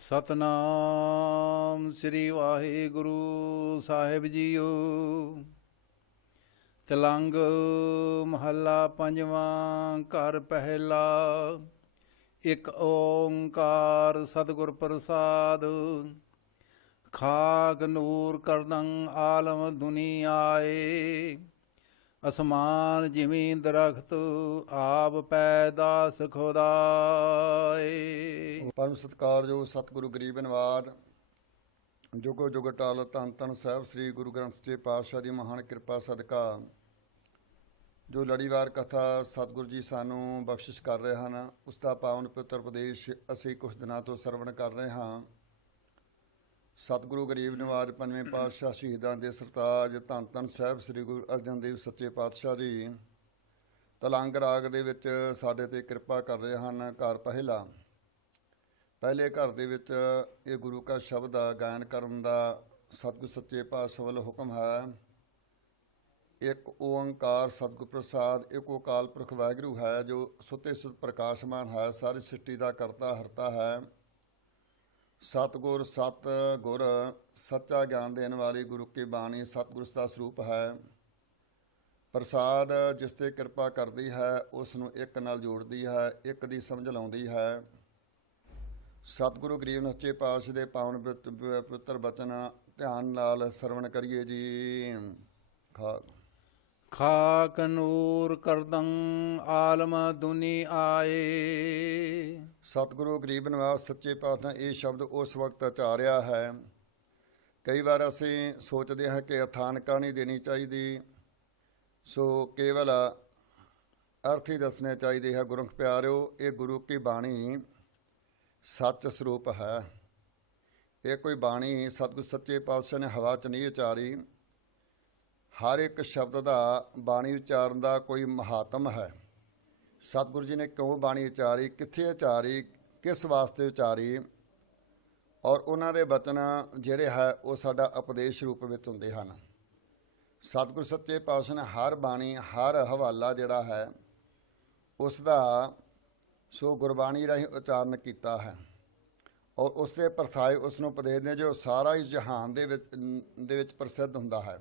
ਸਤਨਾਮ ਸ੍ਰੀ ਵਾਹਿਗੁਰੂ ਸਾਹਿਬ JIO. ਤਲੰਗ ਮਹੱਲਾ ਪੰਜਵਾਂ। ਘਰ ਪਹਿਲਾ। ਇੱਕ ਓੰਕਾਰ ਸਤਿਗੁਰ ਪ੍ਰਸਾਦ। ਖਾਕ ਨੂਰ ਕਰਦੰ ਆਲਮ ਦੁਨੀ ਆਏ। ਅਸਮਾਨ ਜਿਮੀ ਦਰਖਤ ਆਪ ਪੈਦਾਸ ਖੁਦਾਏ। परम सत्कारयोग सतगुरु गरीब निवाज जुगो जुग टाल धन धन ਸਾਹਿਬ ਸ੍ਰੀ ਗੁਰੂ ਗ੍ਰੰਥ ਸੱਚੇ ਪਾਤਸ਼ਾਹ ਦੀ ਮਹਾਨ ਕਿਰਪਾ ਸਦਕਾ ਜੋ ਲੜੀਵਾਰ ਕਥਾ ਸਤਿਗੁਰੂ ਜੀ ਸਾਨੂੰ ਬਖਸ਼ਿਸ਼ ਕਰ ਰਹੇ ਹਨ, ਉਸ ਦਾ ਪਾਵਨ ਪਵਿੱਤਰ ਉਪਦੇਸ਼ ਅਸੀਂ ਕੁਝ ਦਿਨਾਂ ਤੋਂ ਸਰਵਣ ਕਰ ਰਹੇ ਹਾਂ। ਸਤਿਗੁਰੂ ਗਰੀਬ ਨਿਵਾਜ ਪੰਜਵੇਂ ਪਾਤਸ਼ਾਹ ਸ਼ਹੀਦਾਂ ਦੇ ਸਰਤਾਜ ਧੰਨ ਧੰਨ ਸਾਹਿਬ ਸ੍ਰੀ ਗੁਰੂ ਅਰਜਨ ਦੇਵ ਸੱਚੇ ਪਾਤਸ਼ਾਹ ਜੀ ਤਲੰਗ ਰਾਗ ਦੇ ਵਿੱਚ ਸਾਡੇ ਤੇ ਕਿਰਪਾ ਕਰ ਰਹੇ ਹਨ। ਘਰ ਪਹਿਲੇ ਘਰ ਦੇ ਵਿੱਚ ਇਹ ਗੁਰੂ ਕਾ ਸ਼ਬਦ ਦਾ ਗਾਇਨ ਕਰਨ ਦਾ ਸਤਿਗੁਰ ਸੱਚੇ ਪਾਤਸ਼ਾਹ ਵੱਲੋਂ ਹੁਕਮ ਹੈ। ਇੱਕ ਓੰਕਾਰ ਸਤਿਗੁਰ ਪ੍ਰਸਾਦ। ਇੱਕ ਅਕਾਲ ਪੁਰਖ ਵਾਹਿਗੁਰੂ ਹੈ ਜੋ ਸੁੱਤੇ ਸੁੱਤ ਪ੍ਰਕਾਸ਼ਮਾਨ ਹੈ, ਸਾਰੀ ਸ੍ਰਿਸ਼ਟੀ ਦਾ ਕਰਤਾ ਹਰਤਾ ਹੈ। ਸਤਿਗੁਰ ਸਤ ਗੁਰ ਸੱਚਾ ਗਿਆਨ ਦੇਣ ਵਾਲੀ ਗੁਰੂ ਕੀ ਬਾਣੀ ਸਤਿਗੁਰ ਦਾ ਸਰੂਪ ਹੈ। ਪ੍ਰਸਾਦ ਜਿਸ ਤੇ ਕਿਰਪਾ ਕਰਦੀ ਹੈ ਉਸ ਨੂੰ ਇੱਕ ਨਾਲ ਜੋੜਦੀ ਹੈ, ਇੱਕ ਦੀ ਸਮਝ ਲਾਉਂਦੀ ਹੈ। ਸਤਿਗੁਰੂ ਗਰੀਬ ਸੱਚੇ ਪਾਤਸ਼ਾਹ ਦੇ ਪਾਵਨ ਪਵਿੱਤਰ ਬਚਨ ਧਿਆਨ ਨਾਲ ਸਰਵਣ ਕਰੀਏ ਜੀ। ਖਾਕ ਨੂਰ ਕਰਦੰ ਆਲਮ ਦੁਨੀ ਆਏ। ਸਤਿਗੁਰੂ ਗਰੀਬ ਨਿਵਾਸ ਸੱਚੇ ਪਾਤਸ਼ਾਹ ਇਹ ਸ਼ਬਦ ਉਸ ਵਕਤ ਉਚਾਰਿਆ ਹੈ। ਕਈ ਵਾਰ ਅਸੀਂ ਸੋਚਦੇ ਹਾਂ ਕਿ ਅਥਾਨਕਾ ਨਹੀਂ ਦੇਣੀ ਚਾਹੀਦੀ, ਸੋ ਕੇਵਲ ਅਰਥ ਹੀ ਦੱਸਣੇ ਚਾਹੀਦੇ ਹੈ। ਗੁਰਮੁਖ ਪਿਆਰਿਓ, ਇਹ ਗੁਰੂ ਕੀ ਬਾਣੀ ਸੱਚ ਸਰੂਪ ਹੈ। ਇਹ ਕੋਈ ਬਾਣੀ ਸਤਿਗੁਰ ਸੱਚੇ ਪਾਤਸ਼ਾਹ ਨੇ ਹਵਾ 'ਚ ਨਹੀਂ ਉਚਾਰੀ। ਹਰ ਇੱਕ ਸ਼ਬਦ ਦਾ ਬਾਣੀ ਉਚਾਰਨ ਦਾ ਕੋਈ ਮਹਾਤਮ ਹੈ। ਸਤਿਗੁਰੂ ਜੀ ਨੇ ਕਿਉਂ ਬਾਣੀ ਉਚਾਰੀ, ਕਿੱਥੇ ਉਚਾਰੀ, ਕਿਸ ਵਾਸਤੇ ਉਚਾਰੀ, ਔਰ ਉਹਨਾਂ ਦੇ ਬਚਨ ਜਿਹੜੇ ਹੈ ਉਹ ਸਾਡਾ ਉਪਦੇਸ਼ ਰੂਪ ਵਿੱਚ ਹੁੰਦੇ ਹਨ। ਸਤਿਗੁਰ ਸੱਚੇ ਪਾਤਸ਼ਾਹ ਨੇ ਹਰ ਬਾਣੀ ਹਰ ਹਵਾਲਾ ਜਿਹੜਾ ਹੈ ਉਸ ਦਾ ਸੋ ਗੁਰਬਾਣੀ ਰਾਹੀਂ ਉਚਾਰਨ ਕੀਤਾ ਹੈ, ਔਰ ਉਸ ਦੇ ਪਰਥਾਏ ਉਸ ਨੂੰ ਉਪਦੇਸ਼ ਨੇ ਜੋ ਸਾਰਾ ਇਸ ਜਹਾਨ ਦੇ ਵਿੱਚ ਪ੍ਰਸਿੱਧ ਹੁੰਦਾ ਹੈ।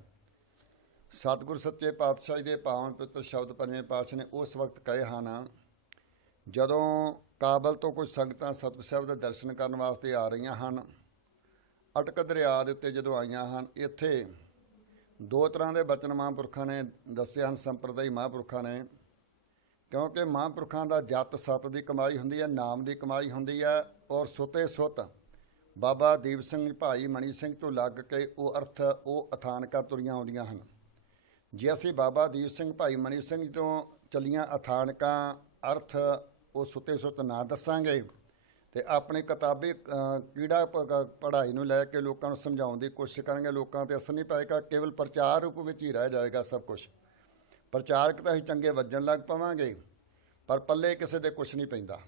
ਸਤਿਗੁਰ ਸੱਚੇ ਪਾਤਸ਼ਾਹ ਜੀ ਦੇ ਪਾਵਨ ਪਵਿੱਤਰ ਸ਼ਬਦ ਪੰਜਵੇਂ ਪਾਤਸ਼ਾਹ ਨੇ ਉਸ ਵਕਤ ਕਹੇ ਹਨ ਜਦੋਂ ਕਾਬਲ ਤੋਂ ਕੁਝ ਸੰਗਤਾਂ ਸਤਿਗੁਰ ਸਾਹਿਬ ਦੇ ਦਰਸ਼ਨ ਕਰਨ ਵਾਸਤੇ ਆ ਰਹੀਆਂ ਹਨ। ਅਟਕ ਦਰਿਆ ਦੇ ਉੱਤੇ ਜਦੋਂ ਆਈਆਂ ਹਨ, ਇੱਥੇ ਦੋ ਤਰ੍ਹਾਂ ਦੇ ਬਚਨ ਮਹਾਂਪੁਰਖਾਂ ਨੇ ਦੱਸੇ ਹਨ, ਸੰਪਰਦਾਈ ਮਹਾਂਪੁਰਖਾਂ ਨੇ। ਕਿਉਂਕਿ ਮਹਾਂਪੁਰਖਾਂ ਦਾ ਜਤ ਸਤ ਦੀ ਕਮਾਈ ਹੁੰਦੀ ਹੈ, ਨਾਮ ਦੀ ਕਮਾਈ ਹੁੰਦੀ ਹੈ, ਔਰ ਸੁੱਤੇ ਸੁੱਤ ਬਾਬਾ ਦੀਪ ਸਿੰਘ ਭਾਈ ਮਣੀ ਸਿੰਘ ਤੋਂ ਲੱਗ ਕੇ ਉਹ ਅਰਥ ਉਹ ਅਥਾਨਕਾਂ ਤੁਰੀਆਂ ਆਉਂਦੀਆਂ ਹਨ। ਜੇ ਅਸੀਂ ਬਾਬਾ ਦੀਪ ਸਿੰਘ ਭਾਈ ਮਣੀ ਸਿੰਘ ਤੋਂ ਚੱਲੀਆਂ ਅਥਾਨਕਾਂ ਅਰਥ ਉਹ ਸੁੱਤੇ ਸੁੱਤ ਨਾ ਦੱਸਾਂਗੇ ਤੇ ਆਪਣੀ ਕਿਤਾਬੀ ਕੀੜਾ ਪੜ੍ਹਾਈ ਨੂੰ ਲੈ ਕੇ ਲੋਕਾਂ ਨੂੰ ਸਮਝਾਉਣ ਦੀ ਕੋਸ਼ਿਸ਼ ਕਰਾਂਗੇ, ਲੋਕਾਂ 'ਤੇ ਅਸਰ ਨਹੀਂ ਪਾਏਗਾ। ਕੇਵਲ ਪ੍ਰਚਾਰ ਰੂਪ ਵਿੱਚ ਹੀ ਰਹਿ ਜਾਏਗਾ ਸਭ ਕੁਝ। ਪ੍ਰਚਾਰਕ ਤਾਂ ਅਸੀਂ ਚੰਗੇ ਵੱਜਣ ਲੱਗ ਪਵਾਂਗੇ, ਪਰ ਪੱਲੇ ਕਿਸੇ ਦੇ ਕੁਛ ਨਹੀਂ ਪੈਂਦਾ।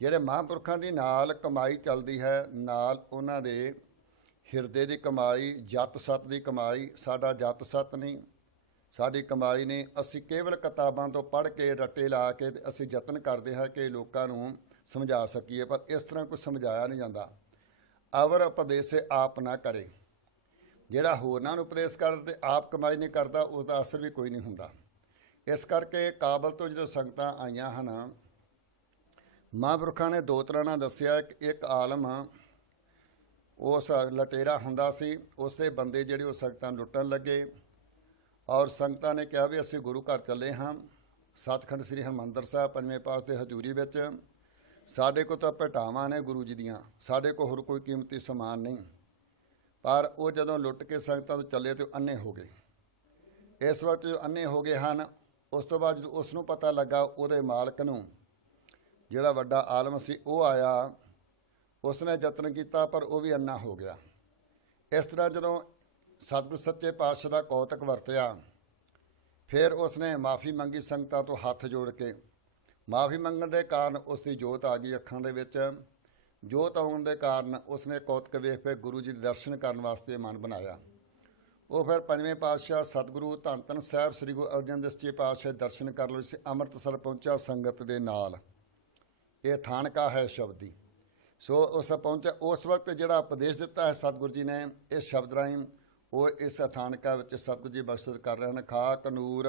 ਜਿਹੜੇ ਮਹਾਂਪੁਰਖਾਂ ਦੀ ਨਾਲ ਕਮਾਈ ਚੱਲਦੀ ਹੈ, ਨਾਲ ਉਹਨਾਂ ਦੇ ਹਿਰਦੇ ਦੀ ਕਮਾਈ, ਜਤ ਸਤ ਦੀ ਕਮਾਈ। ਸਾਡਾ ਜਤ ਸਤ ਨਹੀਂ, ਸਾਡੀ ਕਮਾਈ ਨਹੀਂ। ਅਸੀਂ ਕੇਵਲ ਕਿਤਾਬਾਂ ਤੋਂ ਪੜ੍ਹ ਕੇ ਰੱਟੇ ਲਾ ਕੇ ਅਸੀਂ ਯਤਨ ਕਰਦੇ ਹਾਂ ਕਿ ਲੋਕਾਂ ਨੂੰ ਸਮਝਾ ਸਕੀਏ, ਪਰ ਇਸ ਤਰ੍ਹਾਂ ਕੁਝ ਸਮਝਾਇਆ ਨਹੀਂ ਜਾਂਦਾ। ਅਵਰ ਉਪਦੇਸੇ ਆਪ ਨਾ ਕਰੇ। ਜਿਹੜਾ ਹੋਰਨਾਂ ਨੂੰ ਉਪਦੇਸ਼ ਕਰਦਾ ਤੇ ਆਪ ਕਮਾਈ ਨਹੀਂ ਕਰਦਾ, ਉਸ ਦਾ ਅਸਰ ਵੀ ਕੋਈ ਨਹੀਂ ਹੁੰਦਾ। ਇਸ ਕਰਕੇ ਕਾਬਲ ਤੋਂ ਜਦੋਂ ਸੰਗਤਾਂ ਆਈਆਂ ਹਨ, ਮਹਾਂਪੁਰਖਾਂ ਨੇ ਦੋ ਤਰ੍ਹਾਂ ਨਾਲ ਦੱਸਿਆ। ਇੱਕ ਆਲਮ ਉਸ ਲਟੇਰਾ ਹੁੰਦਾ ਸੀ, ਉਸ ਦੇ ਬੰਦੇ ਜਿਹੜੇ ਉਹ ਸੰਗਤਾਂ ਲੁੱਟਣ ਲੱਗੇ, ਔਰ ਸੰਗਤਾਂ ਨੇ ਕਿਹਾ ਵੀ ਅਸੀਂ ਗੁਰੂ ਘਰ ਚੱਲੇ ਹਾਂ, ਸੱਚਖੰਡ ਸ੍ਰੀ ਹਰਿਮੰਦਰ ਸਾਹਿਬ ਪੰਜਵੇਂ ਪਾਤਸ਼ਾਹ ਦੀ ਹਜ਼ੂਰੀ ਵਿੱਚ। ਸਾਡੇ ਕੋਲ ਤਾਂ ਭੇਟਾਵਾਂ ਨੇ ਗੁਰੂ ਜੀ ਦੀਆਂ, ਸਾਡੇ ਕੋਲ ਹੋਰ ਕੋਈ ਕੀਮਤੀ ਸਮਾਨ ਨਹੀਂ। ਪਰ ਉਹ ਜਦੋਂ ਲੁੱਟ ਕੇ ਸੰਗਤਾਂ ਤੋਂ ਚੱਲੇ ਤੇ ਅੰਨੇ ਹੋ ਗਏ। ਇਸ ਵਕਤ ਜੋ ਅੰਨੇ ਹੋ ਗਏ ਹਨ, ਉਸ ਤੋਂ ਬਾਅਦ ਜਦੋਂ ਉਸ ਨੂੰ ਪਤਾ ਲੱਗਾ, ਉਹਦੇ ਮਾਲਕ ਨੂੰ ਜਿਹੜਾ ਵੱਡਾ ਆਲਮ ਸੀ ਉਹ ਆਇਆ, ਉਸਨੇ ਯਤਨ ਕੀਤਾ ਪਰ ਉਹ ਵੀ ਅੰਨਾ ਹੋ ਗਿਆ। ਇਸ ਤਰ੍ਹਾਂ ਜਦੋਂ ਸਤਿਗੁਰ ਸੱਚੇ ਪਾਤਸ਼ਾਹ ਦਾ ਕੌਤਕ ਵਰਤਿਆ, ਫਿਰ ਉਸਨੇ ਮਾफ़ੀ ਮੰਗੀ ਸੰਗਤਾਂ ਤੋਂ ਹੱਥ ਜੋੜ ਕੇ। ਮਾफ़ੀ ਮੰਗਣ ਦੇ ਕਾਰਨ ਉਸ ਦੀ ਜੋਤ ਆ ਗਈ ਅੱਖਾਂ ਦੇ ਵਿੱਚ। ਜੋਤ ਆਉਣ ਦੇ ਕਾਰਨ ਉਸਨੇ ਕੌਤਕ ਵੇਖ ਕੇ ਗੁਰੂ ਜੀ ਦੇ ਦਰਸ਼ਨ ਕਰਨ ਵਾਸਤੇ ਮਨ ਬਣਾਇਆ। ਉਹ ਫਿਰ ਪੰਜਵੇਂ ਪਾਤਸ਼ਾਹ ਸਤਿਗੁਰੂ ਧੰਨ ਧੰਨ ਸਾਹਿਬ ਸ੍ਰੀ ਗੁਰੂ ਅਰਜਨ ਦੇਵ ਸੱਚੇ ਪਾਤਸ਼ਾਹ ਦਰਸ਼ਨ ਕਰ ਲਏ ਸੀ। ਅੰਮ੍ਰਿਤਸਰ ਪਹੁੰਚਿਆ ਸੰਗਤ ਦੇ ਨਾਲ। ਇਹ ਥਾਨਕਾ ਹੈ ਸ਼ਬਦੀ। ਸੋ ਉਸ ਪਹੁੰਚਿਆ ਉਸ ਵਕਤ ਜਿਹੜਾ ਉਪਦੇਸ਼ ਦਿੱਤਾ ਹੈ ਸਤਿਗੁਰੂ ਜੀ ਨੇ ਇਸ ਸ਼ਬਦ ਰਾਹੀਂ, ਉਹ ਇਸ ਅਥਾਨਕਾ ਵਿੱਚ ਸਤਿਗੁਰੂ ਜੀ ਬਖਸ਼ਿਸ਼ ਕਰ ਰਹੇ ਹਨ। ਖਾਕ ਨੂਰ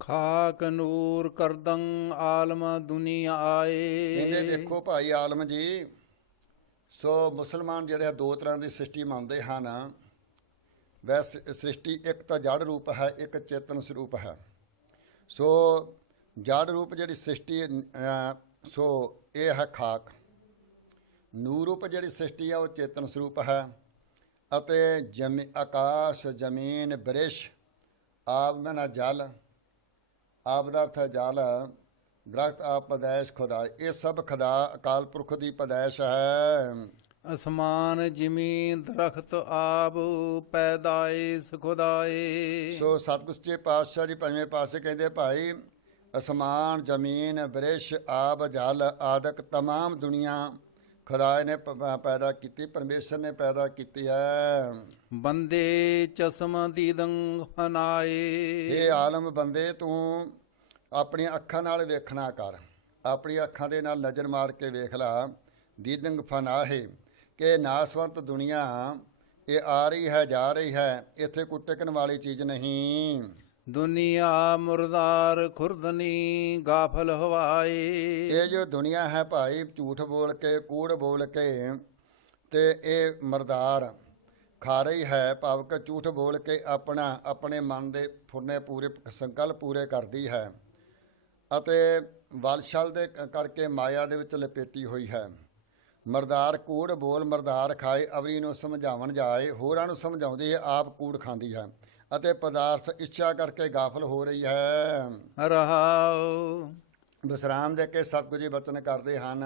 ਖਾਕ ਨੂਰ ਕਰਦੰ ਆਲਮ ਦੁਨੀਆ ਕਹਿੰਦੇ ਆਏ। ਦੇਖੋ ਭਾਈ ਆਲਮ ਜੀ, ਸੋ ਮੁਸਲਮਾਨ ਜਿਹੜੇ ਆ ਦੋ ਤਰ੍ਹਾਂ ਦੀ ਸ੍ਰਿਸ਼ਟੀ ਮੰਨਦੇ ਹਨ। ਵੈਸੇ ਸ੍ਰਿਸ਼ਟੀ ਇੱਕ ਤਾਂ ਜੜ ਰੂਪ ਹੈ, ਇੱਕ ਚੇਤਨ ਸਰੂਪ ਹੈ। ਸੋ ਜੜ ਰੂਪ ਜਿਹੜੀ ਸ੍ਰਿਸ਼ਟੀ ਸੋ ਇਹ ਹੈ ਖਾਕ। ਨੂਰ ਰੂਪ ਜਿਹੜੀ ਸ੍ਰਿਸ਼ਟੀ ਹੈ ਉਹ ਚੇਤਨ ਸਰੂਪ ਹੈ। ਅਤੇ ਆਕਾਸ਼, ਜ਼ਮੀਨ, ਬ੍ਰਿਸ਼, ਆਬ ਮੈਨਾ ਜਲ, ਆਬ ਦਾ ਅਰਥ ਹੈ ਜਲ, ਦਰਖਤ ਆਪ ਪੈਦਾਇਸ਼ ਖੁਦਾ, ਇਹ ਸਭ ਖੁਦਾ ਅਕਾਲ ਪੁਰਖ ਦੀ ਪੈਦਾਇਸ਼ ਹੈ। ਅਸਮਾਨ ਜ਼ਮੀਨ ਦਰਖਤ ਆਬ ਪੈਦਾਇਸ਼ ਖੁਦਾਏ। ਸੋ ਸਤਿਗੁਰੂ ਸੱਚੇ ਪਾਤਸ਼ਾਹ ਜੀ ਪੰਜਵੇਂ ਪਾਸੇ ਕਹਿੰਦੇ ਭਾਈ ਅਸਮਾਨ, ਜ਼ਮੀਨ, ਬ੍ਰਿਸ਼, ਆਬ, ਜਲ ਆਦਿਕ ਤਮਾਮ ਦੁਨੀਆ ਖੁਦਾ ਨੇ ਪੈਦਾ ਕੀਤੀ, ਪਰਮੇਸ਼ਰ ਨੇ ਪੈਦਾ ਕੀਤੀ ਹੈ। ਬੰਦੇ ਚਸ਼ਮ ਦੀਦੰ ਫਨਾਏ। ਇਹ ਆਲਮ ਬੰਦੇ ਤੂੰ ਆਪਣੀਆਂ ਅੱਖਾਂ ਨਾਲ ਵੇਖਣਾ ਕਰ, ਆਪਣੀਆਂ ਅੱਖਾਂ ਦੇ ਨਾਲ ਨਜ਼ਰ ਮਾਰ ਕੇ ਵੇਖ ਲਾ। ਦੀਦੰਗ ਫਨਾਹੇ ਕਿ ਨਾਸਵੰਤ ਦੁਨੀਆ ਇਹ ਆ ਰਹੀ ਹੈ, ਜਾ ਰਹੀ ਹੈ, ਇੱਥੇ ਕੋਈ ਟਿਕਣ ਵਾਲੀ ਚੀਜ਼ ਨਹੀਂ। ਦੁਨੀਆ ਮੁਰਦਾਰ ਖੁਰਦਨੀ ਗਾਫਲ ਹਵਾਏ। ਇਹ ਜੋ ਦੁਨੀਆ ਹੈ ਭਾਈ ਝੂਠ ਬੋਲ ਕੇ, ਕੂੜ ਬੋਲ ਕੇ, ਤੇ ਇਹ ਮਰਦਾਰ ਖਾ ਰਹੀ ਹੈ, ਭਾਵਕ ਝੂਠ ਬੋਲ ਕੇ ਆਪਣੇ ਮਨ ਦੇ ਫੁਰਨੇ ਪੂਰੇ ਸੰਕਲਪ ਪੂਰੇ ਕਰਦੀ ਹੈ ਅਤੇ ਵਲਛਲ ਦੇ ਕਰਕੇ ਮਾਇਆ ਦੇ ਵਿੱਚ ਲਪੇਟੀ ਹੋਈ ਹੈ। ਮਰਦਾਰ ਕੂੜ ਬੋਲ ਮਰਦਾਰ ਖਾਏ, ਅਵਰੀ ਨੂੰ ਸਮਝਾਵਣ ਜਾਏ, ਹੋਰਾਂ ਨੂੰ ਸਮਝਾਉਂਦੀ ਹੈ, ਆਪ ਕੂੜ ਖਾਂਦੀ ਹੈ ਅਤੇ ਪਦਾਰਥ ਇੱਛਾ ਕਰਕੇ ਗਾਫਲ ਹੋ ਰਹੀ ਹੈ। ਰਹਾਉ ਵਿਸਰਾਮ ਦੇ ਕੇ ਸਤਿਗੁਰੂ ਜੀ ਬਚਨ ਕਰਦੇ ਹਨ।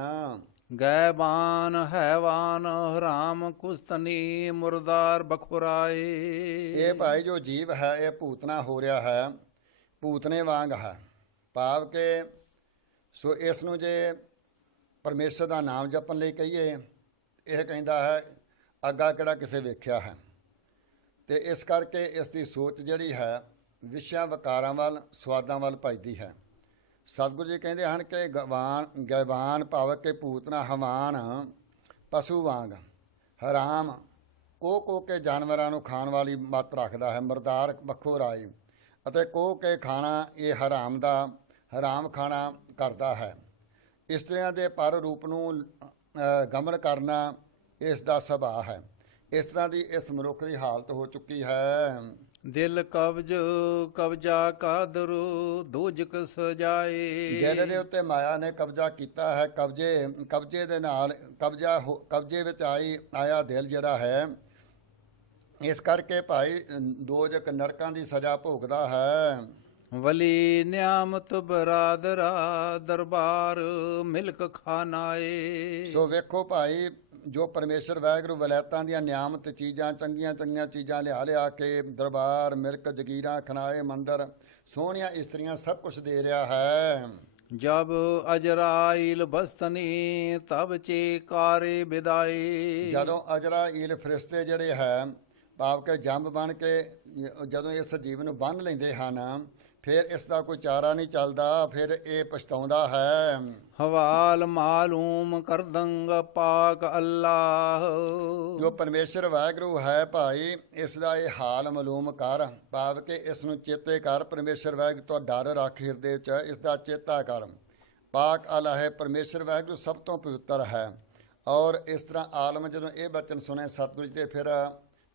ਗੈਬਾਨ ਹੈਵਾਨ ਹਰਾਮ ਕੁਸਤਨੀ ਮੁਰਦਾਰ ਬਖੁਰਾਏ। ਇਹ ਭਾਈ ਜੋ ਜੀਵ ਹੈ ਇਹ ਭੂਤਨਾ ਹੋ ਰਿਹਾ ਹੈ, ਭੂਤਨੇ ਵਾਂਗ ਹੈ, ਭਾਵ ਕਿ ਸੋ ਇਸ ਨੂੰ ਜੇ ਪਰਮੇਸ਼ਰ ਦਾ ਨਾਮ ਜਪਣ ਲਈ ਕਹੀਏ, ਇਹ ਕਹਿੰਦਾ ਹੈ ਅੱਗਾ ਕਿਹੜਾ ਕਿਸੇ ਵੇਖਿਆ ਹੈ। ਤੇ ਇਸ ਕਰਕੇ ਇਸ ਦੀ ਸੋਚ ਜਿਹੜੀ ਹੈ ਵਿਸ਼ਿਆਂ ਵਕਾਰਾਂ ਵੱਲ, ਸਵਾਦਾਂ ਵੱਲ ਭਜਦੀ ਹੈ। ਸਤਿਗੁਰੂ ਜੀ ਕਹਿੰਦੇ ਹਨ ਕਿ ਗੈਵਾਨ ਭਾਵਕ ਕੇ ਭੂਤਨਾ ਹਵਾਨ ਪਸ਼ੂ ਵਾਂਗ, ਹਰਾਮ ਕੋ ਕੇ ਜਾਨਵਰਾਂ ਨੂੰ ਖਾਣ ਵਾਲੀ ਮੱਤ ਰੱਖਦਾ ਹੈ, ਮਰਦਾਰ ਵੱਖੋ ਰਾਏ, ਅਤੇ ਕੋ ਕੇ ਖਾਣਾ ਇਹ ਹਰਾਮ ਖਾਣਾ ਕਰਦਾ ਹੈ। ਇਸਤਰੀਆਂ ਦੇ ਪਰ ਰੂਪ ਨੂੰ ਗਮਨ ਕਰਨਾ ਇਸ ਦਾ ਸੁਭਾਅ ਹੈ। ਇਸ ਤਰ੍ਹਾਂ ਦੀ ਇਸ ਮਨੁੱਖ ਦੀ ਹਾਲਤ ਹੋ ਚੁੱਕੀ ਹੈ। ਦਿਲ ਕਬਜਾ ਕਾਦਰ ਦੋਜਕ ਸਜਾਏ। ਦਿਲ ਦੇ ਉੱਤੇ ਮਾਇਆ ਨੇ ਕਬਜ਼ਾ ਕੀਤਾ ਹੈ। ਕਬਜ਼ੇ ਦੇ ਨਾਲ ਕਬਜ਼ੇ ਵਿੱਚ ਆਇਆ ਦਿਲ ਜਿਹੜਾ ਹੈ, ਇਸ ਕਰਕੇ ਭਾਈ ਦੋਜਕ ਨਰਕਾਂ ਦੀ ਸਜ਼ਾ ਭੋਗਦਾ ਹੈ। ਵਲੀ ਨਿਆਮਤ ਬਰਾਦਰਾ ਦਰਬਾਰ ਮਿਲਕ ਖਾਨਾਏ। ਸੋ ਵੇਖੋ ਭਾਈ ਜੋ ਪਰਮੇਸ਼ਰ ਵਾਹਿਗੁਰੂ ਵਲੈਤਾਂ ਦੀਆਂ ਨਿਆਮਤ ਚੀਜ਼ਾਂ, ਚੰਗੀਆਂ ਚੀਜ਼ਾਂ ਲਿਆ ਕੇ ਦਰਬਾਰ, ਮਿਲਕ, ਜਗੀਰਾਂ, ਖਨਾਏ, ਮੰਦਰ, ਸੋਹਣੀਆਂ ਇਸਤਰੀਆਂ ਸਭ ਕੁਝ ਦੇ ਰਿਹਾ ਹੈ। ਜਬ ਅਜਰਾਇਲ ਬਸਤਨੀ ਤਬ ਚੇਕਾਰੇ ਵਿਦਾਈ। ਜਦੋਂ ਅਜਰਾਇਲ ਫਰਿਸ਼ਤੇ ਜਿਹੜੇ ਹੈ ਭਾਵ ਕਿ ਜੰਬ ਬਣ ਕੇ ਜਦੋਂ ਇਸ ਜੀਵ ਨੂੰ ਬੰਨ੍ਹ ਲੈਂਦੇ ਹਨ, ਫਿਰ ਇਸ ਦਾ ਕੋਈ ਚਾਰਾ ਨਹੀਂ ਚੱਲਦਾ, ਫਿਰ ਇਹ ਪਛਤਾਉਂਦਾ ਹੈ। ਹਵਾਲ ਮਾਲੂਮ ਕਰਦੰਗ ਪਾਕ ਅੱਲਾਹ। ਜੋ ਪਰਮੇਸ਼ਰ ਵਾਹਿਗੁਰੂ ਹੈ ਭਾਈ ਇਸ ਦਾ ਇਹ ਹਾਲ ਮਾਲੂਮ ਕਰ, ਭਾਵ ਕਿ ਇਸ ਨੂੰ ਚੇਤੇ ਕਰ। ਪਰਮੇਸ਼ਰ ਵਾਹਿਗੁਰੂ ਤੋਂ ਡਰ ਰੱਖ ਹਿਰਦੇ 'ਚ, ਇਸ ਦਾ ਚੇਤਾ ਕਰ। ਪਾਕ ਅੱਲਾਹ ਹੈ, ਪਰਮੇਸ਼ਰ ਵਾਹਿਗੁਰੂ ਸਭ ਤੋਂ ਪਵਿੱਤਰ ਹੈ। ਔਰ ਇਸ ਤਰ੍ਹਾਂ ਆਲਮ ਜਦੋਂ ਇਹ ਬਚਨ ਸੁਣੇ ਸਤਿਗੁਰੂ ਜੀ, ਤੇ ਫਿਰ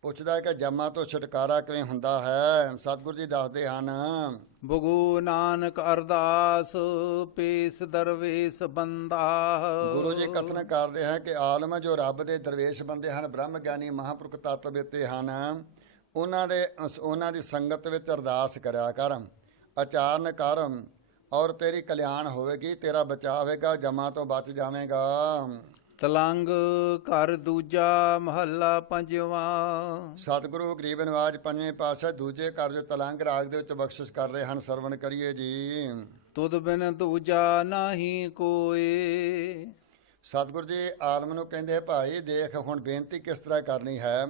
ਪੁੱਛਦਾ ਹੈ ਕਿ ਜਮਾਂ ਤੋਂ ਛੁਟਕਾਰਾ ਕਿਵੇਂ ਹੁੰਦਾ ਹੈ। ਸਤਿਗੁਰੂ ਜੀ ਦੱਸਦੇ ਹਨ, ਬਗੂ ਨਾਨਕ ਅਰਦਾਸ ਪੇਸ ਦਰਵੇਸ਼ ਬੰਦਾ। ਗੁਰੂ ਜੀ ਕਥਨ ਕਰਦੇ ਹਨ ਕਿ ਆਲਮ ਜੋ ਰੱਬ ਦੇ ਦਰਵੇਸ਼ ਬੰਦੇ ਹਨ, ਬ੍ਰਹਮ ਗਿਆਨੀ ਮਹਾਂਪੁਰਖ ਤਤਵਵੇਤੇ ਹਨ, ਉਹਨਾਂ ਦੀ ਸੰਗਤ ਵਿੱਚ ਅਰਦਾਸ ਕਰਿਆ ਕਰ, ਆਚਰਨ ਕਰ, ਔਰ ਤੇਰੀ ਕਲਿਆਣ ਹੋਵੇਗੀ, ਤੇਰਾ ਬਚਾਅ ਹੋਵੇਗਾ, ਜਮਾਂ ਤੋਂ ਬਚ ਜਾਵੇਂਗਾ। ਤਲੰਗ ਘਰ ਦੂਜਾ ਮਹੱਲਾ ਪੰਜਵਾਂ। ਸਤਿਗੁਰੂ ਗਰੀਬ ਨਿਵਾਜ ਪੰਜਵੇਂ ਪਾਤਸ਼ਾਹ ਦੂਜੇ ਘਰ ਜੋ ਤਲੰਗ ਰਾਗ ਦੇ ਵਿੱਚ ਬਖਸ਼ਿਸ਼ ਕਰ ਰਹੇ ਹਨ, ਸਰਵਣ ਕਰੀਏ ਜੀ। ਤੁਧ ਬਿਨ ਦੂਜਾ ਨਾਹੀ ਕੋਏ। ਸਤਿਗੁਰੂ ਜੀ ਆਲਮ ਨੂੰ ਕਹਿੰਦੇ ਭਾਈ ਦੇਖ ਹੁਣ ਬੇਨਤੀ ਕਿਸ ਤਰ੍ਹਾਂ ਕਰਨੀ ਹੈ।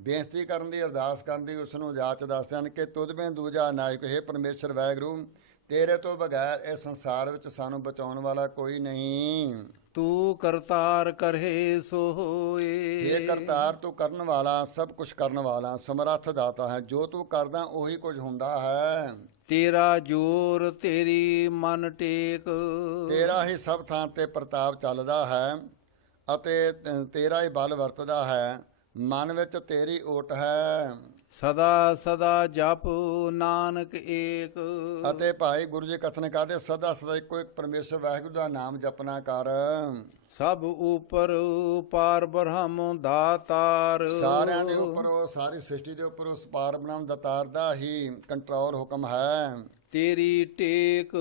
ਬੇਨਤੀ ਕਰਨ ਦੀ, ਅਰਦਾਸ ਕਰਨ ਦੀ ਉਸ ਨੂੰ ਜਾਚ ਦੱਸਦੇ ਹਨ ਕਿ ਤੁਧ ਬਿਨ ਦੂਜਾ ਨਾਹੀ ਕੋਈ। ਹੇ ਪਰਮੇਸ਼ਰ ਵਾਹਿਗੁਰੂ, ਤੇਰੇ ਤੋਂ ਬਗੈਰ ਇਸ ਸੰਸਾਰ ਵਿੱਚ ਸਾਨੂੰ ਬਚਾਉਣ ਵਾਲਾ ਕੋਈ ਨਹੀਂ। ਤੂੰ ਕਰਤਾਰ ਕਰਹਿ ਸੋ ਹੋਏ। ਇਹ ਕਰਤਾਰ ਤੂੰ ਕਰਨ ਵਾਲਾ, ਸਭ ਕੁਝ ਕਰਨ ਵਾਲਾ, ਸਮਰੱਥ ਦਾਤਾ ਹੈ। ਜੋ ਤੂੰ ਕਰਦਾ ਉਹੀ ਕੁਝ ਹੁੰਦਾ ਹੈ। ਤੇਰਾ ਜੋਰ ਤੇਰੀ ਮਨ ਟੇਕ। ਤੇਰਾ ਹੀ ਸਭ ਥਾਂ ਤੇ ਪ੍ਰਤਾਪ ਚੱਲਦਾ ਹੈ ਅਤੇ ਤੇਰਾ ਹੀ ਬਲ ਵਰਤਦਾ ਹੈ। ਮਨ ਵਿੱਚ ਤੇਰੀ ਓਟ ਹੈ। ਸਦਾ ਸਦਾ ਜਪ ਨਾਨਕ ਏਕ। ਅਤੇ ਭਾਈ ਗੁਰੂ ਜੀ ਕਥਨ ਕਰਦੇ ਸਦਾ ਸਦਾ ਇੱਕੋ ਇੱਕ ਪਰਮੇਸ਼ਰ ਵਾਹਿਗੁਰੂ ਦਾ ਨਾਮ ਜਪਨਾ ਕਰ। ਸਭ ਉਪਰ ਪਾਰ ਬ੍ਰਹਮ ਦਾਤਾਰ। ਸਾਰਿਆਂ ਦੇ ਉੱਪਰ ਉਹ, ਸਾਰੀ ਸ੍ਰਿਸ਼ਟੀ ਦੇ ਉੱਪਰ ਉਸ ਪਾਰ ਬ੍ਰਹਮ ਦਾਤਾਰ ਦਾ ਹੀ ਕੰਟਰੋਲ ਹੁਕਮ ਹੈ। ਤੇਰੀ ਟੇਕ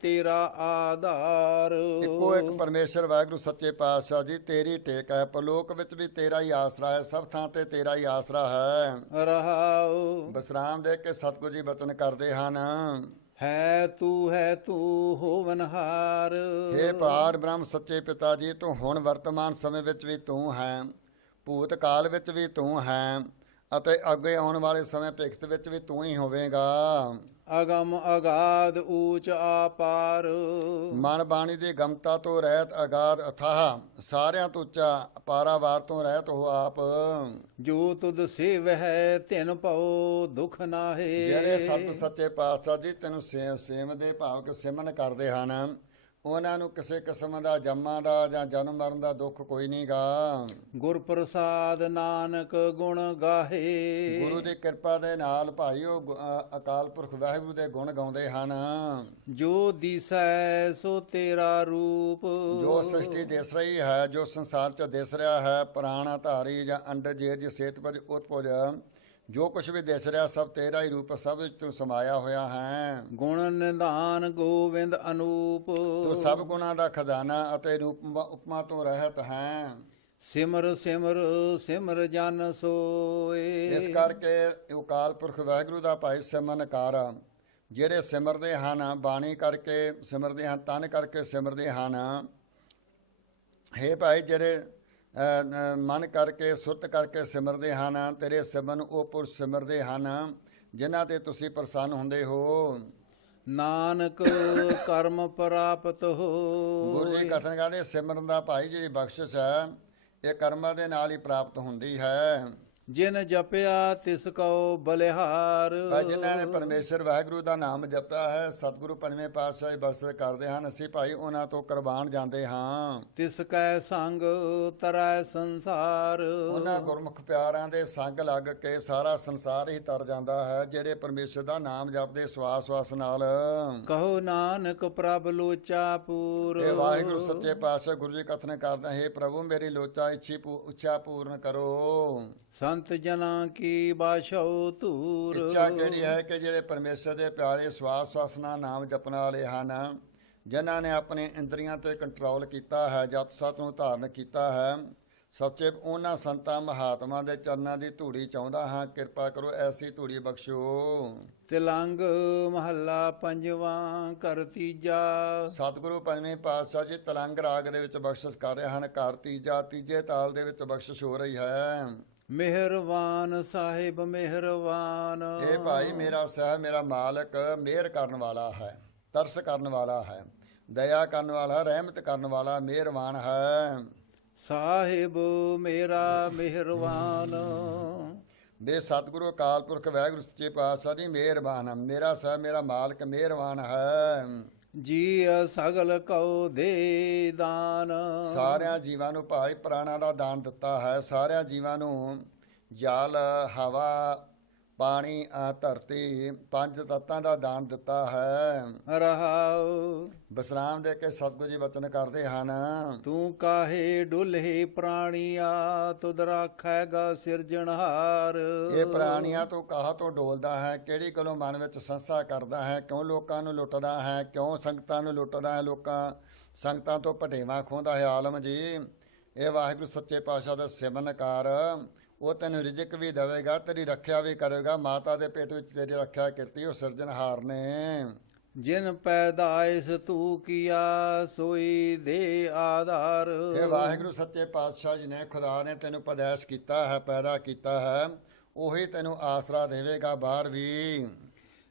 ਤੇਰਾ ਆਧਾਰ। ਇੱਕੋ ਇੱਕ ਪਰਮੇਸ਼ਰ ਵਾਹਿਗੁਰੂ ਸੱਚੇ ਪਾਤਸ਼ਾਹ ਜੀ ਤੇਰੀ ਟੇਕ ਹੈ। ਪਰਲੋਕ ਵਿੱਚ ਵੀ ਤੇਰਾ ਹੀ ਆਸਰਾ ਹੈ। ਸਭ ਥਾਂ ਤੇ ਤੇਰਾ ਹੀ ਆਸਰਾ ਹੈ। ਰਹਾਉ ਵਿਸਰਾਮ ਦੇ ਕੇ ਸਤਿਗੁਰੂ ਜੀ ਬਚਨ ਕਰਦੇ ਹਨ। ਹੈ ਤੂੰ ਹੋਵਨਹਾਰ। ਹੇ ਪਾਰ ਬ੍ਰਹਮ ਸੱਚੇ ਪਿਤਾ ਜੀ, ਤੂੰ ਹੁਣ ਵਰਤਮਾਨ ਸਮੇਂ ਵਿੱਚ ਵੀ ਤੂੰ ਹੈ, ਭੂਤ ਕਾਲ ਵਿੱਚ ਵੀ ਤੂੰ ਹੈ ਅਤੇ ਅੱਗੇ ਆਉਣ ਵਾਲੇ ਸਮੇਂ ਭਿਖਤ ਵਿੱਚ ਵੀ ਤੂੰ ਹੀ ਹੋਵੇਗਾ। ਅਗਮ ਅਗਾਧ ਊਚ ਆਪਾਰ। ਮਨ ਬਾਣੀ ਦੀ ਗਮਤਾ ਤੋਂ ਰਹਿਤ, ਅਗਾਧ ਅਥਾਹ, ਸਾਰਿਆਂ ਤੋਂ ਉੱਚਾ, ਪਾਰਾਵਾਰ ਤੋਂ ਰਹਿਤ ਹੋ ਆਪ। ਜੋ ਤੁਧ ਸੇਵਹਿ ਤਿਨ ਭਉ ਦੁਖ ਨਾਹੇ। ਜਿਹੜੇ ਸਤਿ ਸੱਚੇ ਪਾਤਸ਼ਾਹ ਜੀ ਤੈਨੂੰ ਸੇਮ ਦੇ ਭਾਵ ਕਿ ਸਿਮਰਨ ਕਰਦੇ ਹਨ, ਉਹਨਾਂ ਨੂੰ ਕਿਸੇ ਕਿਸਮ ਦਾ ਜੰਮਾਂ ਦਾ ਜਾਂ ਜਨਮ ਮਰਨ ਦਾ ਦੁੱਖ ਕੋਈ ਨਹੀਂ ਗਾ। ਗੁਰ ਪ੍ਰਸਾਦ ਨਾਨਕ ਗੁਣ ਗਾਹੇ। ਗੁਰੂ ਦੀ ਕਿਰਪਾ ਦੇ ਨਾਲ ਭਾਈ ਉਹ ਅਕਾਲ ਪੁਰਖ ਵਾਹਿਗੁਰੂ ਦੇ ਗੁਣ ਗਾਉਂਦੇ ਹਨ। ਜੋ ਦਿਸੈ ਸੋ ਤੇਰਾ ਰੂਪ। ਜੋ ਸ੍ਰਿਸ਼ਟੀ ਦਿਸ ਰਹੀ ਹੈ, ਜੋ ਸੰਸਾਰ 'ਚ ਦਿਸ ਰਿਹਾ ਹੈ, ਪ੍ਰਾਣ ਧਾਰੀ ਜਾਂ ਅੰਡ ਜੇਜ ਸੇਤਪਜ ਉਤਪਜ, ਜੋ ਕੁਛ ਵੀ ਦਿਸ ਰਿਹਾ ਸਭ ਤੇਰਾ ਹੀ ਰੂਪ, ਸਭ ਵਿੱਚ ਤੂੰ ਸਮਾਇਆ ਹੋਇਆ ਹੈ। ਗੁਣ ਨਿਧਾਨ ਗੋਵਿੰਦ ਅਨੂਪ। ਤੂੰ ਸਭ ਗੁਣਾਂ ਦਾ ਖਜ਼ਾਨਾ ਅਤੇ ਰੂਪ ਉਪਮਾ ਤੋਂ ਰਹਿਤ ਹੈ। ਸਿਮਰ ਸਿਮਰ ਸਿਮਰ ਜਨ ਸੋਏ। ਇਸ ਕਰਕੇ ਅਕਾਲ ਪੁਰਖ ਵਾਹਿਗੁਰੂ ਦਾ ਭਾਈ ਸਿਮਰਨ ਕਰ। ਜਿਹੜੇ ਸਿਮਰਦੇ ਹਨ, ਬਾਣੀ ਕਰਕੇ ਸਿਮਰਦੇ ਹਨ, ਤਨ ਕਰਕੇ ਸਿਮਰਦੇ ਹਨ। ਹੇ ਭਾਈ ਜਿਹੜੇ ਮਨ ਕਰਕੇ ਸੁਰਤ ਕਰਕੇ ਸਿਮਰਦੇ ਹਨ, ਤੇਰੇ ਸਿਮਰਨ ਉਹ ਪੁਰਸ਼ ਸਿਮਰਦੇ ਹਨ ਜਿਨ੍ਹਾਂ ਤੇ ਤੁਸੀਂ ਪ੍ਰਸੰਨ ਹੁੰਦੇ ਹੋ। ਨਾਨਕ ਕਰਮ ਪ੍ਰਾਪਤ ਹੋ। ਗੁਰੂ ਜੀ ਕਥਨ ਕਰਦੇ ਸਿਮਰਨ ਦਾ ਭਾਈ ਜਿਹੜੀ ਬਖਸ਼ਿਸ਼ ਹੈ ਇਹ ਕਰਮਾਂ ਦੇ ਨਾਲ ਹੀ ਪ੍ਰਾਪਤ ਹੁੰਦੀ ਹੈ। ਜਿਨ ਜਪਿਆ ਤਿਸ ਕਉ ਬਲਿਹਾਰ। ਭਾਈ ਜਿਨ੍ਹਾਂ ਨੇ ਪਰਮੇਸ਼ਰ ਵਾਹਿਗੁਰੂ ਦਾ ਨਾਮ ਜਪਿਆ ਹੈ, ਸਤਿਗੁਰੂ ਪੰਜਵੇਂ ਪਾਤਸ਼ਾਹ ਬਖਸ਼ਿਸ਼ ਕਰਦੇ ਹਨ, ਅਸੀਂ ਭਾਈ ਉਹਨਾਂ ਤੋਂ ਕੁਰਬਾਨ ਜਾਂਦੇ ਹਾਂ। ਤਿਸ ਕੈ ਸੰਗ ਤਰੈ ਸੰਸਾਰ। ਉਹਨਾਂ ਗੁਰਮੁਖ ਪਿਆਰਾਂ ਦੇ ਸੰਗ ਲੱਗ ਕੇ ਸਾਰਾ ਸੰਸਾਰ ਹੀ ਤਰ ਜਾਂਦਾ ਹੈ। ਜਿਹੜੇ ਪਰਮੇਸ਼ਰ ਦਾ ਨਾਮ ਜਪਦੇ ਸਵਾਸ ਨਾਲ। ਕਹੋ ਨਾਨਕ ਪ੍ਰਭ ਲੋਚਾ ਪੂਰ। ਇਹ ਵਾਹਿਗੁਰੂ ਸੱਚੇ ਪਾਤਸ਼ਾਹ ਗੁਰੂ ਜੀ ਕਥਨ ਕਰਦੇ, ਹੇ ਪ੍ਰਭੂ ਮੇਰੀ ਲੋਚਾ ਇੱਛਾ ਪੂਰਨ ਕਰੋ। ਸੰਤ ਜਨਾਂ ਕੀ ਬਾਸ਼ਉ ਧੂਰ। ਇੱਛਾ ਕਿਹੜੀ ਹੈ ਕਿ ਜਿਹੜੇ ਪਰਮੇਸ਼ਰ ਦੇ ਪਿਆਰੇ ਸਵਾਸ ਨਾਲ ਨਾਮ ਜਪਣ ਵਾਲੇ ਹਨ, ਜਿਨ੍ਹਾਂ ਨੇ ਆਪਣੇ ਇੰਦਰੀਆਂ ਤੇ ਕੰਟਰੋਲ ਕੀਤਾ ਹੈ, ਜਤ ਸਤ ਨੂੰ ਧਾਰਨ ਕੀਤਾ ਹੈ, ਸੱਚੇ ਉਹਨਾਂ ਸੰਤਾਂ ਮਹਾਤਮਾ ਦੇ ਚਰਨਾਂ ਦੀ ਧੂੜੀ ਚਾਹੁੰਦਾ ਹਾਂ। ਕਿਰਪਾ ਕਰੋ ਐਸੀ ਧੂੜੀ ਬਖਸ਼ੋ। ਤਿਲੰਗ ਮਹੱਲਾ ਪੰਜਵਾਂ ਘਰ ਤੀਜਾ। ਸਤਿਗੁਰੂ ਪੰਜਵੇਂ ਪਾਤਸ਼ਾਹ ਜੀ ਤਲੰਗ ਰਾਗ ਦੇ ਵਿੱਚ ਬਖਸ਼ਿਸ਼ ਕਰ ਰਹੇ ਹਨ। ਘਰ ਤੀਜਾ, ਤੀਜੇ ਤਾਲ ਦੇ ਵਿੱਚ ਬਖਸ਼ਿਸ਼ ਹੋ ਰਹੀ ਹੈ। ਮਿਹਰਵਾਨ ਸਾਹਿਬ ਮਿਹਰਵਾਨ। ਇਹ ਭਾਈ ਮੇਰਾ ਸਾਹਿਬ, ਮੇਰਾ ਮਾਲਕ ਮਿਹਰ ਕਰਨ ਵਾਲਾ ਹੈ, ਤਰਸ ਕਰਨ ਵਾਲਾ ਹੈ, ਦਇਆ ਕਰਨ ਵਾਲਾ, ਰਹਿਮਤ ਕਰਨ ਵਾਲਾ, ਮਿਹਰਵਾਨ ਹੈ। ਸਾਹਿਬ ਮੇਰਾ ਮਿਹਰਵਾਨ। ਬੇ ਸਤਿਗੁਰੂ ਅਕਾਲ ਪੁਰਖ ਵਾਹਿਗੁਰੂ ਸੱਚੇ ਪਾਤਸ਼ਾਹ ਜੀ ਮਿਹਰਬਾਨ ਹੈ। ਮੇਰਾ ਸਾਹਿਬ, ਮੇਰਾ ਮਾਲਕ ਮਿਹਰਬਾਨ ਹੈ। ਜੀ ਸਗਲ ਕਉ ਦੇ ਦਾਨ। ਸਾਰਿਆਂ ਜੀਵਾਂ ਨੂੰ ਭਾਈ ਪ੍ਰਾਣਾਂ ਦਾ ਦਾਨ ਦਿੱਤਾ ਹੈ। ਸਾਰਿਆਂ ਜੀਵਾਂ ਨੂੰ ਜਲ, ਹਵਾ, ਪਾਣੀ, ਧਰਤੀ, ਪੰਜ ਤੱਤਾਂ ਦਾ ਦਾਨ ਦਿੱਤਾ ਹੈ। ਰਹਾਉ ਵਿਸਰਾਮ ਦੇ ਕੇ ਸਤਿਗੁਰੂ ਜੀ ਬਚਨ ਕਰਦੇ ਹਨ। ਤੂੰ ਕਾਹੇ ਡੁੱਲੇ ਪ੍ਰਾਣੀਆ ਤੁਧ ਰਾਖੈਗਾ ਸਿਰਜਣਹਾਰ। ਇਹ ਪ੍ਰਾਣੀਆਂ ਤੋਂ ਕਾਹ ਤੋਂ ਡੋਲਦਾ ਹੈ, ਕਿਹੜੀ ਗੱਲੋਂ ਮਨ ਵਿੱਚ ਸੰਸਾ ਕਰਦਾ ਹੈ, ਕਿਉਂ ਲੋਕਾਂ ਨੂੰ ਲੁੱਟਦਾ ਹੈ, ਕਿਉਂ ਸੰਗਤਾਂ ਨੂੰ ਲੁੱਟਦਾ ਹੈ, ਲੋਕਾਂ ਸੰਗਤਾਂ ਤੋਂ ਭਟੇਵਾ ਖੋਹਦਾ ਹੈ। ਆਲਮ ਜੀ ਇਹ ਵਾਹਿਗੁਰੂ ਸੱਚੇ ਪਾਤਸ਼ਾਹ ਦਾ ਸਿਮਰਨ ਕਰ, ਉਹ ਤੈਨੂੰ ਰਿਜ਼ਕ ਵੀ ਦੇਵੇਗਾ, ਤੇਰੀ ਰੱਖਿਆ ਵੀ ਕਰੇਗਾ। ਮਾਤਾ ਦੇ ਪੇਟ ਵਿੱਚ ਤੇਰੀ ਰੱਖਿਆ ਕੀਤੀ ਉਹ ਸਿਰਜਣਹਾਰ ਨੇ। ਜਿਨ ਪੈਦਾਇਸ਼ ਤੂੰ ਕੀਆ ਸੋਈ ਦੇ ਆਧਾਰ। ਇਹ ਵਾਹਿਗੁਰੂ ਸੱਚੇ ਪਾਤਸ਼ਾਹ ਜੀ ਨੇ, ਖੁਦਾ ਨੇ ਤੈਨੂੰ ਪੈਦਾਇਸ਼ ਕੀਤਾ ਹੈ, ਪੈਦਾ ਕੀਤਾ ਹੈ, ਉਹੀ ਤੈਨੂੰ ਆਸਰਾ ਦੇਵੇਗਾ ਬਾਹਰ ਵੀ।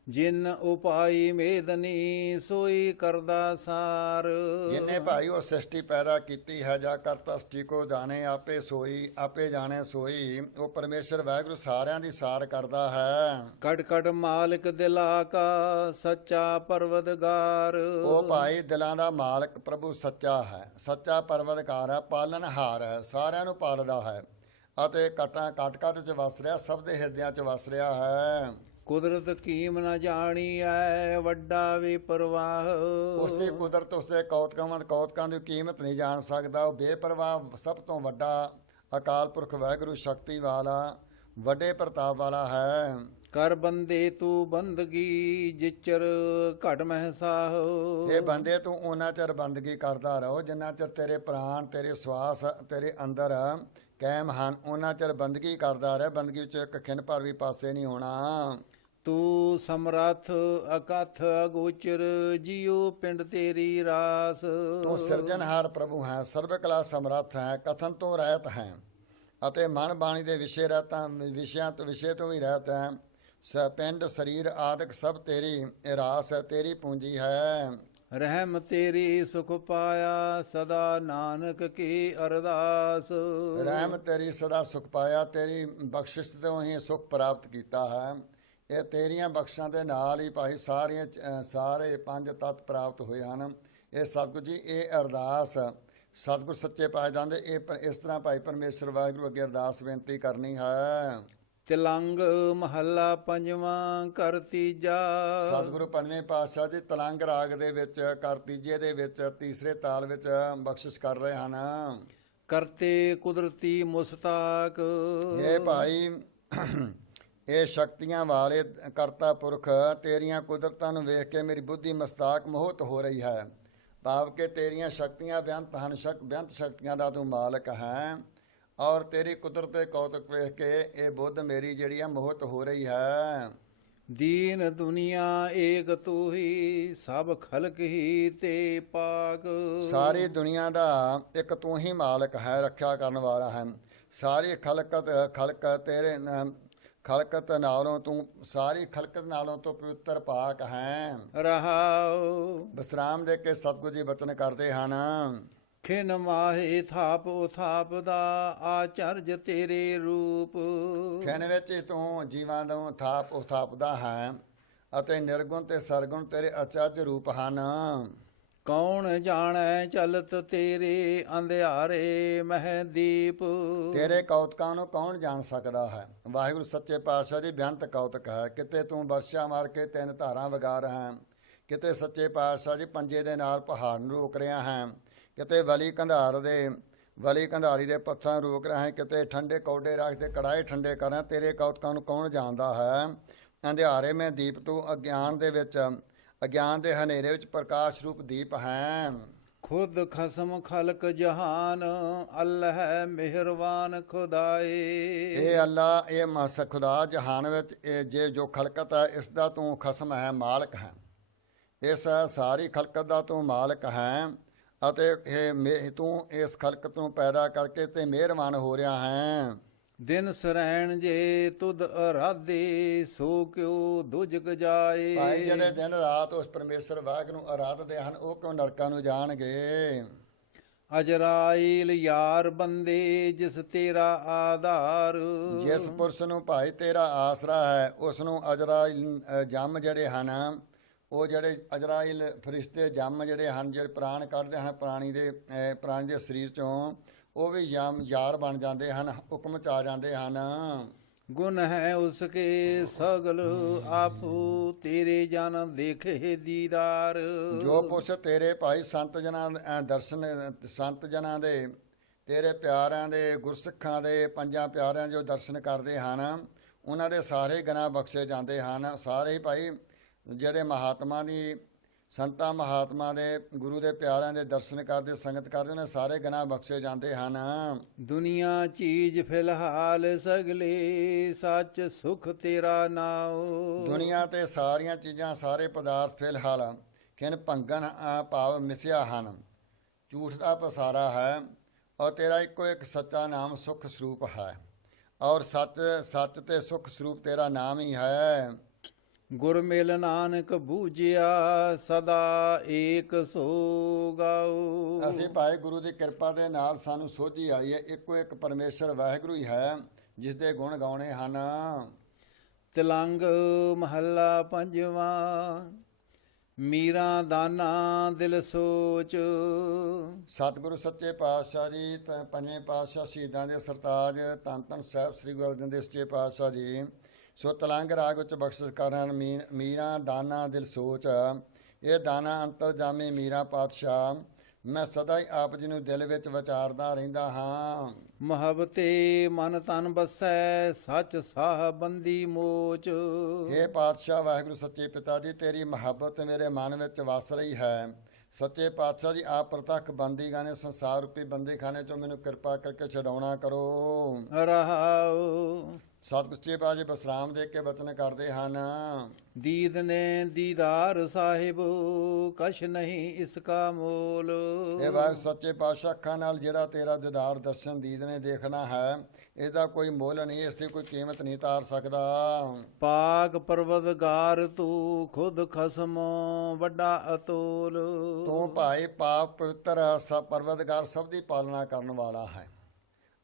ਜਿਨ ਉਪਾਈ ਮੇਦਨੀ ਸੋਈ ਕਰਦਾ ਸਾਰ। ਜਿਨੇ ਭਾਈ ਉਹ ਸ੍ਰਿਸ਼ਟੀ ਪੈਦਾ ਕੀਤੀ ਹੈ, ਜਾ ਕਰਤਾ ਸ੍ਰਿਸ਼ਟੀ ਕੋ ਜਾਣੇ ਆਪੇ ਸੋਈ, ਆਪੇ ਜਾਣੇ ਸੋਈ। ਉਹ ਪਰਮੇਸ਼ਰ ਵਾਹਿਗੁਰੂ ਸਾਰਿਆਂ ਦੀ ਸਾਰ ਕਰਦਾ ਹੈ। ਕਟ ਕਟ ਮਾਲਕ ਦਿਲਾ ਕਾ ਸੱਚਾ ਪਰਵਦਗਾਰ। ਉਹ ਭਾਈ ਦਿਲਾਂ ਦਾ ਮਾਲਕ ਪ੍ਰਭੂ ਸੱਚਾ ਹੈ, ਸੱਚਾ ਪਰਵਦਕਾਰ ਹੈ, ਪਾਲਣਹਾਰ ਹੈ, ਸਾਰਿਆਂ ਨੂੰ ਪਾਲਦਾ ਹੈ ਅਤੇ ਕਟਾਂ ਕਟ ਕਟ ਚ ਵਸ ਰਿਹਾ, ਸਭ ਦੇ ਹਿਰਦਿਆਂ ਚ ਵਸ ਰਿਹਾ ਹੈ। ਕੁਦਰਤ ਕੀਮ ਨ ਜਾਣੀ ਐ ਵੱਡਾ ਵੀ ਪਰਵਾਹ। ਉਸ ਦੀ ਕੁਦਰਤ, ਉਸ ਦੇ ਕੌਤਕਾਂ ਦੀ ਕੀਮਤ ਨਹੀਂ ਜਾਣ ਸਕਦਾ। ਉਹ ਬੇਪਰਵਾਹ, ਸਭ ਤੋਂ ਵੱਡਾ ਅਕਾਲ ਪੁਰਖ ਵਾਹਿਗੁਰੂ ਸ਼ਕਤੀ ਵਾਲਾ, ਵੱਡੇ ਪ੍ਰਤਾਪ ਵਾਲਾ ਹੈ। ਕਰ ਬੰਦੇ ਤੂੰ ਬੰਦਗੀ ਜਿਚਰ ਘਟ ਮਹਿਸਾਹ। ਇਹ ਬੰਦੇ ਤੂੰ ਉਹਨਾਂ ਚਿਰ ਬੰਦਗੀ ਕਰਦਾ ਰਹੋ ਜਿੰਨਾ ਚਿਰ ਤੇਰੇ ਪ੍ਰਾਣ, ਤੇਰੇ ਸਵਾਸ ਤੇਰੇ ਅੰਦਰ ਕਾਇਮ ਹਨ, ਉਹਨਾਂ ਚਿਰ ਬੰਦਗੀ ਕਰਦਾ ਰਹਿ। ਬੰਦਗੀ ਵਿੱਚ ਇੱਕ ਖਿੰਨ ਭਰ ਵੀ ਪਾਸੇ ਨਹੀਂ ਹੋਣਾ। ਤੂੰ ਸਮਰੱਥ ਅਕਥ ਅਗੋਚਰ ਜੀਉ ਪਿੰਡ ਤੇਰੀ ਰਾਸ। ਤੂੰ ਸਿਰਜਣਹਾਰ ਪ੍ਰਭੂ ਹੈ, ਸਰਬ ਕਲਾ ਸਮਰੱਥ ਹੈ, ਕਥਨ ਤੋਂ ਰਹਿਤ ਹੈ ਅਤੇ ਮਨ ਬਾਣੀ ਦੇ ਵਿਸ਼ੇ ਤੋਂ ਵੀ ਰਹਿਤ ਹੈ। ਪਿੰਡ ਸਰੀਰ ਆਦਿਕ ਸਭ ਤੇਰੀ ਰਾਸ ਹੈ, ਤੇਰੀ ਪੂੰਜੀ ਹੈ। ਰਹਿਮ ਤੇਰੀ ਸੁਖ ਪਾਇਆ ਸਦਾ ਨਾਨਕ ਕੀ ਅਰਦਾਸ। ਰਹਿਮ ਤੇਰੀ ਸਦਾ ਸੁਖ ਪਾਇਆ, ਤੇਰੀ ਬਖਸ਼ਿਸ਼ ਤੋਂ ਹੀ ਸੁਖ ਪ੍ਰਾਪਤ ਕੀਤਾ ਹੈ। ਇਹ ਤੇਰੀਆਂ ਬਖਸ਼ਾਂ ਦੇ ਨਾਲ ਹੀ ਭਾਈ ਸਾਰੇ ਪੰਜ ਤੱਤ ਪ੍ਰਾਪਤ ਹੋਏ ਹਨ। ਇਹ ਸਤਿਗੁਰ ਜੀ, ਇਹ ਅਰਦਾਸ ਸਤਿਗੁਰ ਸੱਚੇ ਪਾਏ ਜਾਂਦੇ। ਇਹ ਇਸ ਤਰ੍ਹਾਂ ਭਾਈ ਪਰਮੇਸ਼ਰ ਵਾਹਿਗੁਰੂ ਅੱਗੇ ਅਰਦਾਸ ਬੇਨਤੀ ਕਰਨੀ ਹੈ। ਤਿਲੰਗ ਮਹੱਲਾ ਪੰਜਵਾਂ ਕਰ ਤੀਜਾ। ਸਤਿਗੁਰੂ ਪੰਜਵੇਂ ਪਾਤਸ਼ਾਹ ਜੀ ਤਲੰਗ ਰਾਗ ਦੇ ਵਿੱਚ ਕਰ ਤੀਜੇ ਦੇ ਵਿੱਚ ਤੀਸਰੇ ਤਾਲ ਵਿੱਚ ਬਖਸ਼ਿਸ਼ ਕਰ ਰਹੇ ਹਨ। ਕਰਤੇ ਕੁਦਰਤੀ ਮੁਸਤਾਕ। ਇਹ ਭਾਈ ਇਹ ਸ਼ਕਤੀਆਂ ਵਾਲੇ ਕਰਤਾ ਪੁਰਖ, ਤੇਰੀਆਂ ਕੁਦਰਤਾਂ ਨੂੰ ਵੇਖ ਕੇ ਮੇਰੀ ਬੁੱਧੀ ਮਸਤਾਕ ਮੋਹਿਤ ਹੋ ਰਹੀ ਹੈ। ਭਾਵ ਕਿ ਤੇਰੀਆਂ ਸ਼ਕਤੀਆਂ ਬੇਅੰਤ ਹਨ, ਬੇਅੰਤ ਸ਼ਕਤੀਆਂ ਦਾ ਤੂੰ ਮਾਲਕ ਹੈ ਔਰ ਤੇਰੀ ਕੁਦਰਤ ਦੇ ਕੌਤਕ ਵੇਖ ਕੇ ਇਹ ਬੁੱਧ ਮੇਰੀ ਜਿਹੜੀ ਆ ਮੋਹਿਤ ਹੋ ਰਹੀ ਹੈ। ਦੀਨ ਦੁਨੀਆ ਏਕ ਤੂੰ ਹੀ ਸਭ ਖਲਕ ਹੀ ਤੇ ਪਾਕ। ਸਾਰੀ ਦੁਨੀਆ ਦਾ ਇੱਕ ਤੂੰ ਹੀ ਮਾਲਕ ਹੈ, ਰੱਖਿਆ ਕਰਨ ਵਾਲਾ ਹੈ। ਸਾਰੀ ਖਲਕਤ ਤੇਰੇ ਖਲਕਤ ਨਾਲੋਂ ਤੂੰ, ਸਾਰੀ ਖਲਕਤ ਨਾਲੋਂ ਤੋਂ ਪਵਿੱਤਰ ਪਾਕ ਹੈ। ਰਹਾਉ ਵਿਸਰਾਮ ਦੇ ਕੇ ਸਤਿਗੁਰੂ ਜੀ ਬਚਨ ਕਰਦੇ ਹਨ। ਖਿਨ ਮਾਹੇ ਥਾਪ ਉਥਾਪ ਦਾ ਆਚਰਜ ਤੇਰੇ ਰੂਪ। ਖਿਨ ਵਿੱਚ ਹੀ ਤੂੰ ਜੀਵਾਂ ਨੂੰ ਥਾਪ ਉਥਾਪਦਾ ਹੈ ਅਤੇ ਨਿਰਗੁਣ ਤੇ ਸਰਗੁਣ ਤੇਰੇ ਅਚਰਜ ਰੂਪ ਹਨ। ਕੌਣ ਜਾਣੈ ਚਲਤ ਤੇਰੇ ਅੰਧਿਆਰੇ ਮਹਿਦੀਪ। ਤੇਰੇ ਕੌਤਕਾਂ ਨੂੰ ਕੌਣ ਜਾਣ ਸਕਦਾ ਹੈ। ਵਾਹਿਗੁਰੂ ਸੱਚੇ ਪਾਤਸ਼ਾਹ ਦੀ ਬੇਅੰਤ ਕੌਤਕ ਹੈ। ਕਿਤੇ ਤੂੰ ਬਰਸ਼ਾ ਮਾਰ ਕੇ ਤਿੰਨ ਧਾਰਾਂ ਵਗਾ ਰਿਹਾ ਹੈ, ਕਿਤੇ ਸੱਚੇ ਪਾਤਸ਼ਾਹ ਜੀ ਪੰਜੇ ਦੇ ਨਾਲ ਪਹਾੜ ਨੂੰ ਰੋਕ ਰਿਹਾ ਹੈ, ਕਿਤੇ ਵਲੀ ਕੰਧਾਰੀ ਦੇ ਪੱਥਰਾਂ ਰੋਕ ਰਿਹਾ ਹੈ, ਕਿਤੇ ਠੰਡੇ ਕੌਡੇ ਰੱਖ ਤੇ ਕੜਾਏ ਠੰਡੇ ਕਰ ਰਿਹਾ। ਤੇਰੇ ਕੌਤਕਾਂ ਨੂੰ ਕੌਣ ਜਾਣਦਾ ਹੈ। ਅੰਧਿਆਰੇ ਮੈਂ ਦੀਪ ਤੂੰ, ਅਗਿਆਨ ਦੇ ਹਨੇਰੇ ਵਿੱਚ ਪ੍ਰਕਾਸ਼ ਰੂਪ ਦੀਪ ਹੈ। ਖੁਦ ਖਸਮ ਖਲਕ ਜਹਾਨ ਅੱਲ੍ਹ ਮਿਹਰਬਾਨ ਖੁਦਾਏ। ਇਹ ਅੱਲਾ, ਇਹ ਖੁਦਾ ਜਹਾਨ ਵਿੱਚ ਇਹ ਜੋ ਖਲਕਤ ਹੈ ਇਸ ਦਾ ਤੂੰ ਖਸਮ ਹੈ, ਮਾਲਕ ਹੈ। ਇਸ ਸਾਰੀ ਖਲਕਤ ਦਾ ਤੂੰ ਮਾਲਕ ਹੈ ਅਤੇ ਤੂੰ ਇਸ ਖਲਕਤ ਨੂੰ ਪੈਦਾ ਕਰਕੇ ਤੇ ਮਿਹਰਬਾਨ ਹੋ ਰਿਹਾ ਹੈ। ਦਿਨ ਸਰੈਣ ਜੇ ਤੁਧ ਅਰਾਧੇ ਸੋ ਕਿਉ ਦੁਜਗ ਜਾਏ। ਭਾਈ ਜਿਹੜੇ ਦਿਨ ਰਾਤ ਉਸ ਪਰਮੇਸ਼ਰ ਵਾਹਿਗੁਰੂ ਨੂੰ ਆਰਾਧਦੇ ਹਨ ਉਹ ਕਿਉਂ ਨਰਕਾਂ ਨੂੰ ਜਾਣਗੇ। ਅਜਰਾਇਲ ਯਾਰ ਬੰਦੇ ਜਿਸ ਤੇਰਾ ਆਧਾਰ। ਜਿਸ ਪੁਰਸ਼ ਨੂੰ ਭਾਈ ਤੇਰਾ ਆਸਰਾ ਹੈ ਉਸ ਨੂੰ ਅਜਰਾਇਲ ਜੰਮ ਜਿਹੜੇ ਹਨ, ਉਹ ਜਿਹੜੇ ਅਜਰਾਇਲ ਫਰਿਸ਼ਤੇ ਜੰਮ ਜਿਹੜੇ ਹਨ, ਜਿਹੜੇ ਪ੍ਰਾਣ ਕੱਢਦੇ ਹਨ ਪ੍ਰਾਣੀ ਦੇ ਸਰੀਰ ਚੋਂ, ਉਹ ਵੀ ਯਾਰ ਬਣ ਜਾਂਦੇ ਹਨ, ਹੁਕਮ ਚ ਆ ਜਾਂਦੇ ਹਨ। ਗੁਣ ਹੈ ਉਸਕੇ ਸਗਲ ਆਪੂ ਤੇਰੇ ਜਨ ਦੇਖੇ ਦੀਦਾਰ। ਜੋ ਪੁਰਸ਼ ਤੇਰੇ ਭਾਈ ਸੰਤ ਜਨਾਂ ਦੇ ਤੇਰੇ ਪਿਆਰਿਆਂ ਦੇ ਗੁਰਸਿੱਖਾਂ ਦੇ ਪੰਜਾਂ ਪਿਆਰਿਆਂ ਜੋ ਦਰਸ਼ਨ ਕਰਦੇ ਹਨ ਉਹਨਾਂ ਦੇ ਸਾਰੇ ਗੁਨਾਹ ਬਖਸ਼ੇ ਜਾਂਦੇ ਹਨ। ਸਾਰੇ ਹੀ ਭਾਈ ਜਿਹੜੇ ਮਹਾਤਮਾ ਦੀ ਸੰਤਾਂ ਮਹਾਤਮਾ ਦੇ ਗੁਰੂ ਦੇ ਪਿਆਰਿਆਂ ਦੇ ਦਰਸ਼ਨ ਕਰਦੇ ਸੰਗਤ ਕਰਦੇ ਨੇ ਸਾਰੇ ਗੁਨਾਹ ਬਖਸ਼ੇ ਜਾਂਦੇ ਹਨ। ਦੁਨੀਆ ਚੀਜ਼ ਫਿਲਹਾਲ ਸਗਲੇ ਸੱਚ ਸੁਖ ਤੇਰਾ ਨਾਉ। ਦੁਨੀਆ ਤੇ ਸਾਰੀਆਂ ਚੀਜ਼ਾਂ ਸਾਰੇ ਪਦਾਰਥ ਫਿਲਹਾਲ ਖਿਨ ਭੰਗਨ ਭਾਵ ਮਿਥਿਆ ਹਨ, ਝੂਠ ਦਾ ਪਸਾਰਾ ਹੈ ਔਰ ਤੇਰਾ ਇੱਕੋ ਇੱਕ ਸੱਚਾ ਨਾਮ ਸੁਖ ਸਰੂਪ ਹੈ ਔਰ ਸੱਚ ਤੇ ਸੁਖ ਸਰੂਪ ਤੇਰਾ ਨਾਮ ਹੀ ਹੈ। ਗੁਰ ਮਿਲ ਨਾਨਕ ਬੂਝਿਆ ਸਦਾ ਏਕ ਸੋ ਗਾਓ। ਅਸੀਂ ਭਾਈ ਗੁਰੂ ਦੀ ਕਿਰਪਾ ਦੇ ਨਾਲ ਸਾਨੂੰ ਸੋਝੀ ਆਈ ਹੈ, ਇੱਕੋ ਇੱਕ ਪਰਮੇਸ਼ਰ ਵਾਹਿਗੁਰੂ ਹੀ ਹੈ ਜਿਸ ਦੇ ਗੁਣ ਗਾਉਣੇ ਹਨ। ਤਿਲੰਗ ਮਹੱਲਾ ਪੰਜਵਾਂ। ਮੀਰਾ ਦਾਨਾ ਦਿਲ ਸੋਚ। ਸਤਿਗੁਰੂ ਸੱਚੇ ਪਾਤਸ਼ਾਹ ਜੀ ਪੰਜਵੇਂ ਪਾਤਸ਼ਾਹ ਸ਼ਹੀਦਾਂ ਦੇ ਸਰਤਾਜ ਧੰਨ ਧੰਨ ਸਾਹਿਬ ਸ੍ਰੀ ਗੁਰੂ ਅਰਜਨ ਦੇਵ ਸੱਚੇ ਪਾਤਸ਼ਾਹ ਜੀ ਸੋ ਤਲੰਗ ਰਾਗ ਵਿੱਚ ਬਖਸ਼ਿਸ਼ ਕਰਨ ਮੀਰਾ ਦਾਨਾ ਦਿਲ ਸੋਚ। ਇਹ ਦਾਨਾ ਅੰਤਰਜਾਮੀ ਮੀਰਾ ਪਾਤਸ਼ਾਹ, ਮੈਂ ਸਦਾ ਹੀ ਆਪ ਜੀ ਨੂੰ ਦਿਲ ਵਿੱਚ ਵਿਚਾਰਦਾ ਰਹਿੰਦਾ ਹਾਂ। ਮੁਹੱਬਤੇ ਮਨ ਤਨ ਬਸੈ ਸੱਚ ਸਾਹ ਬੰਦੀ ਮੋਚ। ਇਹ ਪਾਤਸ਼ਾਹ ਵਾਹਿਗੁਰੂ ਸੱਚੇ ਪਿਤਾ ਜੀ, ਤੇਰੀ ਮੁਹੱਬਤ ਮੇਰੇ ਮਨ ਵਿੱਚ ਵਸ ਰਹੀ ਹੈ। ਸੱਚੇ ਪਾਤਸ਼ਾਹ ਜੀ, ਆਪ ਪ੍ਰਤੱਖ ਬੰਦੀਗਾਨੇ ਸੰਸਾਰ ਰੂਪੀ ਬੰਦੀਖਾਨੇ ਚੋਂ ਮੈਨੂੰ ਕਿਰਪਾ ਕਰਕੇ ਛਡਾਉਣਾ ਕਰੋ। ਰਹਾਉ। ਸਤਿਗੁਰੂ ਸੱਚੇ ਪਾਤਸ਼ਾਹ ਜੀ ਵਿਸਰਾਮ ਦੇ ਕੇ ਬਚਨ ਕਰਦੇ ਹਨ। ਦੀਦ ਨੇ ਦੀਦਾਰ ਸਾਹਿਬ ਕਛ ਨਹੀਂ ਇਸ ਕਾ ਮੋਲ। ਇਹ ਵਾਹਿਗੁਰੂ ਸੱਚੇ ਪਾਤਸ਼ਾਹ, ਅੱਖਾਂ ਨਾਲ ਜਿਹੜਾ ਤੇਰਾ ਦੀਦਾਰ ਦਰਸ਼ਨ ਦੀਦ ਨੇ ਦੇਖਣਾ ਹੈ, ਇਹਦਾ ਕੋਈ ਮੁੱਲ ਨਹੀਂ, ਇਸ ਦੀ ਕੋਈ ਕੀਮਤ ਨਹੀਂ ਤਾਰ ਸਕਦਾ। ਪਾਕ ਪਰਵਦਗਾਰ ਤੂੰ ਖੁਦ ਖਸਮ ਵੱਡਾ ਅਤੋਲ। ਤੂੰ ਭਾਈ ਪਾਪ ਪਵਿੱਤਰ ਸਭ ਪਰਵਦਗਾਰ ਸਭ ਦੀ ਪਾਲਣਾ ਕਰਨ ਵਾਲਾ ਹੈ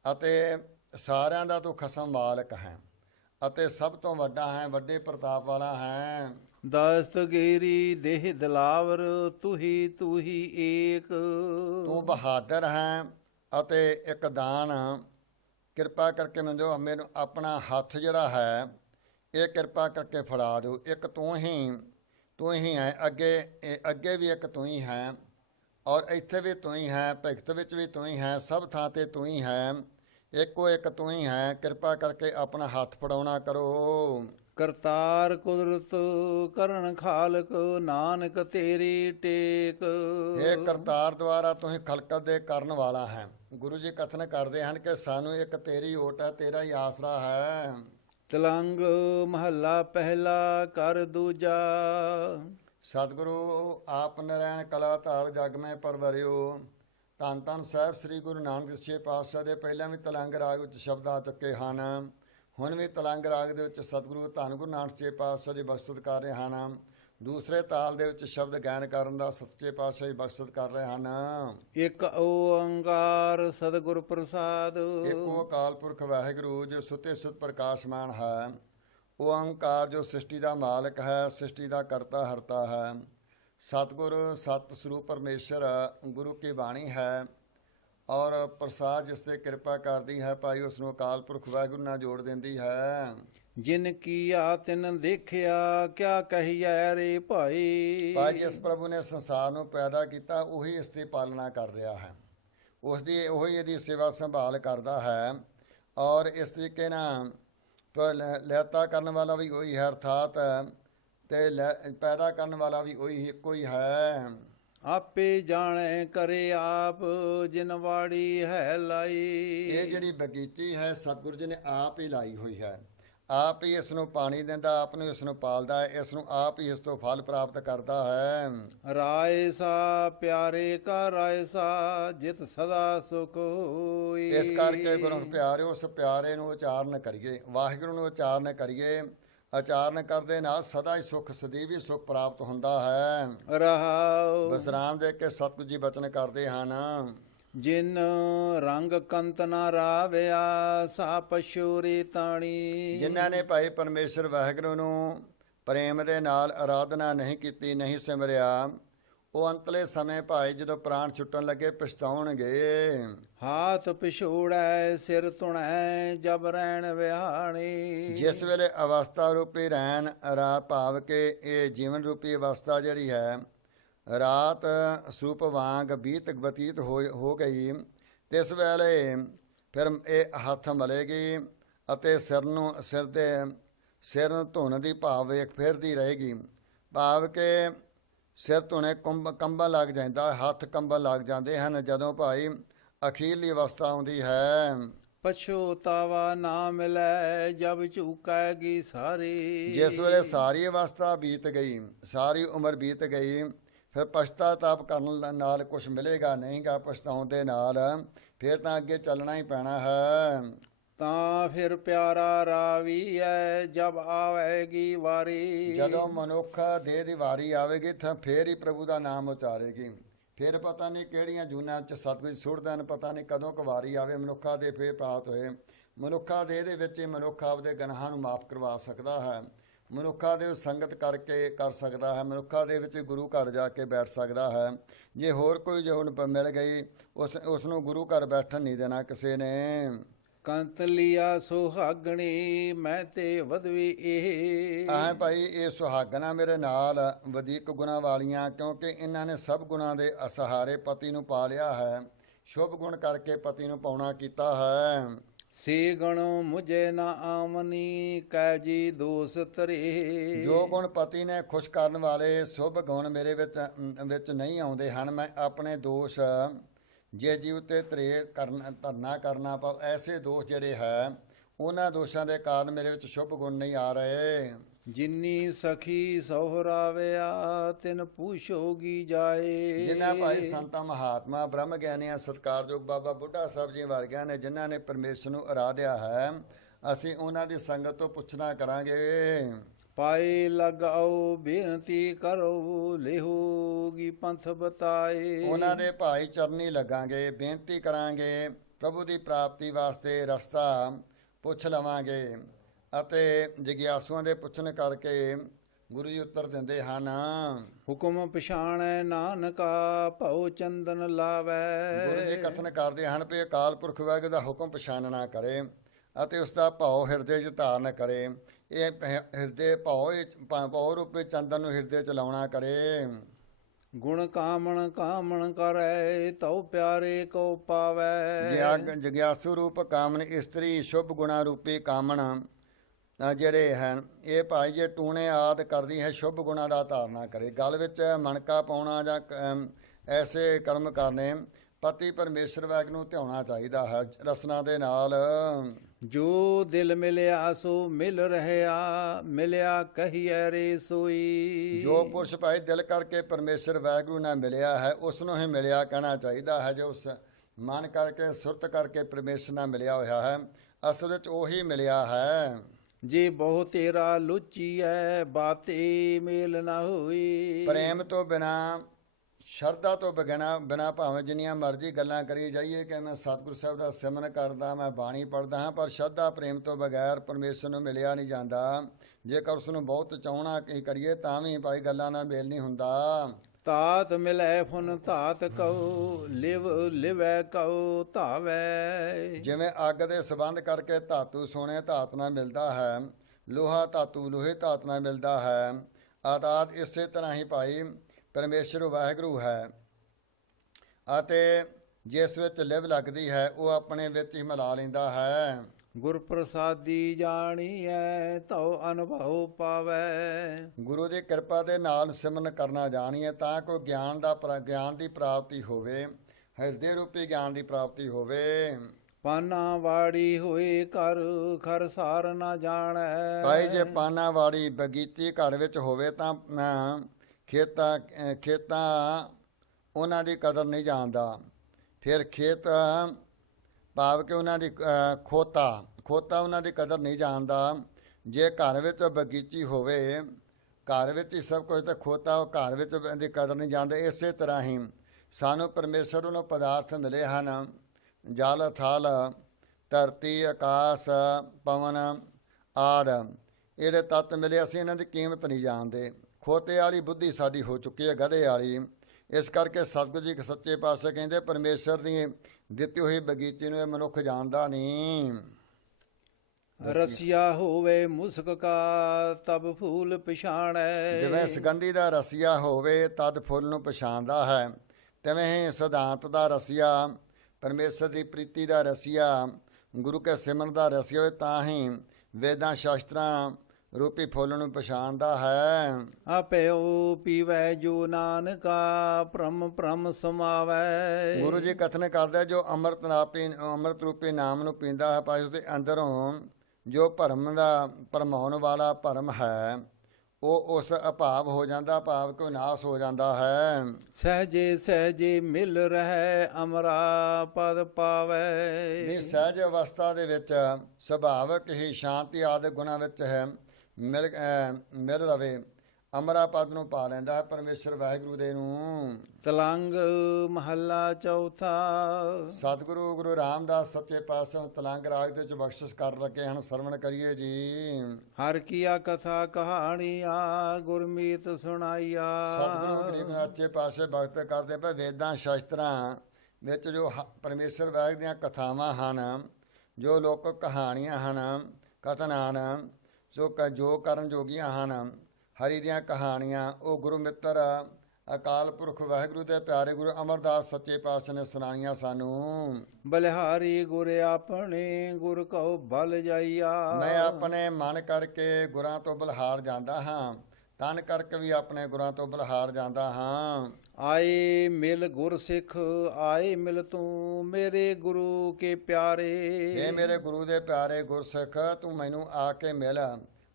ਅਤੇ ਸਾਰਿਆਂ ਦਾ ਤੂੰ ਖਸਮ ਮਾਲਕ ਹੈ ਅਤੇ ਸਭ ਤੋਂ ਵੱਡਾ ਹੈ, ਵੱਡੇ ਪ੍ਰਤਾਪ ਵਾਲਾ ਹੈ। ਦਸਤਗੀਰੀ ਦੇਹ ਦਿਲਾਵਰ ਤੂੰ ਹੀ ਏਕ। ਤੂੰ ਬਹਾਦਰ ਹੈ ਅਤੇ ਇੱਕ ਦਾਨ, ਕਿਰਪਾ ਕਰਕੇ ਮੈਨੂੰ ਆਪਣਾ ਹੱਥ ਜਿਹੜਾ ਹੈ ਇਹ ਕਿਰਪਾ ਕਰਕੇ ਫੜਾ ਦਿਓ। ਇੱਕ ਤੂੰ ਹੀ ਹੈ, ਅੱਗੇ ਵੀ ਇੱਕ ਤੂੰ ਹੀ ਹੈ ਔਰ ਇੱਥੇ ਵੀ ਤੂੰ ਹੀ ਹੈ, ਭਗਤ ਵਿੱਚ ਵੀ ਤੂੰ ਹੀ ਹੈ, ਸਭ ਥਾਂ ਤੇ ਤੂੰ ਹੀ ਹੈ, ਇੱਕੋ ਇੱਕ ਤੂੰ ਹੀ ਹੈ। ਕਿਰਪਾ ਕਰਕੇ ਆਪਣਾ ਹੱਥ ਫੜਾਉਣਾ ਕਰੋ। ਕਰਤਾਰ ਕੁਦਰਤ ਕਰਨ ਖਾਲਕ ਨਾਨਕ ਤੇਰੀ ਟੇਕ। ਇਹ ਕਰਤਾਰ ਦੁਆਰਾ ਤੂੰ ਹੀ ਖਲਕਤ ਦੇ ਕਰਨ ਵਾਲਾ ਹੈ। ਗੁਰੂ ਜੀ ਕਥਨ ਕਰਦੇ ਹਨ ਕਿ ਸਾਨੂੰ ਇੱਕ ਤੇਰੀ ਓਟ ਹੈ, ਤੇਰਾ ਹੀ ਆਸਰਾ ਹੈ। ਤਿਲੰਗ ਮਹੱਲਾ ਪਹਿਲਾ ਕਰ ਦੂਜਾ। ਸਤਿਗੁਰੂ ਆਪ ਨਰੈਣ ਕਲਾ ਧਾਰ ਜਗ ਮੈਂ ਪਰਵਰਿਓ। ਧੰਨ ਧੰਨ ਸਾਹਿਬ ਸ੍ਰੀ ਗੁਰੂ ਨਾਨਕ ਦੇਵ ਸੱਚੇ ਪਾਤਸ਼ਾਹ ਦੇ ਪਹਿਲਾਂ ਵੀ ਤਲੰਗ ਰਾਗ ਵਿੱਚ ਸ਼ਬਦ ਆ ਚੁੱਕੇ ਹਨ, ਹੁਣ ਵੀ ਤਲੰਗ ਰਾਗ ਦੇ ਵਿੱਚ ਸਤਿਗੁਰੂ ਧੰਨ ਗੁਰੂ ਨਾਨਕ ਸੱਚੇ ਪਾਤਸ਼ਾਹ ਜੀ ਬਖਸ਼ਿਸ਼ ਕਰ ਰਹੇ ਹਨ। ਦੂਸਰੇ ਤਾਲ ਦੇ ਵਿੱਚ ਸ਼ਬਦ ਗਾਇਨ ਕਰਨ ਦਾ ਸੱਚੇ ਪਾਤਸ਼ਾਹ ਜੀ ਬਖਸ਼ਿਸ਼ ਕਰ ਰਹੇ ਹਨ। ਇੱਕ ਓੰਕਾਰ ਸਤਿਗੁਰ ਪ੍ਰਸਾਦ। ਇੱਕੋ ਅਕਾਲ ਪੁਰਖ ਵਾਹਿਗੁਰੂ ਜੋ ਸੁੱਤੇ ਸੁੱਤ ਪ੍ਰਕਾਸ਼ਮਾਨ ਹੈ। ਓੰਕਾਰ ਜੋ ਸ੍ਰਿਸ਼ਟੀ ਦਾ ਮਾਲਕ ਹੈ, ਸ੍ਰਿਸ਼ਟੀ ਦਾ ਕਰਤਾ ਹਰਤਾ ਹੈ। ਸਤਿਗੁਰ ਸਤ ਸਰੂਪ ਪਰਮੇਸ਼ਰ ਗੁਰੂ ਕੀ ਬਾਣੀ ਹੈ ਔਰ ਪ੍ਰਸਾਦ ਜਿਸ ਤੇ ਕਿਰਪਾ ਕਰਦੀ ਹੈ ਭਾਈ ਉਸ ਨੂੰ ਅਕਾਲ ਪੁਰਖ ਵਾਹਿਗੁਰੂ ਨਾਲ ਜੋੜ ਦਿੰਦੀ ਹੈ। ਜਿਨ ਕੀਆ ਤਿਨ ਦੇਖਿਆ ਕਿਆ ਕਹੀਐ ਰੇ ਭਾਈ। ਭਾਈ ਜਿਸ ਪ੍ਰਭੂ ਨੇ ਸੰਸਾਰ ਨੂੰ ਪੈਦਾ ਕੀਤਾ ਉਹੀ ਇਸ ਦੀ ਪਾਲਣਾ ਕਰ ਰਿਹਾ ਹੈ, ਉਹੀ ਇਹਦੀ ਸੇਵਾ ਸੰਭਾਲ ਕਰਦਾ ਹੈ ਔਰ ਇਸ ਤਰੀਕੇ ਨਾਲ ਲੈਤਾ ਕਰਨ ਵਾਲਾ ਵੀ ਉਹੀ ਹੈ, ਅਰਥਾਤ ਤੇ ਪੈਦਾ ਕਰਨ ਵਾਲਾ ਵੀ ਉਹੀ ਇੱਕੋ ਹੀ ਹੈ। ਆਪੇ ਜਾਣੈ ਕਰੇ ਆਪ ਜਿਨ ਵਾੜੀ ਹੈ ਲਾਈ। ਇਹ ਜਿਹੜੀ ਬਗੀਚੀ ਹੈ ਸਤਿਗੁਰੂ ਜੀ ਨੇ ਆਪ ਹੀ ਲਾਈ ਹੋਈ ਹੈ, ਆਪ ਹੀ ਇਸ ਨੂੰ ਪਾਣੀ ਦਿੰਦਾ, ਆਪ ਨੂੰ ਇਸ ਨੂੰ ਪਾਲਦਾ ਹੈ, ਇਸ ਨੂੰ ਆਪ ਹੀ ਇਸ ਤੋਂ ਫਲ ਪ੍ਰਾਪਤ ਕਰਦਾ ਹੈ। ਰਾਏ ਸਾ ਪਿਆਰੇ ਕਾ ਰਾਏ ਸਾ ਜਿਤ ਸਦਾ ਸੁਖ ਹੋਈ। ਇਸ ਕਰਕੇ ਗੁਰੂ ਪਿਆਰਿਓ ਉਸ ਪਿਆਰੇ ਨੂੰ ਉਚਾਰਨ ਕਰੀਏ, ਵਾਹਿਗੁਰੂ ਨੂੰ ਉਚਾਰਨ ਕਰੀਏ। ਉਚਾਰਨ ਕਰਦੇ ਨਾਲ ਸਦਾ ਹੀ ਸੁਖ ਸਦੀਵੀ ਸੁਖ ਪ੍ਰਾਪਤ ਹੁੰਦਾ ਹੈ। ਰਹਾਉ। ਵਿਸਰਾਮ ਦੇ ਕੇ ਸਤਿਗੁਰੂ ਜੀ ਬਚਨ ਕਰਦੇ ਹਨ। ਜਿਨ ਰੰਗ ਕੰਤ ਨਾ ਰਾਵਿਆ ਸਾ ਪਸ਼ੂਰੀ ਤਾਣੀ। ਜਿਨ੍ਹਾਂ ਨੇ ਭਾਈ ਪਰਮੇਸ਼ਰ ਵਾਹਿਗੁਰੂ ਨੂੰ ਪ੍ਰੇਮ ਦੇ ਨਾਲ ਆਰਾਧਨਾ ਨਹੀਂ ਕੀਤੀ, ਨਹੀਂ ਸਿਮਰਿਆ, ਉਹ ਅੰਤਲੇ ਸਮੇਂ ਭਾਈ ਜਦੋਂ ਪ੍ਰਾਣ ਛੁੱਟਣ ਲੱਗੇ ਪਛਤਾਉਣਗੇ। ਹਾਥ ਪਿਛੋੜੈ ਸਿਰ ਧੁਣੈ ਜਬ ਰੈਣ ਵਿਹਾਣੀ। ਜਿਸ ਵੇਲੇ ਅਵਸਥਾ ਰੂਪੀ ਰਹਿਣ ਰਾਤ ਭਾਵ ਕੇ ਇਹ ਜੀਵਨ ਰੂਪੀ ਅਵਸਥਾ ਜਿਹੜੀ ਹੈ ਰਾਤ ਸਰੂਪ ਵਾਂਗ ਬਤੀਤ ਹੋ ਗਈ, ਤਿਸ ਵੇਲੇ ਫਿਰ ਇਹ ਹੱਥ ਮਲੇਗੀ ਅਤੇ ਸਿਰ ਨੂੰ ਧੁਨ ਦੀ ਭਾਵ ਵੇਖ ਫੇਰਦੀ ਰਹੇਗੀ। ਭਾਵ ਕਿ ਸਿਰ ਧੁਨੇ ਕੰਬਣ ਲੱਗ ਜਾਂਦਾ, ਹੱਥ ਕੰਬਣ ਲੱਗ ਜਾਂਦੇ ਹਨ ਜਦੋਂ ਭਾਈ ਅਖੀਰਲੀ ਅਵਸਥਾ ਆਉਂਦੀ ਹੈ। ਪਛੋਤਾਵਾ ਨਾ ਮਿਲੈ ਜਬ ਝੁਕੈਗੀ ਸਾਰੀ। ਜਿਸ ਵੇਲੇ ਸਾਰੀ ਅਵਸਥਾ ਬੀਤ ਗਈ, ਸਾਰੀ ਉਮਰ ਬੀਤ ਗਈ, ਫਿਰ ਪਛਤਾਤਾਪ ਕਰਨ ਨਾਲ ਕੁਝ ਮਿਲੇਗਾ ਨਹੀਂਗਾ। ਪਛਤਾਉਣ ਦੇ ਨਾਲ ਫਿਰ ਤਾਂ ਅੱਗੇ ਚੱਲਣਾ ਹੀ ਪੈਣਾ ਹੈ। ਤਾਂ ਫਿਰ ਪਿਆਰਾ ਰਾਵੀ ਐ ਜਬ ਆਵੇਗੀ ਵਾਰੀ। ਜਦੋਂ ਮਨੁੱਖ ਦੇਹ ਦੀ ਵਾਰੀ ਆਵੇਗੀ ਤਾਂ ਫੇਰ ਹੀ ਪ੍ਰਭੂ ਦਾ ਨਾਮ ਉਚਾਰੇਗੀ। ਫਿਰ ਪਤਾ ਨਹੀਂ ਕਿਹੜੀਆਂ ਜੂਨਾਂ 'ਚ ਸਤਿਗੁਰੂ ਸੁੱਟਦੇ ਨੇ, ਪਤਾ ਨਹੀਂ ਕਦੋਂ ਕੁ ਵਾਰੀ ਆਵੇ ਮਨੁੱਖਾ ਦੇ ਫੇਰ ਪ੍ਰਾਪਤ ਹੋਏ। ਮਨੁੱਖਾ ਦੇਹ ਦੇ ਵਿੱਚ ਹੀ ਮਨੁੱਖ ਆਪਦੇ ਗੁਨਾਹਾਂ ਨੂੰ ਮਾਫ ਕਰਵਾ ਸਕਦਾ ਹੈ, ਮਨੁੱਖਾ ਦੇ ਸੰਗਤ ਕਰਕੇ ਕਰ ਸਕਦਾ ਹੈ, ਮਨੁੱਖਾ ਦੇ ਵਿੱਚ ਗੁਰੂ ਘਰ ਜਾ ਕੇ ਬੈਠ ਸਕਦਾ ਹੈ। ਜੇ ਹੋਰ ਕੋਈ ਜੋ ਮਿਲ ਗਈ ਉਸ ਨੂੰ ਗੁਰੂ ਘਰ ਬੈਠਣ ਨਹੀਂ ਦੇਣਾ ਕਿਸੇ ਨੇ। ਕੰਤ ਲਿਆ ਸੁਹਾਗਣੀ ਮੈਂ ਤੇ ਵਧਵੀ ਇਹ। ਐ ਭਾਈ ਇਹ ਸੁਹਾਗਣਾ ਮੇਰੇ ਨਾਲ ਵਧੀਕ ਗੁਣਾ ਵਾਲੀਆਂ, ਕਿਉਂਕਿ ਇਹਨਾਂ ਨੇ ਸਭ ਗੁਣਾਂ ਦੇ ਅਸਹਾਰੇ ਪਤੀ ਨੂੰ ਪਾ ਲਿਆ ਹੈ, ਸ਼ੁਭ ਗੁਣ ਕਰਕੇ ਪਤੀ ਨੂੰ ਪਾਉਣਾ ਕੀਤਾ ਹੈ। ਸੇ ਗਣੋ ਮੁਝੇ ਨਾ ਆਮਨੀ ਕੈ ਜੀ ਦੋਸ ਤਰੇ। ਜੋ ਗੁਣ ਪਤੀ ਨੇ ਖੁਸ਼ ਕਰਨ ਵਾਲੇ ਸ਼ੁਭ ਗੁਣ ਮੇਰੇ ਵਿੱਚ ਨਹੀਂ ਆਉਂਦੇ ਹਨ। ਮੈਂ ਆਪਣੇ ਦੋਸ਼ ਜੇ ਜੀਵ ਤੇ ਧਰਨਾ ਕਰਨਾ ਪਾ, ਐਸੇ ਦੋਸ਼ ਜਿਹੜੇ ਹੈ ਉਹਨਾਂ ਦੋਸ਼ਾਂ ਦੇ ਕਾਰਨ ਮੇਰੇ ਵਿੱਚ ਸ਼ੁਭ ਗੁਣ ਨਹੀਂ ਆ ਰਹੇ। ਜਿੰਨੀ ਸਖੀ ਸੋਹਰਾਵਿਆ ਤਿਨ ਪੁੱਛੋਗੀ ਜਾਏ। ਜਿਨ੍ਹਾਂ ਭਾਈ ਸੰਤਾਂ ਮਹਾਤਮਾ ਬ੍ਰਹਮ ਗਿਆਨੀਆਂ ਸਤਿਕਾਰਯੋਗ ਬਾਬਾ ਬੁੱਢਾ ਸਾਹਿਬ ਜੀ ਵਰਗਿਆਂ ਨੇ ਜਿਨ੍ਹਾਂ ਨੇ ਪਰਮੇਸ਼ਰ ਨੂੰ ਅਰਾਧਿਆ ਹੈ, ਅਸੀਂ ਉਹਨਾਂ ਦੀ ਸੰਗਤ ਤੋਂ ਪੁੱਛਣਾ ਕਰਾਂਗੇ। ਪਾਏ ਲਗਾਓ ਬੇਨਤੀ ਕਰੋ ਲਿਹੋਗੀ ਪੰਥ ਬਤਾਏ। ਉਹਨਾਂ ਦੇ ਭਾਈ ਚਰਨੀ ਲੱਗਾਂਗੇ, ਬੇਨਤੀ ਕਰਾਂਗੇ, ਪ੍ਰਭੂ ਦੀ ਪ੍ਰਾਪਤੀ ਵਾਸਤੇ ਰਸਤਾ ਪੁੱਛ ਲਵਾਂਗੇ। ਅਤੇ ਜਗਿਆਸੂਆਂ ਦੇ ਪੁੱਛਣ ਕਰਕੇ ਗੁਰੂ ਜੀ ਉੱਤਰ ਦਿੰਦੇ ਹਨ। ਹੁਕਮ ਪਛਾਣੈ ਨਾਨਕਾ ਭਉ ਚੰਦਨ ਲਾਵੈ। ਗੁਰੂ ਜੀ ਕਥਨ ਕਰਦੇ ਹਨ ਵੀ ਅਕਾਲ ਪੁਰਖ ਵਾਹਿਗੁਰੂ ਦਾ ਹੁਕਮ ਪਛਾਨਣਾ ਕਰੇ ਅਤੇ ਉਸ ਦਾ ਭਾਉ ਹਿਰਦੇ 'ਚ ਧਾਰਨ ਕਰੇ। ਇਹ ਹਿਰਦੇ ਭਾਉ ਰੂਪੇ ਚੰਦਨ ਨੂੰ ਹਿਰਦੇ 'ਚ ਲਾਉਣਾ ਕਰੇ। ਗੁਣ ਕਾਮਣ ਕਰੈ ਤਉ ਪਿਆਰੇ ਕੋ ਪਾਵੈ। ਜਗਿਆਸੂ ਰੂਪ ਕਾਮਨ ਇਸਤਰੀ ਸ਼ੁਭ ਗੁਣਾ ਰੂਪੀ ਕਾਮਣ ਜਿਹੜੇ ਹਨ ਇਹ ਭਾਈ ਜੇ ਟੂਣੇ ਆਦ ਕਰਦੀ ਹੈ ਸ਼ੁਭ ਗੁਣਾ ਦਾ ਧਾਰਨਾ ਕਰੇ। ਗਲ ਵਿੱਚ ਮਣਕਾ ਪਾਉਣਾ ਜਾਂ ਐਸੇ ਕਰਮ ਕਰਨੇ ਪਤੀ ਪਰਮੇਸ਼ਰ ਵਾਹਿਗੁਰੂ ਨੂੰ ਧਿਆਉਣਾ ਚਾਹੀਦਾ ਹੈ ਰਸਨਾ ਦੇ ਨਾਲ। ਜੋ ਦਿਲ ਮਿਲਿਆ ਸੋ ਮਿਲ ਰਹਿਆ ਮਿਲਿਆ ਕਹੀਐ ਰੇ ਸੋਈ। ਜੋ ਪੁਰਸ਼ ਭਾਈ ਦਿਲ ਕਰਕੇ ਪਰਮੇਸ਼ਰ ਵਾਹਿਗੁਰੂ ਨਾਲ ਮਿਲਿਆ ਹੈ ਉਸ ਨੂੰ ਹੀ ਮਿਲਿਆ ਕਹਿਣਾ ਚਾਹੀਦਾ ਹੈ। ਜੋ ਉਸ ਮਨ ਕਰਕੇ ਸੁਰਤ ਕਰਕੇ ਪਰਮੇਸ਼ਰ ਨਾਲ ਮਿਲਿਆ ਹੋਇਆ ਹੈ ਅਸਲ ਵਿੱਚ ਉਹੀ ਮਿਲਿਆ ਹੈ। ਜੇ ਬਹੁ ਤੇਰਾ ਲੁਚੀਐ ਬਾਤੇ ਮੇਲ ਨਾ ਹੋਈ। ਪ੍ਰੇਮ ਤੋਂ ਬਿਨਾ ਸ਼ਰਧਾ ਤੋਂ ਬਿਨਾ ਭਾਵੇਂ ਜਿੰਨੀਆਂ ਮਰਜ਼ੀ ਗੱਲਾਂ ਕਰੀ ਜਾਈਏ ਕਿ ਮੈਂ ਸਤਿਗੁਰੂ ਸਾਹਿਬ ਦਾ ਸਿਮਰਨ ਕਰਦਾ, ਮੈਂ ਬਾਣੀ ਪੜ੍ਹਦਾ ਹਾਂ, ਪਰ ਸ਼ਰਧਾ ਪ੍ਰੇਮ ਤੋਂ ਬਗੈਰ ਪਰਮੇਸ਼ਰ ਨੂੰ ਮਿਲਿਆ ਨਹੀਂ ਜਾਂਦਾ। ਜੇਕਰ ਉਸ ਨੂੰ ਬਹੁਤ ਚਾਹਣਾ ਕਰੀਏ ਤਾਂ ਵੀ ਭਾਈ ਗੱਲਾਂ ਨਾਲ ਮੇਲ ਨਹੀਂ ਹੁੰਦਾ। ਤਾਤ ਮਿਲੈ ਫੁਨ ਧਾਤ ਕਉ ਲਿਵੈ ਕਉ ਧਾਵੈ। ਜਿਵੇਂ ਅੱਗ ਦੇ ਸੰਬੰਧ ਕਰਕੇ ਧਾਤੂ ਸੋਨੇ ਧਾਤ ਨਾਲ ਮਿਲਦਾ ਹੈ, ਲੋਹਾ ਧਾਤੂ ਲੋਹੇ ਧਾਤ ਨਾਲ ਮਿਲਦਾ ਹੈ ਆਦਿ ਇਸੇ ਤਰ੍ਹਾਂ ਹੀ ਭਾਈ ਪਰਮੇਸ਼ਰ ਵਾਹਿਗੁਰੂ ਹੈ ਅਤੇ ਜਿਸ ਵਿੱਚ ਲਿਵ ਲੱਗਦੀ ਹੈ ਉਹ ਆਪਣੇ ਵਿੱਚ ਹੀ ਮਿਲਾ ਲੈਂਦਾ ਹੈ। ਗੁਰ ਪ੍ਰਸਾਦੀ ਜਾਣੀਐ ਤਉ ਅਨੁਭਵ ਪਾਵੈ। ਗੁਰੂ ਦੀ ਕਿਰਪਾ ਦੇ ਨਾਲ ਸਿਮਰਨ ਕਰਨਾ ਜਾਣੀਏ ਤਾਂ ਕੋਈ ਗਿਆਨ ਦੀ ਪ੍ਰਾਪਤੀ ਹੋਵੇ, ਹਿਰਦੇ ਰੂਪੀ ਗਿਆਨ ਦੀ ਪ੍ਰਾਪਤੀ ਹੋਵੇ। ਪਾਨਾ ਵਾੜੀ ਹੋਏ ਘਰ ਖਰ ਸਾਰ ਨਾ ਜਾਣੈ। ਭਾਈ ਜੇ ਪਾਨਾ ਵਾੜੀ ਬਗੀਚੀ ਘਰ ਵਿੱਚ ਹੋਵੇ ਤਾਂ ਖੇਤਾਂ ਉਹਨਾਂ ਦੀ ਕਦਰ ਨਹੀਂ ਜਾਣਦਾ। ਫਿਰ ਖੇਤ ਭਾਵ ਕਿ ਉਹਨਾਂ ਦੀ ਖੋਤਾ ਉਹਨਾਂ ਦੀ ਕਦਰ ਨਹੀਂ ਜਾਣਦਾ। ਜੇ ਘਰ ਵਿੱਚ ਬਗੀਚੀ ਹੋਵੇ, ਘਰ ਵਿੱਚ ਹੀ ਸਭ ਕੁਝ, ਤਾਂ ਖੋਤਾ ਉਹ ਘਰ ਵਿੱਚ ਦੀ ਕਦਰ ਨਹੀਂ ਜਾਣਦੇ। ਇਸੇ ਤਰ੍ਹਾਂ ਹੀ ਸਾਨੂੰ ਪਰਮੇਸ਼ਰ ਵੱਲੋਂ ਪਦਾਰਥ ਮਿਲੇ ਹਨ, ਜਲ ਥਲ ਧਰਤੀ ਆਕਾਸ਼ ਪਵਨ ਆਦਿ ਇਹਦੇ ਤੱਤ ਮਿਲੇ, ਅਸੀਂ ਇਹਨਾਂ ਦੀ ਕੀਮਤ ਨਹੀਂ ਜਾਣਦੇ। ਖੋਤੇ ਵਾਲੀ ਬੁੱਧੀ ਸਾਡੀ ਹੋ ਚੁੱਕੀ ਹੈ ਗਧੇ ਵਾਲੀ। ਇਸ ਕਰਕੇ ਸਤਿਗੁਰੂ ਜੀ ਸੱਚੇ ਪਾਤਸ਼ਾਹ ਕਹਿੰਦੇ ਪਰਮੇਸ਼ਰ ਦੀ ਦਿੱਤੀ ਹੋਈ ਬਗੀਚੇ ਨੂੰ ਇਹ ਮਨੁੱਖ ਜਾਣਦਾ ਨਹੀਂ। ਰਸੀਆ ਹੋਵੇ ਮੁਸਕ ਕਾ ਤਬ ਫੂਲ ਪਛਾਣੈ। ਜਿਵੇਂ ਸੁਗੰਧੀ ਦਾ ਰਸੀਆ ਹੋਵੇ ਤਦ ਫੁੱਲ ਨੂੰ ਪਛਾਣਦਾ ਹੈ, ਤਿਵੇਂ ਹੀ ਸਿਧਾਂਤ ਦਾ ਰਸੀਆ, ਪਰਮੇਸ਼ਰ ਦੀ ਪ੍ਰੀਤੀ ਦਾ ਰਸੀਆ, ਗੁਰੂ ਕੇ ਸਿਮਰਨ ਦਾ ਰਸੀਆ ਹੋਵੇ ਤਾਂ ਹੀ ਵੇਦਾਂ ਸ਼ਾਸਤਰਾਂ ਰੂਪੀ ਫੁੱਲ ਨੂੰ ਪਛਾਣਦਾ ਹੈ। ਆਪਿਓ ਪੀਵੈ ਜੋ ਨਾਨਕਾ ਭ੍ਰਮ ਸਮਾਵੈ। ਗੁਰੂ ਜੀ ਕਥਨ ਕਰਦੇ ਜੋ ਅੰਮ੍ਰਿਤ ਰੂਪੀ ਨਾਮ ਨੂੰ ਪੀਂਦਾ ਹੈ ਭਾਈ ਉਸਦੇ ਅੰਦਰੋਂ ਜੋ ਭਰਮਾਉਣ ਵਾਲਾ ਭਰਮ ਹੈ ਉਹ ਉਸ ਅਭਾਵ ਹੋ ਜਾਂਦਾ, ਭਾਵ ਕੋ ਨਾਸ ਹੋ ਜਾਂਦਾ ਹੈ। ਸਹਜੇ ਸਹਜੇ ਮਿਲ ਰਹਿ ਅਮਰਾ ਪਦ ਵੀ ਪਾਵੈ। ਸਹਿਜ ਅਵਸਥਾ ਦੇ ਵਿੱਚ ਸੁਭਾਵਕ ਹੀ ਸ਼ਾਂਤੀ ਆਦਿ ਗੁਣਾਂ ਵਿੱਚ ਹੈ ਮਿਲ ਰਵੇ, ਅਮਰਾ ਪਦ ਨੂੰ ਪਾ ਲੈਂਦਾ ਹੈ ਪਰਮੇਸ਼ਰ ਵਾਹਿਗੁਰੂ ਦੇ ਨੂੰ। ਤਲੰਗ ਮਹੱਲਾ ਚੌਥਾ। ਸਤਿਗੁਰੂ ਗੁਰੂ ਰਾਮਦਾਸ ਸੱਚੇ ਪਾਤਸ਼ਾਹ ਤਲੰਗ ਰਾਗ ਦੇ ਵਿੱਚ ਬਖਸ਼ਿਸ਼ ਕਰ ਰੱਖੇ ਹਨ, ਸਰਵਣ ਕਰੀਏ ਜੀ। ਹਰ ਕੀਆ ਕਥਾ ਕਹਾਣੀਆ ਗੁਰਮੀਤ ਸੁਣਾਈਆ। ਸਤਿਗੁਰੂ ਗਰੀਬ ਸੱਚੇ ਪਾਤਸ਼ਾਹ ਭਗਤ ਕਰਦੇ ਪਏ ਵੇਦਾਂ ਸ਼ਾਸਤਰਾਂ ਵਿੱਚ ਜੋ ਪਰਮੇਸ਼ਰ ਵਾਹਿਗੁਰੂ ਦੀਆਂ ਕਥਾਵਾਂ ਹਨ, ਜੋ ਲੋਕ ਕਹਾਣੀਆਂ ਹਨ, ਕਥਨ ਹਨ, ਜੋ ਕਰਨ ਜੋਗੀਆਂ ਹਨ, ਹਰੀ ਦੀਆਂ ਕਹਾਣੀਆਂ, ਉਹ ਗੁਰੂ ਮਿੱਤਰ ਅਕਾਲ ਪੁਰਖ ਵਾਹਿਗੁਰੂ ਦੇ ਪਿਆਰੇ ਗੁਰੂ ਅਮਰਦਾਸ ਸੱਚੇ ਪਾਤਸ਼ਾਹ ਨੇ ਸੁਣਾਈਆਂ ਸਾਨੂੰ। ਬਲਿਹਾਰੀ ਗੁਰ ਆਪਣੇ ਗੁਰ ਕਉ ਬਲ ਜਾਈਆ। ਮੈਂ ਆਪਣੇ ਮਨ ਕਰਕੇ ਗੁਰਾਂ ਤੋਂ ਬਲਿਹਾਰ ਜਾਂਦਾ ਹਾਂ, ਤਨ ਕਰਕੇ ਵੀ ਆਪਣੇ ਗੁਰਾਂ ਤੋਂ ਬਲਿਹਾਰ ਜਾਂਦਾ ਹਾਂ। ਆਏ ਮਿਲ ਗੁਰ ਸਿੱਖ ਆਏ ਮਿਲ ਤੂੰ ਮੇਰੇ ਗੁਰੂ ਕੇ ਪਿਆਰੇ। ਇਹ ਮੇਰੇ ਗੁਰੂ ਦੇ ਪਿਆਰੇ ਗੁਰਸਿੱਖ, ਤੂੰ ਮੈਨੂੰ ਆ ਕੇ ਮਿਲ,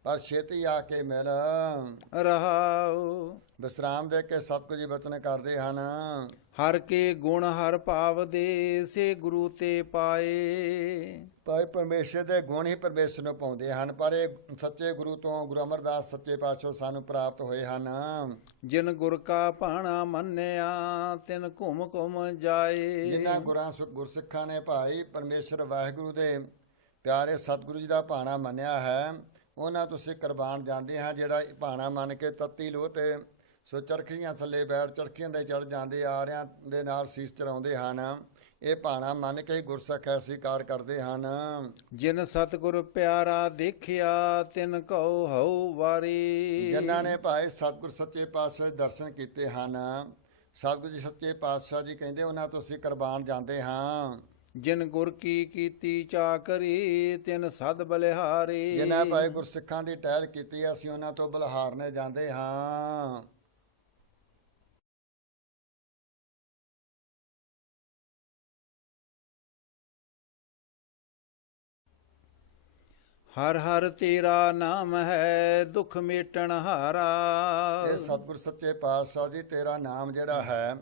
ਪਰ ਛੇਤੀ ਆ ਕੇ ਮਿਲ। ਰਹਾਉ ਵਿਸਰਾਮ ਦੇ ਕੇ ਸਤਿਗੁਰੂ ਜੀ ਬਚਨ ਕਰਦੇ ਹਨ। ਹਰ ਕੇ ਗੁਣ ਹਰ ਭਾਵ ਦੇ ਸੇ ਗੁਰੂ ਤੇ ਪਾਏ। ਭਾਈ ਪਰਮੇਸ਼ਰ ਦੇ ਗੁਣ ਹੀ ਪਰਮੇਸ਼ਰ ਨੂੰ ਪਾਉਂਦੇ ਹਨ, ਪਰ ਇਹ ਸੱਚੇ ਗੁਰੂ ਤੋਂ ਗੁਰੂ ਅਮਰਦਾਸ ਸੱਚੇ ਪਾਤਸ਼ਾਹ ਸਾਨੂੰ ਪ੍ਰਾਪਤ ਹੋਏ ਹਨ। ਜਿਨ ਗੁਰ ਕਾ ਭਾਣਾ ਮੰਨਿਆ ਤਿਨ ਘੁਮ ਘੁਮ ਜਾਏ। ਜਿਨ੍ਹਾਂ ਗੁਰਸਿੱਖਾਂ ਨੇ ਭਾਈ ਪਰਮੇਸ਼ਰ ਵਾਹਿਗੁਰੂ ਦੇ ਪਿਆਰੇ ਸਤਿਗੁਰੂ ਜੀ ਦਾ ਭਾਣਾ ਮੰਨਿਆ ਹੈ, ਉਹਨਾਂ ਤੁਸੀਂ ਕੁਰਬਾਨ ਜਾਂਦੇ ਹਾਂ। ਜਿਹੜਾ ਭਾਣਾ ਮੰਨ ਕੇ ਤੱਤੀ ਲੋਹ ਤੇ ਸੋ ਚਰਖੀਆਂ ਥੱਲੇ ਬੈਠ ਚਰਖੀਆਂ ਦੇ ਚੜ ਜਾਂਦੇ, ਆਰਿਆਂ ਦੇ ਨਾਲ ਸੀਸ ਚੜਾਉਂਦੇ ਹਨ, ਇਹ ਭਾਣਾ ਮੰਨ ਕੇ ਹੀ ਗੁਰਸਿੱਖ ਸਵੀਕਾਰ ਕਰਦੇ ਹਨ। ਜਿਨ ਸਤਿਗੁਰ ਪਿਆਰਾ ਦੇਖਿਆ ਤਿਨ ਕਉ ਹਉ ਵਾਰੀ। ਜਿਨ੍ਹਾਂ ਨੇ ਭਾਈ ਸਤਿਗੁਰ ਸੱਚੇ ਪਾਤਸ਼ਾਹ ਦੇ ਦਰਸ਼ਨ ਕੀਤੇ ਹਨ, ਸਤਿਗੁਰੂ ਜੀ ਸੱਚੇ ਪਾਤਸ਼ਾਹ ਜੀ ਕਹਿੰਦੇ ਉਹਨਾਂ ਤੋਂ ਅਸੀਂ ਕੁਰਬਾਨ ਜਾਂਦੇ ਹਾਂ। ਜਿਨ ਗੁਰ ਕੀ ਕੀਤੀ ਚਾਕਰੀ ਤਿਨ ਸਦ ਬਲਿਹਾਰੀ। ਜਿਨ੍ਹਾਂ ਭਾਈ ਗੁਰਸਿੱਖਾਂ ਦੀ ਟਹਿਲ ਕੀਤੀ, ਅਸੀਂ ਉਹਨਾਂ ਤੋਂ ਬਲਿਹਾਰਨੇ ਜਾਂਦੇ ਹਾਂ। ਹਰ ਹਰ ਤੇਰਾ ਨਾਮ ਹੈ ਦੁਖ ਮੇਟਣ ਹਾਰਾ। ਇਹ ਸਤਿਗੁਰ ਸੱਚੇ ਪਾਤਸ਼ਾਹ ਜੀ ਤੇਰਾ ਨਾਮ ਜਿਹੜਾ ਹੈ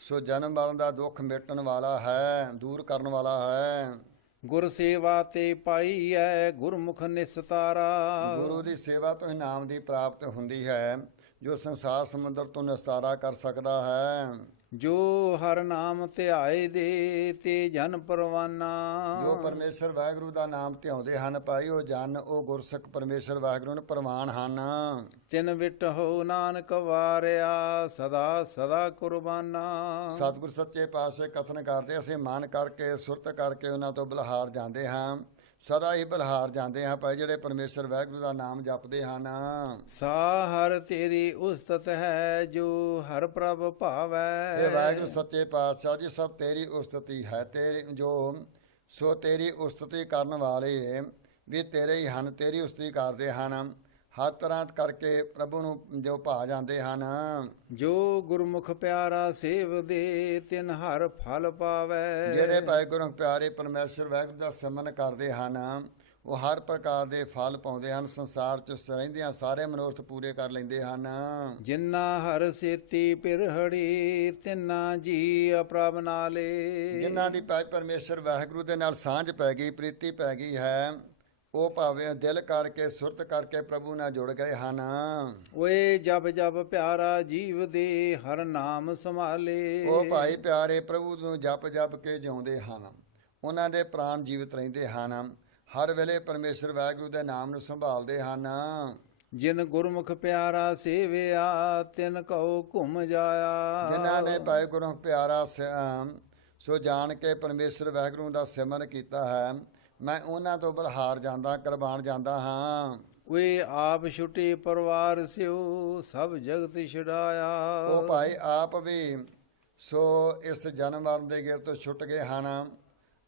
ਸੋ ਜਨਮ ਮਰਨ ਦਾ ਦੁੱਖ ਮਿਟਣ ਵਾਲਾ ਹੈ, ਦੂਰ ਕਰਨ ਵਾਲਾ ਹੈ। ਗੁਰ ਸੇਵਾ ਤੇ ਪਾਈ ਹੈ ਗੁਰਮੁਖ ਨਿਸਤਾਰਾ। ਗੁਰੂ ਦੀ ਸੇਵਾ ਤੋਂ ਹੀ ਨਾਮ ਦੀ ਪ੍ਰਾਪਤ ਹੁੰਦੀ ਹੈ, ਜੋ ਸੰਸਾਰ ਸਮੁੰਦਰ ਤੋਂ ਨਿਸਤਾਰਾ ਕਰ ਸਕਦਾ ਹੈ। ਜੋ ਹਰ ਨਾਮ ਧਿਆਏ ਦੇ ਤੇ ਜਨ ਪਰਵਾਨਾ। ਜੋ ਪਰਮੇਸ਼ਰ ਵਾਹਿਗੁਰੂ ਦਾ ਨਾਮ ਧਿਆਉਂਦੇ ਹਨ ਭਾਈ, ਉਹ ਜਨ, ਉਹ ਗੁਰਸਿੱਖ ਪਰਮੇਸ਼ਰ ਵਾਹਿਗੁਰੂ ਨੂੰ ਪ੍ਰਵਾਨ ਹਨ। ਤਿਨ ਵਿਟ ਹੋ ਨਾਨਕ ਵਾਰਿਆ ਸਦਾ ਸਦਾ ਕੁਰਬਾਨਾ। ਸਤਿਗੁਰ ਸੱਚੇ ਪਾਤਸ਼ਾਹ ਕਥਨ ਕਰਦੇ, ਅਸੀਂ ਮਨ ਕਰਕੇ ਸੁਰਤ ਕਰਕੇ ਉਹਨਾਂ ਤੋਂ ਬਲਿਹਾਰ ਜਾਂਦੇ ਹਾਂ, ਸਦਾ ਹੀ ਬਲਿਹਾਰ ਜਾਂਦੇ ਹਾਂ ਭਾਈ ਜਿਹੜੇ ਪਰਮੇਸ਼ਰ ਵਾਹਿਗੁਰੂ ਦਾ ਨਾਮ ਜਪਦੇ ਹਨ। ਸਾ ਹਰ ਤੇਰੀ ਉਸਤਤ ਹੈ ਜੋ ਹਰ ਪ੍ਰਭ ਭਾਵੈ। ਇਹ ਵਾਹਿਗੁਰੂ ਸੱਚੇ ਪਾਤਸ਼ਾਹ ਜੀ ਸਭ ਤੇਰੀ ਉਸਤਤੀ ਹੈ, ਤੇਰੀ ਜੋ ਸੋ ਤੇਰੀ ਉਸਤਤੀ ਕਰਨ ਵਾਲੇ ਵੀ ਤੇਰੇ ਹੀ ਹਨ, ਤੇਰੀ ਉਸਤਤੀ ਕਰਦੇ ਹਨ, ਹਰ ਤਰ੍ਹਾਂ ਕਰਕੇ ਪ੍ਰਭੂ ਨੂੰ ਜੋ ਭਾ ਜਾਂਦੇ ਹਨ। ਜੋ ਗੁਰਮੁਖ ਪਿਆਰਾ ਸੇਵਦੇ ਤਿਨ ਹਰ ਫਲ ਪਾਵੈ। ਜਿਹੜੇ ਭਾਈ ਗੁਰੂ ਪਿਆਰੇ ਪਰਮੇਸ਼ਰ ਵਾਹਿਗੁਰੂ ਦਾ ਸਿਮਰਨ ਕਰਦੇ ਹਨ, ਉਹ ਹਰ ਪ੍ਰਕਾਰ ਦੇ ਫਲ ਪਾਉਂਦੇ ਹਨ, ਸੰਸਾਰ 'ਚ ਰਹਿੰਦਿਆਂ ਸਾਰੇ ਮਨੋਰਥ ਪੂਰੇ ਕਰ ਲੈਂਦੇ ਹਨ। ਜਿੰਨਾ ਹਰ ਸੇਤੀ ਪਿਰਹੜੀ ਤਿੰਨਾ ਜੀ ਅਪ੍ਰਭ ਨਾਲੇ। ਜਿਨ੍ਹਾਂ ਦੀ ਭਾਈ ਪਰਮੇਸ਼ਰ ਵਾਹਿਗੁਰੂ ਦੇ ਨਾਲ ਸਾਂਝ ਪੈ ਗਈ, ਪ੍ਰੀਤੀ ਪੈ ਗਈ ਹੈ, ਉਹ ਭਾਵੇਂ ਦਿਲ ਕਰਕੇ ਸੁਰਤ ਕਰਕੇ ਪ੍ਰਭੂ ਨਾਲ ਜੁੜ ਗਏ ਹਨ। ਓਏ ਜਬ ਜਬ ਪਿਆਰਾ ਜੀਵ ਦੇ ਹਰ ਨਾਮ ਸੰਭਾਲੇ। ਉਹ ਭਾਈ ਪਿਆਰੇ ਪ੍ਰਭੂ ਨੂੰ ਜਪ ਜਪ ਕੇ ਜਿਉਂਦੇ ਹਨ, ਉਹਨਾਂ ਦੇ ਪ੍ਰਾਣ ਜੀਵਤ ਰਹਿੰਦੇ ਹਨ, ਹਰ ਵੇਲੇ ਪਰਮੇਸ਼ਰ ਵਾਹਿਗੁਰੂ ਦੇ ਨਾਮ ਨੂੰ ਸੰਭਾਲਦੇ ਹਨ। ਜਿਨ ਗੁਰਮੁਖ ਪਿਆਰਾ ਸੇਵਿਆ ਤਿਨ ਕਉ ਘੁਮ ਜਾਇਆ। ਜਿਨ੍ਹਾਂ ਨੇ ਭਾਈ ਗੁਰੂ ਪਿਆਰਾ ਸੋ ਜਾਣ ਕੇ ਪਰਮੇਸ਼ਰ ਵਾਹਿਗੁਰੂ ਦਾ ਸਿਮਰਨ ਕੀਤਾ ਹੈ, ਮੈਂ ਉਹਨਾਂ ਤੋਂ ਬਲਿਹਾਰ ਜਾਂਦਾ, ਕੁਰਬਾਨ ਜਾਂਦਾ ਹਾਂ। ਓਏ ਆਪ ਛੁਟੇ ਪਰਿਵਾਰ ਸਿਓ ਸਭ ਜਗਤ ਛਡਾਇਆ। ਉਹ ਭਾਈ ਆਪ ਵੀ ਸੋ ਇਸ ਜਨਮ ਮਰਨ ਦੇ ਗਿਰ ਤੋਂ ਛੁੱਟ ਗਏ ਹਨ,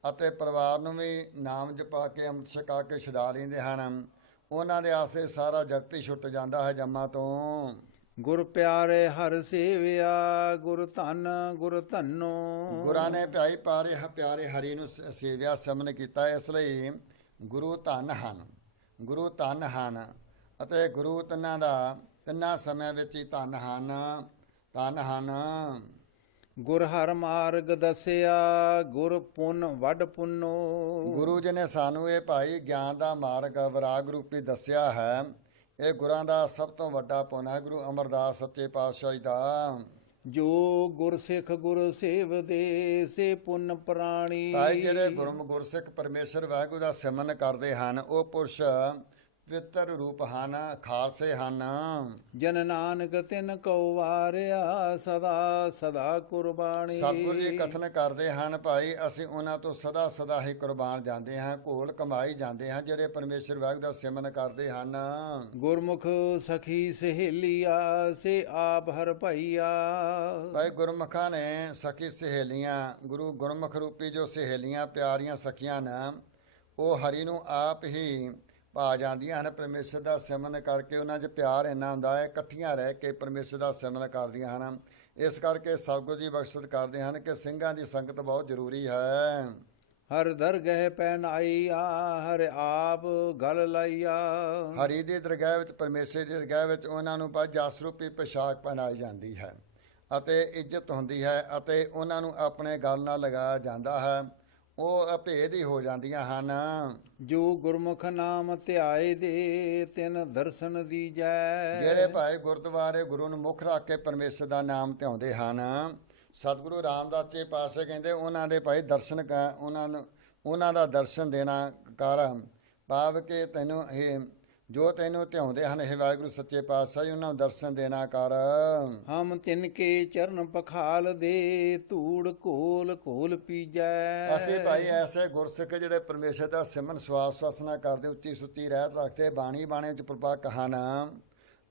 ਅਤੇ ਪਰਿਵਾਰ ਨੂੰ ਵੀ ਨਾਮ ਜਪਾ ਕੇ ਅੰਮ੍ਰਿਤ ਛਕਾ ਕੇ ਛਡਾ ਲੈਂਦੇ ਹਨ। ਉਹਨਾਂ ਦੇ ਆਸੇ ਸਾਰਾ ਜਗਤ ਹੀ ਛੁੱਟ ਜਾਂਦਾ ਹੈ ਜੰਮਾਂ ਤੋਂ। ਗੁਰ ਪਿਆਰੇ ਹਰ ਸੇਵਿਆ ਗੁਰ ਧਨ ਗੁਰ ਧਨੋ। ਗੁਰਾਂ ਨੇ ਭਾਈ ਪਿਆਰੇ ਹਰੀ ਨੂੰ ਸੇਵਿਆ ਸਿਮਰਨ ਕੀਤਾ, ਇਸ ਲਈ ਗੁਰੂ ਧਨ ਹਨ, ਗੁਰੂ ਧਨ ਹਨ, ਅਤੇ ਗੁਰੂ ਤਨਾਂ ਦਾ ਤਿੰਨਾਂ ਸਮਿਆਂ ਵਿੱਚ ਹੀ ਧਨ ਹਨ। ਗੁਰ ਹਰ ਮਾਰਗ ਦਸਿਆ, ਗੁਰ ਪੁੰਨ ਵੱਡ ਪੁੰਨੋ। ਗੁਰੂ ਜੀ ਨੇ ਸਾਨੂੰ ਇਹ ਭਾਈ ਗਿਆਨ ਦਾ ਮਾਰਗ ਵਿਰਾਗ ਰੂਪੀ ਦੱਸਿਆ ਹੈ। ਇਹ ਗੁਰਾਂ ਦਾ ਸਭ ਤੋਂ ਵੱਡਾ ਪੁੰਨ ਹੈ, ਗੁਰੂ ਅਮਰਦਾਸ ਸੱਚੇ ਪਾਤਸ਼ਾਹ ਜੀ ਦਾ। ਜੋ ਗੁਰ ਸਿੱਖ ਗੁਰ ਸੇਵਦੇ, ਸੇ ਪੁੰਨ ਪ੍ਰਾਣੀ। ਭਾਈ ਜਿਹੜੇ ਗੁਰਸਿੱਖ ਪਰਮੇਸ਼ਰ ਵਾਹਿਗੁਰੂ ਦਾ ਸਿਮਰਨ ਕਰਦੇ ਹਨ, ਉਹ ਪੁਰਸ਼ ਪਵਿੱਤਰ ਰੂਪ ਹਨ, ਖਾਲਸੇ ਹਨ। ਜਨ ਨਾਨਕ ਤਿਨ ਕਉ ਵਾਰਿਆ, ਸਦਾ ਸਦਾ ਕੁਰਬਾਨੀ। ਸਤਿਗੁਰੂ ਜੀ ਕਥਨ ਕਰਦੇ ਹਨ, ਭਾਈ ਅਸੀਂ ਉਹਨਾਂ ਤੋਂ ਸਦਾ ਸਦਾ ਹੀ ਕੁਰਬਾਨ ਜਾਂਦੇ ਹਾਂ, ਘੋਲ ਕਮਾਈ ਜਾਂਦੇ ਹਾਂ, ਜਿਹੜੇ ਪਰਮੇਸ਼ਰ ਵਾਹਿਗੁਰੂ ਦਾ ਸਿਮਰਨ ਕਰਦੇ ਹਨ। ਗੁਰਮੁਖ ਸਖੀ ਸਹੇਲੀਆ, ਸੇ ਆਪ ਹਰ ਭਈਆ। ਭਾਈ ਗੁਰਮੁਖਾਂ ਨੇ ਸਖੀ ਸਹੇਲੀਆਂ, ਗੁਰੂ ਗੁਰਮੁਖ ਰੂਪੀ ਜੋ ਸਹੇਲੀਆਂ ਪਿਆਰੀਆਂ ਸਖੀਆਂ ਨੇ, ਉਹ ਹਰੀ ਨੂੰ ਆਪ ਹੀ ਪਾ ਜਾਂਦੀਆਂ ਹਨ। ਪਰਮੇਸ਼ਰ ਦਾ ਸਿਮਰਨ ਕਰਕੇ ਉਹਨਾਂ 'ਚ ਪਿਆਰ ਇੰਨਾ ਹੁੰਦਾ ਹੈ, ਇਕੱਠੀਆਂ ਰਹਿ ਕੇ ਪਰਮੇਸ਼ਰ ਦਾ ਸਿਮਰਨ ਕਰਦੀਆਂ ਹਨ। ਇਸ ਕਰਕੇ ਸਤਿਗੁਰੂ ਜੀ ਬਖਸ਼ਿਸ਼ ਕਰਦੇ ਹਨ ਕਿ ਸਿੰਘਾਂ ਦੀ ਸੰਗਤ ਬਹੁਤ ਜ਼ਰੂਰੀ ਹੈ। ਹਰ ਦਰਗਹਿ ਪੈਨਾਈਆ, ਹਰ ਆਪ ਗਲ ਲਾਈਆ। ਹਰੀ ਦੀ ਦਰਗਾਹ ਵਿੱਚ, ਪਰਮੇਸ਼ਰ ਦੀ ਦਰਗਾਹ ਵਿੱਚ ਉਹਨਾਂ ਨੂੰ ਜਸ ਰੂਪੀ ਪੋਸ਼ਾਕ ਪਹਿਨਾਈ ਜਾਂਦੀ ਹੈ ਅਤੇ ਇੱਜ਼ਤ ਹੁੰਦੀ ਹੈ ਅਤੇ ਉਹਨਾਂ ਨੂੰ ਆਪਣੇ ਗਲ ਨਾਲ ਲਗਾਇਆ ਜਾਂਦਾ ਹੈ। ਉਹ ਅਭੇਦ ਹੀ ਹੋ ਜਾਂਦੀਆਂ ਹਨ। ਜੋ ਗੁਰਮੁਖ ਨਾਮ ਧਿਆਏ ਦੇ, ਤਿਨ ਦਰਸ਼ਨ ਦੀਜੈ। ਜਿਹੜੇ ਭਾਈ ਗੁਰਦੁਆਰੇ ਗੁਰੂ ਨੂੰ ਮੁੱਖ ਰੱਖ ਕੇ ਪਰਮੇਸ਼ਰ ਦਾ ਨਾਮ ਧਿਆਉਂਦੇ ਹਨ, ਸਤਿਗੁਰੂ ਰਾਮਦਾਸ ਜੀ ਪਾਸੇ ਕਹਿੰਦੇ ਉਹਨਾਂ ਦੇ ਭਾਈ ਦਰਸ਼ਨ ਉਹਨਾਂ ਦਾ ਦਰਸ਼ਨ ਦੇਣਾ ਕਰ, ਭਾਵ ਕਿ ਤੈਨੂੰ ਇਹ ਜੋ ਤੈਨੂੰ ਧਿਆਉਂਦੇ ਹਨ, ਇਹ ਵਾਹਿਗੁਰੂ ਸੱਚੇ ਪਾਤਸ਼ਾਹ ਜੀ, ਉਹਨਾਂ ਨੂੰ ਦਰਸ਼ਨ ਦੇਣਾ ਕਰ। ਹਮ ਤਿਨ ਕੇ ਚਰਨ ਪਖਾਲ ਦੇ, ਧੂੜ ਘੋਲ ਘੋਲ ਪੀਜੈ। ਅਸੀਂ ਭਾਈ ਐਸੇ ਗੁਰਸਿੱਖ ਜਿਹੜੇ ਪਰਮੇਸ਼ਰ ਦਾ ਸਿਮਰਨ ਸਵਾਸ ਵਾਸਨਾ ਕਰਦੇ, ਉੱਚੀ ਸੁੱਚੀ ਰਹਿਤ ਰੱਖਦੇ, ਬਾਣੀ ਵਿੱਚ ਪ੍ਰਪੱਕ ਹਨ,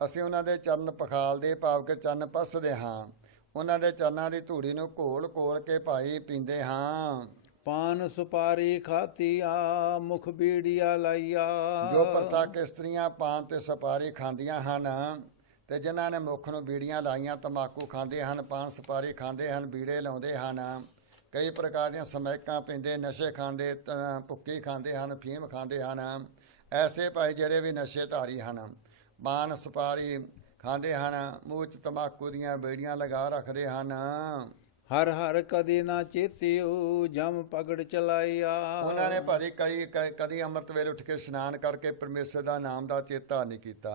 ਅਸੀਂ ਉਹਨਾਂ ਦੇ ਚਰਨ ਪਖਾਲਦੇ, ਭਾਵ ਕਿ ਚਰਨ ਪਸਦੇ ਹਾਂ। ਉਹਨਾਂ ਦੇ ਚਰਨਾਂ ਦੀ ਧੂੜੀ ਨੂੰ ਘੋਲ ਘੋਲ ਕੇ ਭਾਈ ਪੀਂਦੇ ਹਾਂ। ਪਾਨ ਸੁਪਾਰੀ ਖਾਤੀਆ, ਮੁਖ ਬੀੜੀਆ ਲਾਈਆ। ਜੋ ਪ੍ਰਤੱਖ ਇਸਤਰੀਆਂ ਪਾਨ ਤੇ ਸੁਪਾਰੀ ਖਾਂਦੀਆਂ ਹਨ ਤੇ ਜਿਨ੍ਹਾਂ ਨੇ ਮੁੱਖ ਨੂੰ ਬੀੜੀਆਂ ਲਾਈਆਂ, ਤੰਬਾਕੂ ਖਾਂਦੇ ਹਨ, ਪਾਨ ਸੁਪਾਰੀ ਖਾਂਦੇ ਹਨ, ਬੀੜੇ ਲਾਉਂਦੇ ਹਨ, ਕਈ ਪ੍ਰਕਾਰ ਦੀਆਂ ਸਮੈਕਾਂ ਪੀਂਦੇ, ਨਸ਼ੇ ਖਾਂਦੇ, ਭੁੱਕੀ ਖਾਂਦੇ ਹਨ, ਫੀਮ ਖਾਂਦੇ ਹਨ, ਐਸੇ ਭਾਈ ਜਿਹੜੇ ਵੀ ਨਸ਼ੇ ਧਾਰੀ ਹਨ, ਪਾਨ ਸੁਪਾਰੀ ਖਾਂਦੇ ਹਨ, ਮੂੰਹ 'ਚ ਤੰਬਾਕੂ ਦੀਆਂ ਬੀੜੀਆਂ ਲਗਾ ਰੱਖਦੇ ਹਨ। ਹਰ ਹਰ ਕਦੇ ਨਾ ਚੇਤਿਓ, ਜਮ ਪਗੜ ਚਲਾਈਆ। ਉਹਨਾਂ ਨੇ ਭਾਰੀ ਕਦੀ ਅੰਮ੍ਰਿਤ ਵੇਲੇ ਉੱਠ ਕੇ ਇਸ਼ਨਾਨ ਕਰਕੇ ਪਰਮੇਸ਼ਰ ਦਾ ਨਾਮ ਦਾ ਚੇਤਾ ਨਹੀਂ ਕੀਤਾ।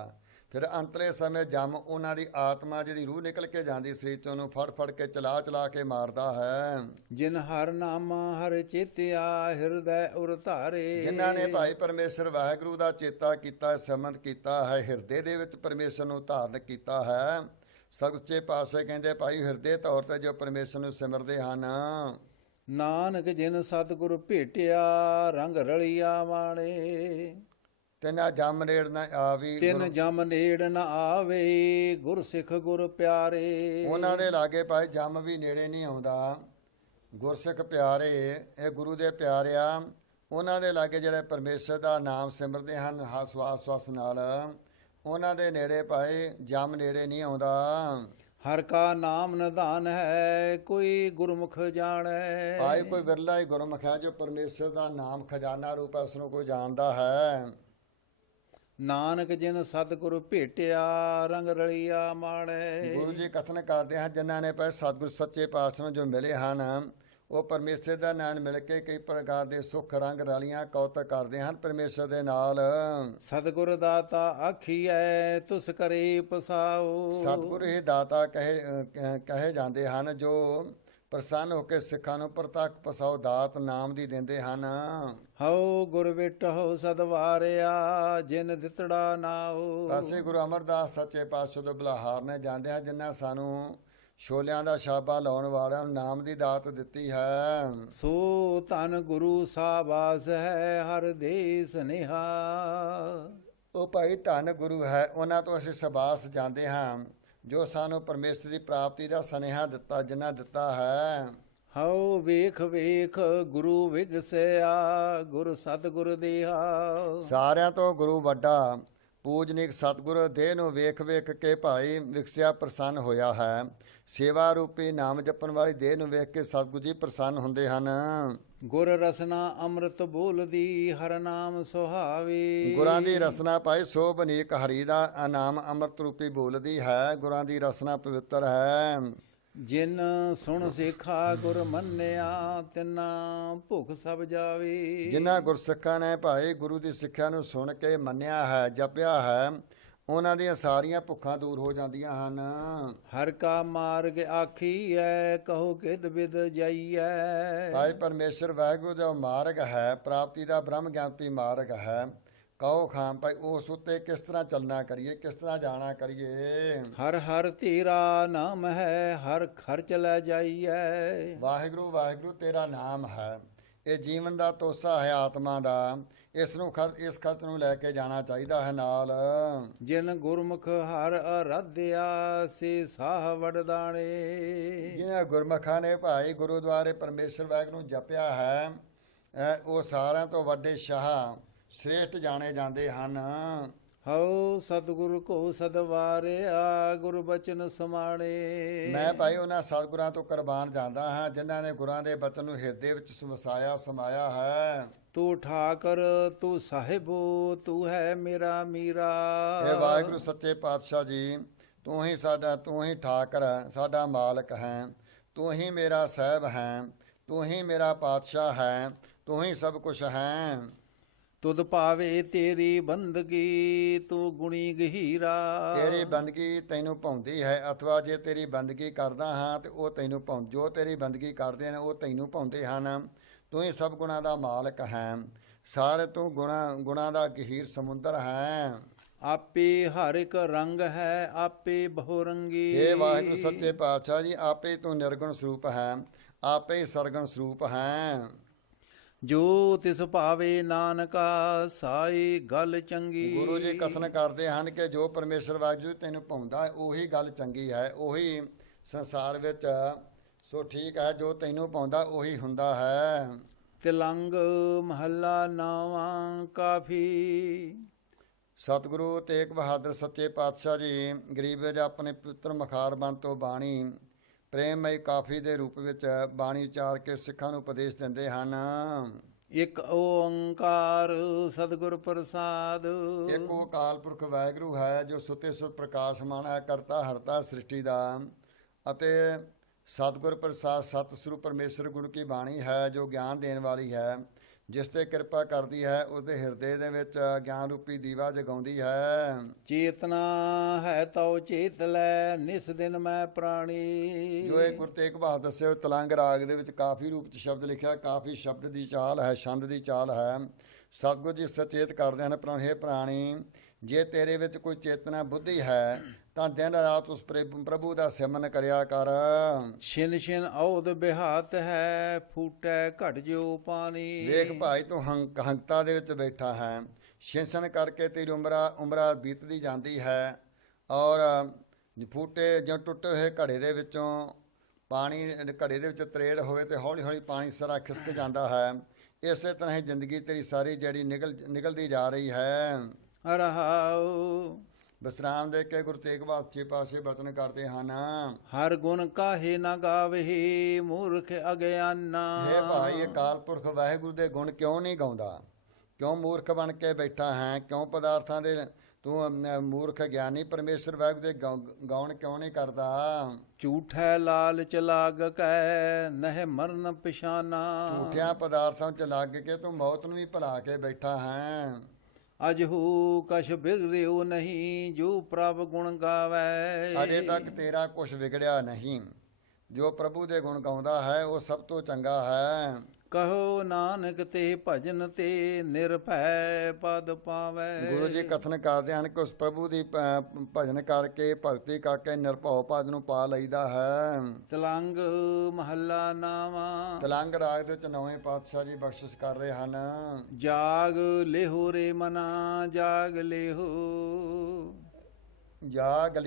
ਫਿਰ ਅੰਤਲੇ ਸਮੇਂ ਜਮ ਉਹਨਾਂ ਦੀ ਆਤਮਾ ਜਿਹੜੀ ਰੂਹ ਨਿਕਲ ਕੇ ਜਾਂਦੀ ਸਰੀਰ 'ਚੋਂ, ਉਹਨੂੰ ਫੜ ਫੜ ਕੇ ਚਲਾ ਕੇ ਮਾਰਦਾ ਹੈ। ਜਿਨ ਹਰ ਨਾਮ ਹਰ ਚੇਤਿਆ, ਹਿਰਦੈ ਉਰ ਧਾਰੇ। ਜਿਨ੍ਹਾਂ ਨੇ ਭਾਈ ਪਰਮੇਸ਼ਰ ਵਾਹਿਗੁਰੂ ਦਾ ਚੇਤਾ ਕੀਤਾ, ਸੰਬੰਧ ਕੀਤਾ ਹੈ, ਹਿਰਦੇ ਦੇ ਵਿੱਚ ਪਰਮੇਸ਼ਰ ਨੂੰ ਧਾਰਨ ਕੀਤਾ ਹੈ। ਸੱਚੇ ਪਾਤਸ਼ਾਹ ਕਹਿੰਦੇ ਭਾਈ ਹਿਰਦੇ ਤੌਰ ਤੇ ਜੋ ਪਰਮੇਸ਼ਰ ਨੂੰ ਸਿਮਰਦੇ ਹਨ, ਨਾਨਕ ਜਿਨ ਸਤਿਗੁਰ ਭੇਟਿਆ, ਰੰਗ ਰਲੀਆ ਮਾਣੇ। ਤਿੰਨਾ ਜਮ ਨੇੜ ਨਾ ਆਵੀ। ਤਿੰਨ ਜਮ ਨੇੜ ਨ ਆਵੇ, ਗੁਰ ਸਿੱਖ ਗੁਰ ਪਿਆਰੇ। ਉਹਨਾਂ ਦੇ ਲਾਗੇ ਭਾਈ ਜਮ ਵੀ ਨੇੜੇ ਨਹੀਂ ਆਉਂਦਾ। ਗੁਰਸਿੱਖ ਪਿਆਰੇ, ਇਹ ਗੁਰੂ ਦੇ ਪਿਆਰਿਆ, ਉਹਨਾਂ ਦੇ ਲਾਗੇ ਜਿਹੜੇ ਪਰਮੇਸ਼ਰ ਦਾ ਨਾਮ ਸਿਮਰਦੇ ਹਨ ਸਵਾਸ ਨਾਲ, ਉਹਨਾਂ ਦੇ ਨੇੜੇ ਭਾਈ ਜਮ ਨੇੜੇ ਨਹੀਂ ਆਉਂਦਾ। ਹਰ ਕਾ ਨਾਮ ਨਿਧਾਨ ਹੈ, ਕੋਈ ਗੁਰਮੁਖ ਜਾਣੈ। ਭਾਈ ਕੋਈ ਵਿਰਲਾ ਹੀ ਗੁਰਮੁਖ ਹੈ ਜੋ ਪਰਮੇਸ਼ਰ ਦਾ ਨਾਮ ਖਜ਼ਾਨਾ ਰੂਪ ਹੈ, ਉਸ ਨੂੰ ਕੋਈ ਜਾਣਦਾ ਹੈ। ਨਾਨਕ ਜਿਨ ਸਤਿਗੁਰ ਭੇਟਿਆ, ਰੰਗ ਰਲੀਆ ਮਾਣੈ। ਗੁਰੂ ਜੀ ਕਥਨ ਕਰਦੇ ਹਨ, ਜਿਨ੍ਹਾਂ ਨੇ ਭਾਈ ਸਤਿਗੁਰ ਸੱਚੇ ਪਾਤਸ਼ਾਹ ਨੂੰ ਜੋ ਮਿਲੇ ਹਨ, ਉਹ ਪਰਮੇਸ਼ਰ ਦਾ ਨਾਮ ਮਿਲ ਕੇ ਕਈ ਪ੍ਰਕਾਰ ਦੇ ਸੁੱਖ ਰੰਗ ਰਲੀਆਂ ਕੌਤਕ ਕਰਦੇ ਹਨ ਪ੍ਰਮੇਸ਼ਰ ਦੇ ਨਾਲ। ਸਤਿਗੁਰ ਦਾਤਾ ਆਖੀਐ, ਤੁਸ ਕਰੇ ਪਸਾਓ। ਸਤਿਗੁਰ ਹੀ ਦਾਤਾ ਕਹੇ ਜਾਂਦੇ ਹਨ, ਜੋ ਪ੍ਰਸੰਨ ਹੋ ਕੇ ਸਿੱਖਾਂ ਨੂੰ ਪ੍ਰਤੱਖ ਪਸਾਓ ਦਾਤ ਨਾਮ ਦੀ ਦਿੰਦੇ ਹਨ। ਹਉ ਗੁਰ ਵਿਟਹੁ ਸਦਵਾਰਿਆ, ਜਿਨ ਦਿੱਤੜਾ ਨਾਉ। ਅਸੀਂ ਗੁਰੂ ਅਮਰਦਾਸ ਸੱਚੇ ਪਾਤਸ਼ਾਹ ਦੇ ਬੁਲਾਹਾਰ ਨੇ ਜਾਂਦੇ ਹਾਂ, ਜਿਨ੍ਹਾਂ ਸਾਨੂੰ ਛੋਲਿਆਂ ਦਾ ਛਾਬਾ ਲਾਉਣ ਵਾਲਿਆਂ ਨੂੰ ਨਾਮ ਦੀ ਦਾਤ ਦਿੱਤੀ ਹੈ। ਸੋ ਧਨ ਗੁਰੂ ਸਾਬਾਸ ਹੈ, ਹਰ ਦੇ ਸਨੇਹਾ। ਉਹ ਭਾਈ ਧੰਨ ਗੁਰੂ ਹੈ, ਉਹਨਾਂ ਤੋਂ ਅਸੀਂ ਸਬਾਸ ਜਾਂਦੇ ਹਾਂ, ਜੋ ਸਾਨੂੰ ਪਰਮੇਸ਼ਰ ਦੀ ਪ੍ਰਾਪਤੀ ਦਾ ਸੁਨੇਹਾ ਦਿੱਤਾ, ਜਿਨ੍ਹਾਂ ਦਿੱਤਾ ਹੈ। ਹਉ ਵੇਖ ਵੇਖ ਗੁਰੂ ਵਿਗਸਿਆ, ਗੁਰ ਸਤਿਗੁਰ ਦੇਹਾ। ਸਾਰਿਆਂ ਤੋਂ ਗੁਰੂ ਵੱਡਾ ਪੂਜਨੀਕ ਸਤਿਗੁਰ ਦੇਹ ਨੂੰ ਵੇਖ ਵੇਖ ਕੇ ਭਾਈ ਵਿਕਸਿਆ ਪ੍ਰਸੰਨ ਹੋਇਆ ਹੈ। ਸੇਵਾ ਰੂਪੀ ਨਾਮ ਜਪਣ ਵਾਲੀ ਦੇਹ ਨੂੰ ਵੇਖ ਕੇ ਸਤਿਗੁਰੂ ਜੀ ਪ੍ਰਸੰਨ ਹੁੰਦੇ ਹਨ। ਗੁਰ ਰਸਨਾ ਅੰਮ੍ਰਿਤ ਬੋਲਦੀ ਹਰ ਨਾਮ ਸੁਹਾਵੇ। ਗੁਰਾਂ ਦੀ ਰਸਨਾ ਭਾਈ ਸੋਭਨੀਕ ਹਰੀ ਦਾ ਨਾਮ ਅੰਮ੍ਰਿਤ ਰੂਪੀ ਬੋਲਦੀ ਹੈ। ਗੁਰਾਂ ਦੀ ਰਸਨਾ ਪਵਿੱਤਰ ਹੈ। ਜਿਨ ਸੁਣ ਸਿੱਖਾ ਗੁਰ ਮੰਨਿਆ ਤਿਨਾ ਭੁਖ ਸਭ ਜਾਵੇ। ਜਿਨ੍ਹਾਂ ਗੁਰਸਿੱਖਾਂ ਨੇ ਭਾਈ ਗੁਰੂ ਦੀ ਸਿੱਖਿਆ ਨੂੰ ਸੁਣ ਕੇ ਮੰਨਿਆ ਹੈ, ਜਪਿਆ ਹੈ, ਉਹਨਾਂ ਦੀਆਂ ਸਾਰੀਆਂ ਭੁੱਖਾਂ ਦੂਰ ਹੋ ਜਾਂਦੀਆਂ ਹਨ। ਹਰ ਕਾ ਮਾਰਗ ਆਖੀਐ ਕਹੋ ਕਿਤ ਬਿਦ ਜਾਈਐ। ਭਾਈ ਪਰਮੇਸ਼ਰ ਵਾਹਿਗੁਰੂ ਦਾ ਮਾਰਗ ਹੈ, ਪ੍ਰਾਪਤੀ ਦਾ ਬ੍ਰਹਮ ਗਿਆਨਪੀ ਮਾਰਗ ਹੈ। ਕਹੋ ਖਾਂ ਭਾਈ ਉਸ ਉੱਤੇ ਕਿਸ ਤਰ੍ਹਾਂ ਚੱਲਣਾ ਕਰੀਏ, ਕਿਸ ਤਰ੍ਹਾਂ ਜਾਣਾ ਕਰੀਏ। ਹਰ ਹਰ ਤੇਰਾ ਨਾਮ ਹੈ ਹਰ ਖਰਚ ਲੈ ਜਾਈਐ। ਵਾਹਿਗੁਰੂ ਵਾਹਿਗੁਰੂ ਤੇਰਾ ਨਾਮ ਹੈ। ਇਹ ਜੀਵਨ ਦਾ ਤੋਸਾ ਹੈ ਆਤਮਾ ਦਾ। ਇਸ ਨੂੰ ਇਸ ਖਰਚ ਨੂੰ ਲੈ ਕੇ ਜਾਣਾ ਚਾਹੀਦਾ ਹੈ ਨਾਲ। ਜਿਨ ਗੁਰਮੁਖ ਹਰ ਅਰਾਧਿਆ ਸੇ ਸਾਹ ਵਡਦਾਣੇ। ਜਿਹਨਾਂ ਗੁਰਮੁਖਾਂ ਨੇ ਭਾਈ ਗੁਰੂਦੁਆਰੇ ਪਰਮੇਸ਼ਰ ਵਾਹਿਗੁਰੂ ਨੂੰ ਜਪਿਆ ਹੈ, ਉਹ ਸਾਰਿਆਂ ਤੋਂ ਵੱਡੇ ਸ਼ਾਹ ਸ੍ਰੇਸ਼ਟ ਜਾਣੇ ਜਾਂਦੇ ਹਨ। ਹਉ ਸਤਿਗੁਰ ਕੋ ਸਦਵਾਰਿਆ ਗੁਰ ਬਚਨ ਸਮਾਣੇ। ਮੈਂ ਭਾਈ ਉਹਨਾਂ ਸਤਿਗੁਰਾਂ ਤੋਂ ਕੁਰਬਾਨ ਜਾਂਦਾ ਹਾਂ ਜਿਨ੍ਹਾਂ ਨੇ ਗੁਰਾਂ ਦੇ ਬਚਨ ਨੂੰ ਹਿਰਦੇ ਵਿੱਚ ਸਮਾਇਆ ਹੈ। ਤੂੰ ਠਾਕਰ ਤੂੰ ਸਾਹਿਬੋ ਤੂੰ ਹੈ ਮੇਰਾ ਮੀਰਾ। ਇਹ ਵਾਹਿਗੁਰੂ ਸੱਚੇ ਪਾਤਸ਼ਾਹ ਜੀ, ਤੂੰ ਹੀ ਠਾਕਰ ਸਾਡਾ ਮਾਲਕ ਹੈ। ਤੂੰ ਹੀ ਮੇਰਾ ਸਾਹਿਬ ਹੈ। ਤੂੰ ਹੀ ਮੇਰਾ ਪਾਤਸ਼ਾਹ ਹੈ। ਤੂੰ ਹੀ ਸਭ ਕੁਛ ਹੈ। ਤੁਧ ਭਾਵੇ ਤੇਰੀ ਬੰਦਗੀ ਤੂੰ ਗੁਣੀ ਗਹੀਰਾ। ਤੇਰੀ ਬੰਦਗੀ ਤੈਨੂੰ ਭਾਉਂਦੀ ਹੈ, ਅਥਵਾ ਜੇ ਤੇਰੀ ਬੰਦਗੀ ਕਰਦਾ ਹਾਂ ਤੇ ਉਹ ਤੈਨੂੰ ਜੋ ਤੇਰੀ ਬੰਦਗੀ ਕਰਦੇ ਨੇ ਉਹ ਤੈਨੂੰ ਭਾਉਂਦੇ ਹਨ। ਤੂੰ ਹੀ ਸਭ ਗੁਣਾਂ ਦਾ ਮਾਲਕ ਹੈ। ਸਾਰੇ ਤੂੰ ਗੁਣਾਂ ਦਾ ਗਹੀਰ ਸਮੁੰਦਰ ਹੈ। ਆਪੇ ਹਰ ਇੱਕ ਰੰਗ ਹੈ ਆਪੇ ਬਹੁ ਰੰਗੀ। ਇਹ ਵਾਹਿਗੁਰੂ ਸੱਚੇ ਪਾਤਸ਼ਾਹ ਜੀ, ਆਪੇ ਤੂੰ ਨਿਰਗੁਣ ਸਰੂਪ ਹੈ, ਆਪੇ ਹੀ ਸਰਗੁਣ ਸਰੂਪ ਹੈ। ਜੋ ਤਿਸ ਭਾਵੇ ਨਾਨਕਾ ਸਾਈ ਗੱਲ ਚੰਗੀ। ਗੁਰੂ ਜੀ ਕਥਨ ਕਰਦੇ ਹਨ ਕਿ ਜੋ ਪਰਮੇਸ਼ਰ ਵਾਹਿਗੁਰੂ ਤੈਨੂੰ ਭਾਉਂਦਾ ਉਹੀ ਗੱਲ ਚੰਗੀ ਹੈ, ਉਹੀ ਸੰਸਾਰ ਵਿੱਚ ਸੋ ਠੀਕ ਹੈ। ਜੋ ਤੈਨੂੰ ਭਾਉਂਦਾ ਉਹੀ ਹੁੰਦਾ ਹੈ। ਤਿਲੰਗ ਮਹੱਲਾ ਨਾਵਾਂ ਕਾਫੀ। ਸਤਿਗੁਰੂ ਤੇਗ ਬਹਾਦਰ ਸੱਚੇ ਪਾਤਸ਼ਾਹ ਜੀ ਗਰੀਬ ਵਿੱਚ ਆਪਣੇ ਪਵਿੱਤਰ ਮੁਖਾਰਬੰਦ ਤੋਂ ਬਾਣੀ ਪ੍ਰੇਮਮਈ ਕਾਫੀ ਦੇ ਰੂਪ ਵਿੱਚ ਬਾਣੀ ਉਚਾਰ ਕੇ ਸਿੱਖਾਂ ਨੂੰ ਉਪਦੇਸ਼ ਦਿੰਦੇ ਹਨ। ਇੱਕ ਓੰਕਾਰ ਸਤਿਗੁਰ ਪ੍ਰਸਾਦ। ਇੱਕ ਉਹ ਅਕਾਲ ਪੁਰਖ ਵਾਹਿਗੁਰੂ ਹੈ ਜੋ ਸੁੱਤੇ ਸੁੱਤ ਪ੍ਰਕਾਸ਼ਮਾਨ ਹੈ, ਕਰਤਾ ਹਰਤਾ ਸ੍ਰਿਸ਼ਟੀ ਦਾ। ਅਤੇ ਸਤਿਗੁਰ ਪ੍ਰਸਾਦ ਸਤ ਸਰੂਪ ਪਰਮੇਸ਼ਰ ਗੁਰੂ ਕੀ ਬਾਣੀ ਹੈ ਜੋ ਗਿਆਨ ਦੇਣ ਵਾਲੀ ਹੈ। ਜਿਸ ਤੇ ਕਿਰਪਾ ਕਰਦੀ ਹੈ ਉਸਦੇ ਹਿਰਦੇ ਦੇ ਵਿੱਚ ਗਿਆਨ ਰੂਪੀ ਦੀਵਾ ਜਗਾਉਂਦੀ ਹੈ। ਚੇਤਨਾ ਹੈ ਤਉ ਚੇਤ ਲੈ ਨਿਸ ਦਿਨ ਮੈਂ ਪ੍ਰਾਣੀ। ਜੋ ਇਹ ਗੁਰੂ ਤੇਗ ਬਹਾਦਰ ਦੱਸਿਓ ਤਲੰਗ ਰਾਗ ਦੇ ਵਿੱਚ ਕਾਫੀ ਰੂਪ ਚ ਸ਼ਬਦ ਲਿਖਿਆ। ਕਾਫੀ ਸ਼ਬਦ ਦੀ ਚਾਲ ਹੈ, ਛੰਦ ਦੀ ਚਾਲ ਹੈ। ਸਤਿਗੁਰੂ ਜੀ ਸਚੇਤ ਕਰਦੇ ਹਨ, ਹੇ ਪ੍ਰਾਣੀ, ਜੇ ਤੇਰੇ ਵਿੱਚ ਕੋਈ ਚੇਤਨਾ ਬੁੱਧੀ ਹੈ ਤਾਂ ਦਿਨ ਰਾਤ ਉਸ ਪ੍ਰਭੂ ਦਾ ਸਿਮਰਨ ਕਰਿਆ ਕਰ। ਛਿਨ ਛਿਨ ਔਦ ਬਿਹਾਤ ਹੈ ਫੂਟੈ ਘਟ ਜਿਉ ਪਾਣੀ। ਵੇਖ ਭਾਈ ਤੂੰ ਹੰਕਤਾ ਦੇ ਵਿੱਚ ਬੈਠਾ ਹੈ। ਛਿਨ ਕਰਕੇ ਤੇਰੀ ਉਮਰਾ ਬੀਤਦੀ ਜਾਂਦੀ ਹੈ। ਔਰ ਫੂਟੇ ਜਾਂ ਟੁੱਟੇ ਹੋਏ ਘੜੇ ਦੇ ਵਿੱਚੋਂ ਪਾਣੀ, ਘੜੇ ਦੇ ਵਿੱਚ ਤਰੇੜ ਹੋਵੇ ਤੇ ਹੌਲੀ ਹੌਲੀ ਪਾਣੀ ਸਾਰਾ ਖਿਸਕ ਜਾਂਦਾ ਹੈ। ਇਸੇ ਤਰ੍ਹਾਂ ਹੀ ਜ਼ਿੰਦਗੀ ਤੇਰੀ ਸਾਰੀ ਜਿਹੜੀ ਨਿਕਲਦੀ ਜਾ ਰਹੀ ਹੈ। ਰਹਾਉ ਵਿਸਰਾਮ ਦੇ ਕੇ ਗੁਰੂ ਤੇਗ ਬਹਾਦਰ ਪਾਸੇ ਬਚਨ ਕਰਦੇ ਹਨ। ਹਰ ਗੁਣ ਕਾਹੇ ਨਾ ਗਾਵੇ ਮੂਰਖ ਅਗਿਆਨਾ। ਇਹ ਭਾਈ ਅਕਾਲ ਪੁਰਖ ਵਾਹਿਗੁਰੂ ਦੇ ਗੁਣ ਕਿਉਂ ਨਹੀਂ ਗਾਉਂਦਾ? ਕਿਉਂ ਮੂਰਖ ਬਣ ਕੇ ਬੈਠਾ ਹੈ? ਕਿਉਂ ਪਦਾਰਥਾਂ ਦੇ ਤੂੰ ਮੂਰਖ ਗਿਆਨੀ ਪਰਮੇਸ਼ਰ ਵਾਹਿਗੁਰੂ ਦੇ ਗਾਉਣ ਕਿਉਂ ਨਹੀਂ ਕਰਦਾ? ਝੂਠੈ ਲਾਲਚ ਲਾਗ ਕੈ ਨਹਿ ਮਰਨ ਪਛਾਨਾ। ਝੂਠਿਆਂ ਪਦਾਰਥਾਂ 'ਚ ਲੱਗ ਕੇ ਤੂੰ ਮੌਤ ਨੂੰ ਵੀ ਭੁਲਾ ਕੇ ਬੈਠਾ ਹੈ। ਅਜਹੂ ਕਛ ਬਿਗੜਿਓ ਨਹੀਂ ਜੋ ਪ੍ਰਭ ਗੁਣ ਗਾਵੈ। ਅਜੇ ਤੱਕ ਤੇਰਾ ਕੁਛ ਵਿਗੜਿਆ ਨਹੀਂ। ਜੋ ਪ੍ਰਭੂ ਦੇ ਗੁਣ ਗਾਉਂਦਾ ਹੈ ਉਹ ਸਭ ਤੋਂ ਚੰਗਾ ਹੈ। ਕਹੋ ਨਾਨਕ ਤੇ ਭਜਨ ਤੇ ਨਿਰਭੈ ਪਦ ਪਾਵੈ। ਗੁਰੂ ਜੀ ਕਥਨ ਕਰਦੇ ਹਨ ਕਿ ਉਸ ਪ੍ਰਭੂ ਦੀ ਭਜਨ ਕਰਕੇ ਭਗਤੀ ਕਰਕੇ ਨਿਰਭਉ ਪਦ ਨੂੰ ਪਾ ਲਈਦਾ ਹੈ। ਤਲੰਗ ਮਹੱਲਾ ਨਾਵਾਂ। ਤਲੰਗ ਰਾਗ ਦੇ ਵਿੱਚ ਨੌਵੇਂ ਪਾਤਸ਼ਾਹ ਜੀ ਬਖਸ਼ਿਸ਼ ਕਰ ਰਹੇ ਹਨ। ਜਾਗ ਲਿਹੋ ਰੇ ਮਨਾ ਜਾਗ ਲਿਹੋ। ਜਾਗ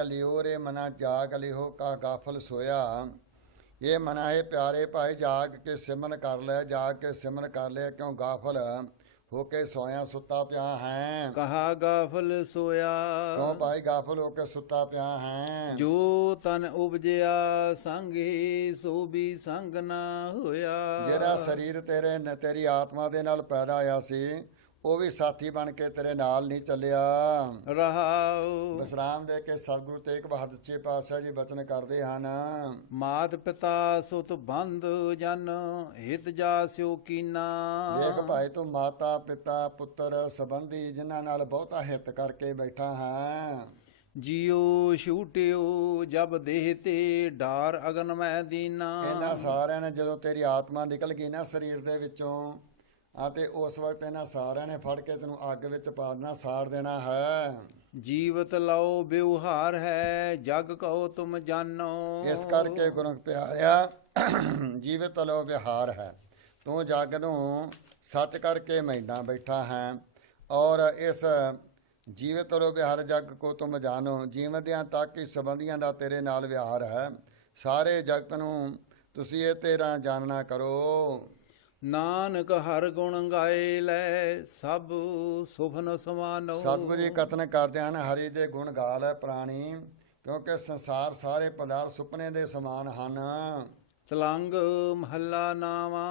ਲਿਓ ਰੇ ਮਨਾ ਜਾਗ ਲਿਓ ਕਾ ਗਾਫਲ ਸੋਇਆ। ਇਹ ਮਨਾ ਹੈ ਪਿਆਰੇ ਭਾਈ, ਜਾਗ ਕੇ ਸਿਮਰਨ ਕਰ ਲੈ, ਜਾਗ ਕੇ ਸਿਮਰਨ ਕਰ ਲੈ, ਕਿਉਂ ਗਾਫਲ ਹੋ ਕੇ ਸੋਇਆ ਸੁੱਤਾ ਪਿਆ ਹੈ। ਕਹਾ ਗਾਫਲ ਸੋਇਆ। ਕਿਉਂ ਭਾਈ ਗਾਫਲ ਹੋ ਕੇ ਸੁੱਤਾ ਪਿਆ ਹੈ। ਜੋ ਤਨ ਉਪਜਿਆ ਸੰਗੀ ਸੋ ਵੀ ਸੰਗ ਨਾ ਹੋਇਆ। ਜਿਹੜਾ ਸਰੀਰ ਤੇਰੀ ਆਤਮਾ ਦੇ ਨਾਲ ਪੈਦਾ ਹੋਇਆ ਸੀ ਉਹ ਵੀ ਸਾਥੀ ਬਣ ਕੇ ਤੇਰੇ ਨਾਲ ਨਹੀਂ ਚੱਲਿਆ। ਰਹਾਉ। ਵਿਸਰਾਮ ਦੇ ਕੇ ਸਤਿਗੁਰੂ ਤੇਗ ਬਹਾਦਰ ਸੱਚੇ ਪਾਤਸ਼ਾਹ ਜੀ ਬਚਨ ਕਰਦੇ ਹਨ। ਮਾਤ ਪਿਤਾ ਸੁਤ ਬੰਧ ਜਨ ਹਿਤ ਜਾਸਿਓ ਕੀਨਾ। ਦੇਖ ਭਾਈ ਤੂੰ ਮਾਤਾ ਪਿਤਾ ਪੁੱਤਰ ਸੰਬੰਧੀ ਜਿਨ੍ਹਾਂ ਨਾਲ ਬਹੁਤਾ ਹਿੱਤ ਕਰਕੇ ਬੈਠਾ ਹੈ। ਜਿਉ ਛੂਟਿਓ ਜਬ ਦੇਹ ਤੇ ਡਾਰ ਅਗਨ ਮੈਂ ਦੀਨਾ। ਇਹਨਾਂ ਸਾਰਿਆਂ ਨੇ ਜਦੋਂ ਤੇਰੀ ਆਤਮਾ ਨਿਕਲ ਗਈ ਨਾ ਸਰੀਰ ਦੇ ਵਿੱਚੋਂ ਅਤੇ ਉਸ ਵਕਤ ਇਹਨਾਂ ਸਾਰਿਆਂ ਨੇ ਫੜ ਕੇ ਤੈਨੂੰ ਅੱਗ ਵਿੱਚ ਪਾ ਦੇਣਾ, ਸਾੜ ਦੇਣਾ ਹੈ। ਜੀਵਤ ਲਓ ਵਿਵਹਾਰ ਹੈ ਜਗ ਕਹੋ ਤੁਮ ਜਾਨੋ। ਇਸ ਕਰਕੇ ਗੁਰੂ ਪਿਆਰਿਆ ਜੀਵਤ ਲੋ ਵਿਹਾਰ ਹੈ, ਤੂੰ ਜਗ ਨੂੰ ਸੱਚ ਕਰਕੇ ਮੈਂਡਾ ਬੈਠਾ ਹੈ। ਔਰ ਇਸ ਜੀਵਤ ਲੋ ਵਿਹਾਰ ਜਗ ਕੋ ਤੁਮ ਜਾਨੋ, ਜੀਵਦਿਆਂ ਤੱਕ ਹੀ ਸੰਬੰਧੀਆਂ ਦਾ ਤੇਰੇ ਨਾਲ ਵਿਹਾਰ ਹੈ। ਸਾਰੇ ਜਗਤ ਨੂੰ ਤੁਸੀਂ ਇਹ ਤੇਰਾ ਜਾਣਨਾ ਕਰੋ। ਨਾਨਕ ਹਰ ਗੁਣ ਗਾਏ ਲੈ ਸਭ ਸੁਭਨ ਸਮਾਨੋ। ਸਤਿਗੁਰੂ ਜੀ ਕਥਨ ਕਰਦੇ ਹਨ ਹਰੀ ਦੇ ਗੁਣ ਗਾ ਲੈ ਪ੍ਰਾਣੀ, ਕਿਉਂਕਿ ਸੰਸਾਰ ਸਾਰੇ ਪਦਾਰਥ ਸੁਪਨੇ ਦੇ ਸਮਾਨ ਹਨ। ਤਲੰਗ ਮਹੱਲਾ ਨਾਵਾ।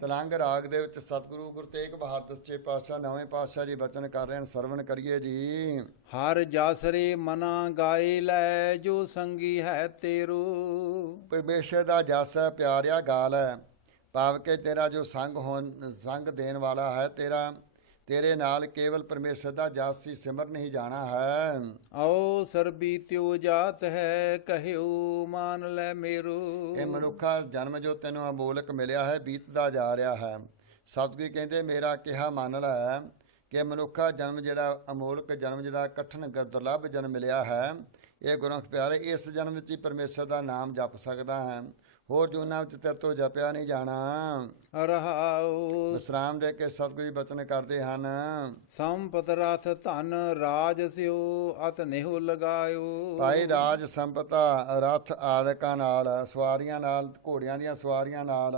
ਤਲੰਗ ਰਾਗ ਦੇ ਵਿੱਚ ਸਤਿਗੁਰੂ ਗੁਰੂ ਤੇਗ ਬਹਾਦਰ ਸੱਚੇ ਪਾਤਸ਼ਾਹ ਨਵੇਂ ਪਾਤਸ਼ਾਹ ਜੀ ਬਚਨ ਕਰ ਰਹੇ ਹਨ, ਸਰਵਣ ਕਰੀਏ ਜੀ। ਹਰ ਜਾਸਰੇ ਮਨਾ ਗਾਏ ਲੈ ਜੋ ਸੰਗੀ ਹੈ ਤੇਰੋ। ਪਰਮੇਸ਼ਰ ਦਾ ਜਸ ਹੈ ਪਿਆਰਿਆ ਗਾਲ ਹੈ, ਭਾਵ ਕਿ ਤੇਰਾ ਜੋ ਸੰਗ ਦੇਣ ਵਾਲਾ ਹੈ ਤੇਰੇ ਨਾਲ ਕੇਵਲ ਪਰਮੇਸ਼ਰ ਦਾ ਜਸ ਹੀ ਸਿਮਰਨ ਹੀ ਜਾਣਾ ਹੈ। ਆਓ ਸਰਬੀ ਤਿਉ ਜਾਤ ਹੈ ਕਹਿਓ ਮਾਨ ਲੈ ਮੇਰੋ। ਇਹ ਮਨੁੱਖਾ ਜਨਮ ਜੋ ਤੈਨੂੰ ਅਮੋਲਕ ਮਿਲਿਆ ਹੈ ਬੀਤਦਾ ਜਾ ਰਿਹਾ ਹੈ। ਸਤਿਗੁਰੂ ਕਹਿੰਦੇ ਮੇਰਾ ਕਿਹਾ ਮੰਨ ਲੈ ਕਿ ਮਨੁੱਖਾ ਜਨਮ ਜਿਹੜਾ ਅਮੋਲਕ ਜਨਮ ਜਿਹੜਾ ਕਠਨ ਦੁਰਲਭ ਜਨਮ ਮਿਲਿਆ ਹੈ, ਇਹ ਗੁਰੂ ਪਿਆਰੇ ਇਸ ਜਨਮ ਵਿੱਚ ਹੀ ਪਰਮੇਸ਼ਰ ਦਾ ਨਾਮ ਜਪ ਸਕਦਾ ਹੈ। ਹੋਰ ਜੂਨਾਂ ਵਿੱਚ ਤੇਰੇ ਤੋਂ ਜਪਿਆ ਨਹੀਂ ਜਾਣਾ। ਰਹਾਉ। ਵਿਸਰਾਮ ਦੇ ਕੇ ਸਤਿਗੁਰੂ ਜੀ ਬਚਨ ਕਰਦੇ ਹਨ। ਸੰਪਤ ਰਥ ਧਨ ਰਾਜ ਸਿਓ ਅਤ ਨਿਹੁ ਲਗਾਇਓ। ਭਾਈ ਰਾਜ ਸੰਪਤਾ ਰਥ ਆਦਿਕਾਂ ਨਾਲ ਸਵਾਰੀਆਂ ਨਾਲ ਘੋੜਿਆਂ ਦੀਆਂ ਸਵਾਰੀਆਂ ਨਾਲ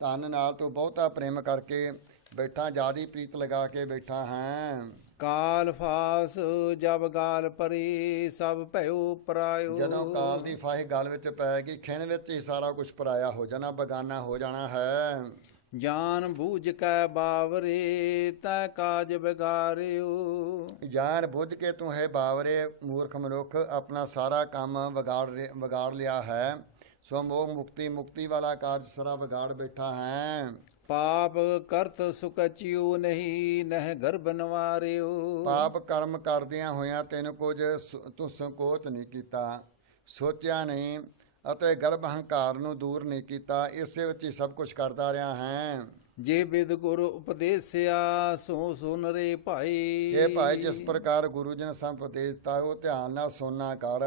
ਧਨ ਨਾਲ ਤੂੰ ਬਹੁਤਾ ਪ੍ਰੇਮ ਕਰਕੇ ਬੈਠਾ, ਜਿਆਦੀ ਪ੍ਰੀਤ ਲਗਾ ਕੇ ਬੈਠਾ ਹੈ। ਕਾਲ ਫਾਸ ਜਬ ਗਾਲ ਪਰੀ ਸਭ ਭਇਓ ਪਰਾਇਓ। ਜਦੋਂ ਕਾਲ ਦੀ ਫਾਹੀ ਗਲ ਵਿੱਚ ਪੈ ਗਈ ਖਿਣ ਵਿੱਚ ਹੀ ਸਾਰਾ ਕੁਝ ਪਰਾਇਆ ਹੋ ਜਾਣਾ, ਬਗਾਨਾ ਹੋ ਜਾਣਾ ਹੈ। ਜਾਨ ਬੂਝ ਕੈ ਬਾਵਰੇ ਤੈ ਕਾਜ ਵਿਗਾਰਿਓ। ਜਾਨ ਬੁੱਝ ਕੇ ਤੂੰ ਹੈ ਬਾਵਰੇ ਮੂਰਖ ਮਨੁੱਖ ਆਪਣਾ ਸਾਰਾ ਕੰਮ ਵਿਗਾੜ ਲਿਆ ਹੈ। ਸੋ ਮੋਹ ਮੁਕਤੀ ਵਾਲਾ ਕਾਰਜ ਸਾਰਾ ਵਿਗਾੜ ਬੈਠਾ ਹੈ। ਪਾਪ ਕਰਤ ਸੁਕਚਿਓ ਨਹੀਂ ਨਹਿ ਗਰਭ ਨਵਾਰਿਓ। ਪਾਪ ਕਰਮ ਕਰਦਿਆਂ ਹੋਇਆਂ ਤੈਨੂੰ ਕੁਝ ਤੂੰ ਸੰਕੋਚ ਨਹੀਂ ਕੀਤਾ, ਸੋਚਿਆ ਨਹੀਂ ਅਤੇ ਗਰਭ ਹੰਕਾਰ ਨੂੰ ਦੂਰ ਨਹੀਂ ਕੀਤਾ, ਇਸੇ ਵਿੱਚ ਹੀ ਸਭ ਕੁਝ ਕਰਦਾ ਰਿਹਾ ਹੈ। ਜੇ ਬਿਦ ਗੁਰੂ ਉਪਦੇਸਿਆ ਸੋ ਸੁਨ ਰੇ ਭਾਈ। ਇਹ ਭਾਈ ਜਿਸ ਪ੍ਰਕਾਰ ਗੁਰੂ ਜੀ ਨੇ ਸਾਨੂੰ ਉਪਦੇਸ਼ ਦਿੱਤਾ ਉਹ ਧਿਆਨ ਨਾਲ ਸੁਣਨਾ ਕਰ।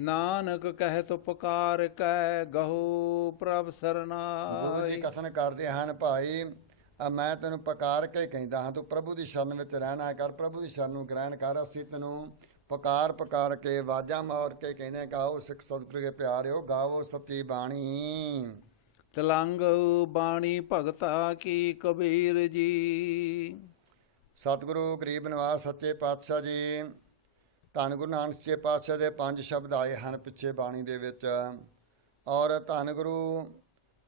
ਨਾਨਕ ਕਹਿਤ ਪੁਕਾਰ ਕੈ ਗਹੋ ਪ੍ਰਭ ਸਰਨਾਇ। ਗੁਰੂ ਜੀ ਕਥਨ ਕਰਦੇ ਹਨ ਭਾਈ ਮੈਂ ਤੈਨੂੰ ਪੁਕਾਰ ਕੇ ਕਹਿੰਦਾ ਹਾਂ ਤੂੰ ਪ੍ਰਭੂ ਦੀ ਸ਼ਰਨ ਵਿੱਚ ਰਹਿਣਾ ਕਰ, ਪ੍ਰਭੂ ਦੀ ਸ਼ਰਨ ਨੂੰ ਗ੍ਰਹਿਣ ਕਰ। ਅਸੀਂ ਤੈਨੂੰ ਪੁਕਾਰ ਕੇ ਆਵਾਜ਼ਾਂ ਮਾਰ ਕੇ ਕਹਿੰਦੇ ਗਾਓ ਸਿੱਖ ਸਤਿਗੁਰੂ ਦੇ ਪਿਆਰਿਓ ਗਾਵੋ ਸੱਚੀ ਬਾਣੀ। ਤਲੰਗ ਬਾਣੀ ਭਗਤਾ ਕੀ ਕਬੀਰ ਜੀ। ਸਤਿਗੁਰੂ ਗਰੀਬ ਨਿਵਾਸ ਸੱਚੇ ਪਾਤਸ਼ਾਹ ਜੀ ਧੰਨ ਗੁਰੂ ਨਾਨਕ ਸੱਚੇ ਪਾਤਸ਼ਾਹ ਦੇ 5 ਸ਼ਬਦ ਆਏ ਹਨ ਪਿੱਛੇ ਬਾਣੀ ਦੇ ਵਿੱਚ, ਔਰ ਧੰਨ ਗੁਰੂ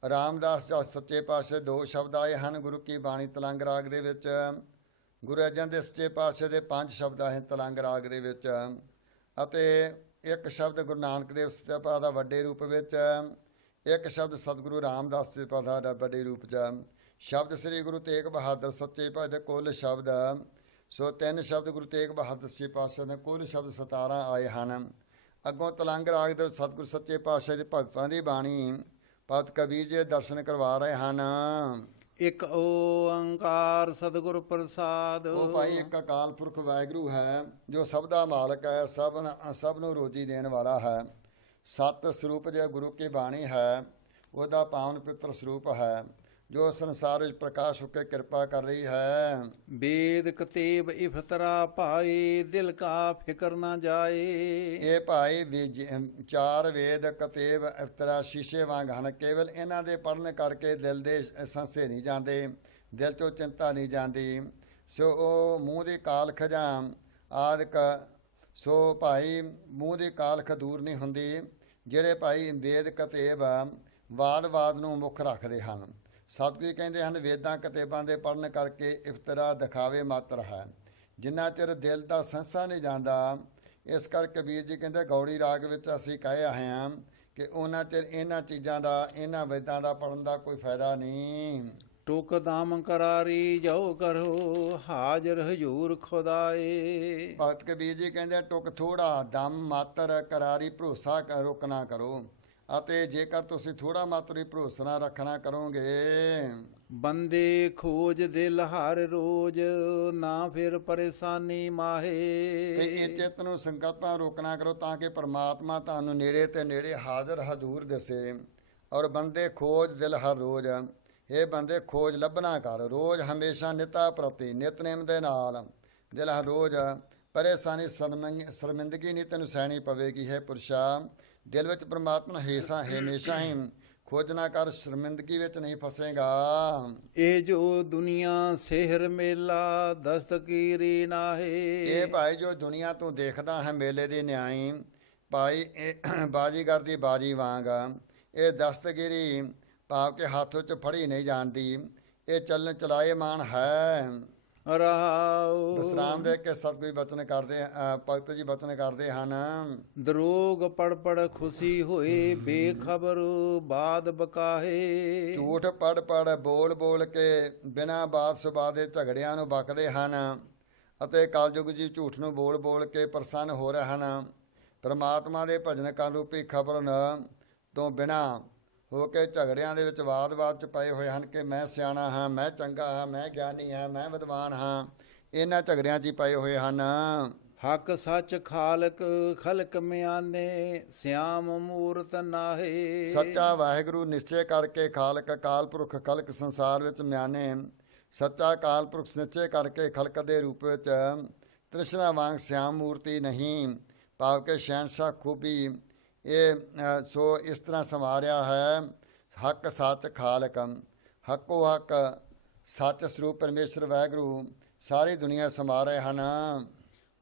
ਰਾਮਦਾਸ ਜੀ ਸੱਚੇ ਪਾਤਸ਼ਾਹ 2 ਸ਼ਬਦ ਆਏ ਹਨ ਗੁਰੂ ਕੀ ਬਾਣੀ ਤਲੰਗ ਰਾਗ ਦੇ ਵਿੱਚ। ਗੁਰੂ ਅਰਜਨ ਦੇ ਸੱਚੇ ਪਾਤਸ਼ਾਹ ਦੇ 5 ਸ਼ਬਦ ਆਏ ਤਲੰਗ ਰਾਗ ਦੇ ਵਿੱਚ, ਅਤੇ 1 ਸ਼ਬਦ ਗੁਰੂ ਨਾਨਕ ਦੇਵ ਸੱਚੇ ਪਾਤਸ਼ਾਹ ਦਾ ਵੱਡੇ ਰੂਪ ਵਿੱਚ, 1 ਸ਼ਬਦ ਸਤਿਗੁਰੂ ਰਾਮਦਾਸ ਜੀ ਪਾਤਸ਼ਾਹ ਦਾ ਵੱਡੇ ਰੂਪ 'ਚ, ਸ਼ਬਦ ਸ੍ਰੀ ਗੁਰੂ ਤੇਗ ਬਹਾਦਰ ਸੱਚੇ ਪਾਤਸ਼ਾਹ ਦੇ ਕੁੱਲ ਸ਼ਬਦ। ਸੋ 3 ਸ਼ਬਦ ਗੁਰੂ ਤੇਗ ਬਹਾਦਰ ਸੱਚੇ ਪਾਤਸ਼ਾਹ ਦੇ ਕੁੱਲ ਸ਼ਬਦ 17 ਆਏ ਹਨ। ਅੱਗੋਂ ਤਲੰਗ ਰਾਗ ਦੇ ਸਤਿਗੁਰੂ ਸੱਚੇ ਪਾਤਸ਼ਾਹ ਦੇ ਭਗਤਾਂ ਦੀ ਬਾਣੀ ਭਗਤ ਕਬੀਰ ਜੀ ਦਰਸ਼ਨ ਕਰਵਾ ਰਹੇ ਹਨ। ਇਕ ਓੰਕਾਰ ਸਤਿਗੁਰ ਪ੍ਰਸਾਦ। ਉਹ ਭਾਈ ਇੱਕ ਅਕਾਲ ਪੁਰਖ ਵਾਹਿਗੁਰੂ ਹੈ ਜੋ ਸਭ ਦਾ ਮਾਲਕ ਹੈ, ਸਭ ਨੂੰ ਰੋਜੀ ਦੇਣ ਵਾਲਾ ਹੈ। ਸਤ ਸਰੂਪ ਜੋ ਗੁਰੂ ਕੀ ਬਾਣੀ ਹੈ ਉਹਦਾ ਪਾਵਨ ਪਿੱਤਰ ਸਰੂਪ ਹੈ ਜੋ ਸੰਸਾਰ ਵਿੱਚ ਪ੍ਰਕਾਸ਼ ਹੋ ਕੇ ਕਿਰਪਾ ਕਰ ਰਹੀ ਹੈ। ਵੇਦ ਕਤੇਬ ਇਫਤਰਾ ਭਾਏ ਦਿਲ ਕਾ ਫਿਕਰ ਨਾ ਜਾਏ। ਇਹ ਭਾਈ 4 ਵੇਦ ਕਤੇਬ ਇਫਤਰਾ ਸ਼ੀਸ਼ੇ ਵਾਂਗ ਹਨ, ਕੇਵਲ ਇਹਨਾਂ ਦੇ ਪੜ੍ਹਨ ਕਰਕੇ ਦਿਲ ਦੇ ਸੰਸੇ ਨਹੀਂ ਜਾਂਦੇ, ਦਿਲ ਚੋਂ ਚਿੰਤਾ ਨਹੀਂ ਜਾਂਦੀ। ਸੋ ਉਹ ਮੂੰਹ ਦੀ ਕਾਲਖ ਜਾਂ ਆਦਿਕ, ਸੋ ਭਾਈ ਮੂੰਹ ਦੀ ਕਾਲਖ ਦੂਰ ਨਹੀਂ ਹੁੰਦੀ ਜਿਹੜੇ ਭਾਈ ਵੇਦ ਕਤੇਬ ਵਾਦ ਨੂੰ ਮੁੱਖ ਰੱਖਦੇ ਹਨ। ਸਤਿਗੁਰੂ ਕਹਿੰਦੇ ਹਨ ਵੇਦਾਂ ਕਤੇਬਾਂ ਦੇ ਪੜ੍ਹਨ ਕਰਕੇ ਇਫਤਰਾ ਦਿਖਾਵੇ ਮਾਤਰ ਹੈ, ਜਿੰਨਾ ਚਿਰ ਦਿਲ ਦਾ ਸੰਸਾ ਨਹੀਂ ਜਾਂਦਾ। ਇਸ ਕਰਕੇ ਕਬੀਰ ਜੀ ਕਹਿੰਦੇ ਗੌੜੀ ਰਾਗ ਵਿੱਚ ਅਸੀਂ ਕਹੇ ਆਏ ਹਾਂ ਕਿ ਉਹਨਾਂ ਚਿਰ ਇਹਨਾਂ ਚੀਜ਼ਾਂ ਦਾ, ਇਹਨਾਂ ਵੇਦਾਂ ਦਾ ਪੜ੍ਹਨ ਦਾ ਕੋਈ ਫਾਇਦਾ ਨਹੀਂ। ਟੁਕ ਦਾਮ ਕਰਾਰੀ ਜਾਓ ਕਰੋ ਹਾਜ਼ਰ ਹਜੂਰ ਖੁਦਾਏ। ਭਗਤ ਕਬੀਰ ਜੀ ਕਹਿੰਦੇ ਟੁਕ ਥੋੜਾ ਦਮ ਮਾਤਰ ਕਰਾਰੀ ਭਰੋਸਾ ਰੋਕਣਾ ਕਰੋ, ਅਤੇ ਜੇਕਰ ਤੁਸੀਂ ਥੋੜਾ ਮਾਤਰ ਹੀ ਭਰੋਸਾ ਨਾ ਰੱਖਣਾ ਕਰੋਗੇ। ਬੰਦੇ ਖੋਜ ਦਿਲ ਹਰ ਰੋਜ਼ ਨਾ ਫਿਰ ਪਰੇਸ਼ਾਨੀ ਤੇ ਮਾਹੇ। ਇਹ ਚਿੱਤ ਨੂੰ ਸੰਕਲਪਾਂ ਰੋਕਣਾ ਕਰੋ ਤਾਂ ਕਿ ਪਰਮਾਤਮਾ ਤੁਹਾਨੂੰ ਨੇੜੇ ਤੇ ਨੇੜੇ ਹਾਜ਼ਰ ਹਜ਼ੂਰ ਦਿਸੇ। ਔਰ ਬੰਦੇ ਖੋਜ ਦਿਲ ਹਰ ਰੋਜ਼, ਇਹ ਬੰਦੇ ਖੋਜ ਲੱਭਣਾ ਕਰ ਰੋਜ਼ ਹਮੇਸ਼ਾ ਨਿਤਾ ਪ੍ਰਤੀ ਨਿਤਨੇਮ ਦੇ ਨਾਲ। ਦਿਲ ਹਰ ਰੋਜ਼ ਪਰੇਸ਼ਾਨੀ ਸ਼ਰਮਿੰਦਗੀ ਨਹੀਂ ਤੈਨੂੰ ਸਹਿਣੀ ਪਵੇਗੀ। ਹੈ ਪੁਰਸ਼ਾ ਦਿਲ ਵਿੱਚ ਪਰਮਾਤਮਾ ਹਮੇਸ਼ਾ ਹੀ ਖੋਜਣਾ ਕਰ, ਸ਼ਰਮਿੰਦਗੀ ਵਿੱਚ ਨਹੀਂ ਫਸੇਗਾ। ਇਹ ਜੋ ਦੁਨੀਆ ਸਿਹਰ ਮੇਲਾ ਦਸਤਗੀਰੀ ਨਾਹੇ। ਇਹ ਭਾਈ ਜੋ ਦੁਨੀਆ ਤੂੰ ਦੇਖਦਾ ਹੈ ਮੇਲੇ ਦੇ ਨਿਆਈ, ਭਾਈ ਇਹ ਬਾਜੀਗਰ ਦੀ ਬਾਜੀ ਵਾਂਗ ਇਹ ਦਸਤਗੀਰੀ ਭਾਵ ਕੇ ਹੱਥ 'ਚ ਫੜੀ ਨਹੀਂ ਜਾਂਦੀ, ਇਹ ਚੱਲਣ ਚਲਾਏਮਾਨ ਹੈ। ਰਹਾਉ ਵਿਸਰਾਮ ਦੇ ਕੇ ਸਤਿਗੁਰੂ ਬਚਨ ਕਰਦੇ, ਭਗਤ ਜੀ ਬਚਨ ਕਰਦੇ ਹਨ। ਦਰੋਗ ਪੜ ਪੜ ਖੁਸ਼ੀ ਹੋਏ ਬੇਖਬਰ ਬਾਦ ਬਕਾਹੇ। ਝੂਠ ਪੜ ਬੋਲ ਕੇ ਬਿਨਾਂ ਬਾਤ ਸੁਭਾ ਦੇ ਝਗੜਿਆਂ ਨੂੰ ਬਕਦੇ ਹਨ, ਅਤੇ ਕਲਯੁਗ ਜੀ ਝੂਠ ਨੂੰ ਬੋਲ ਕੇ ਪ੍ਰਸੰਨ ਹੋ ਰਹੇ ਹਨ। ਪਰਮਾਤਮਾ ਦੇ ਭਜਨ ਕਰਨ ਰੂਪੀ ਖਬਰ ਤੋਂ ਬਿਨਾਂ ਹੋ ਕੇ ਝਗੜਿਆਂ ਦੇ ਵਿੱਚ ਵਾਦ 'ਚ ਪਏ ਹੋਏ ਹਨ ਕਿ ਮੈਂ ਸਿਆਣਾ ਹਾਂ, ਮੈਂ ਚੰਗਾ ਹਾਂ, ਮੈਂ ਗਿਆਨੀ ਹਾਂ, ਮੈਂ ਵਿਦਵਾਨ ਹਾਂ। ਇਹਨਾਂ ਝਗੜਿਆਂ 'ਚ ਹੀ ਪਏ ਹੋਏ ਹਨ। ਹੱਕ ਸੱਚ ਖਾਲਕ ਖਲਕ ਮਿਆਨੇ ਸਿਆਮ ਮੂਰਤ ਨਾਹੇ। ਸੱਚਾ ਵਾਹਿਗੁਰੂ ਨਿਸ਼ਚੈ ਕਰਕੇ ਖਾਲਕ ਅਕਾਲ ਪੁਰਖ ਖਲਕ ਸੰਸਾਰ ਵਿੱਚ ਮਿਆਨੇ। ਸੱਚਾ ਅਕਾਲ ਪੁਰਖ ਨਿਸ਼ਚੈ ਕਰਕੇ ਖਲਕ ਦੇ ਰੂਪ ਵਿੱਚ ਤ੍ਰਿਸ਼ਨਾ ਵਾਂਗ ਸਿਆਮ ਮੂਰਤੀ ਨਹੀਂ, ਭਾਵ ਕੇ ਸ਼ਹਿਨਸ਼ਾਹ ਖੂਬੀ ਇਹ ਸੋ ਇਸ ਤਰ੍ਹਾਂ ਸੰਵਾਰਿਆ ਹੈ। ਹੱਕ ਸੱਚ ਖਾਲਕ, ਹੱਕੋ ਹੱਕ ਸੱਚ ਸਰੂਪ ਪਰਮੇਸ਼ਰ ਵਾਹਿਗੁਰੂ ਸਾਰੀ ਦੁਨੀਆ ਸਮਾ ਰਹੇ ਹਨ।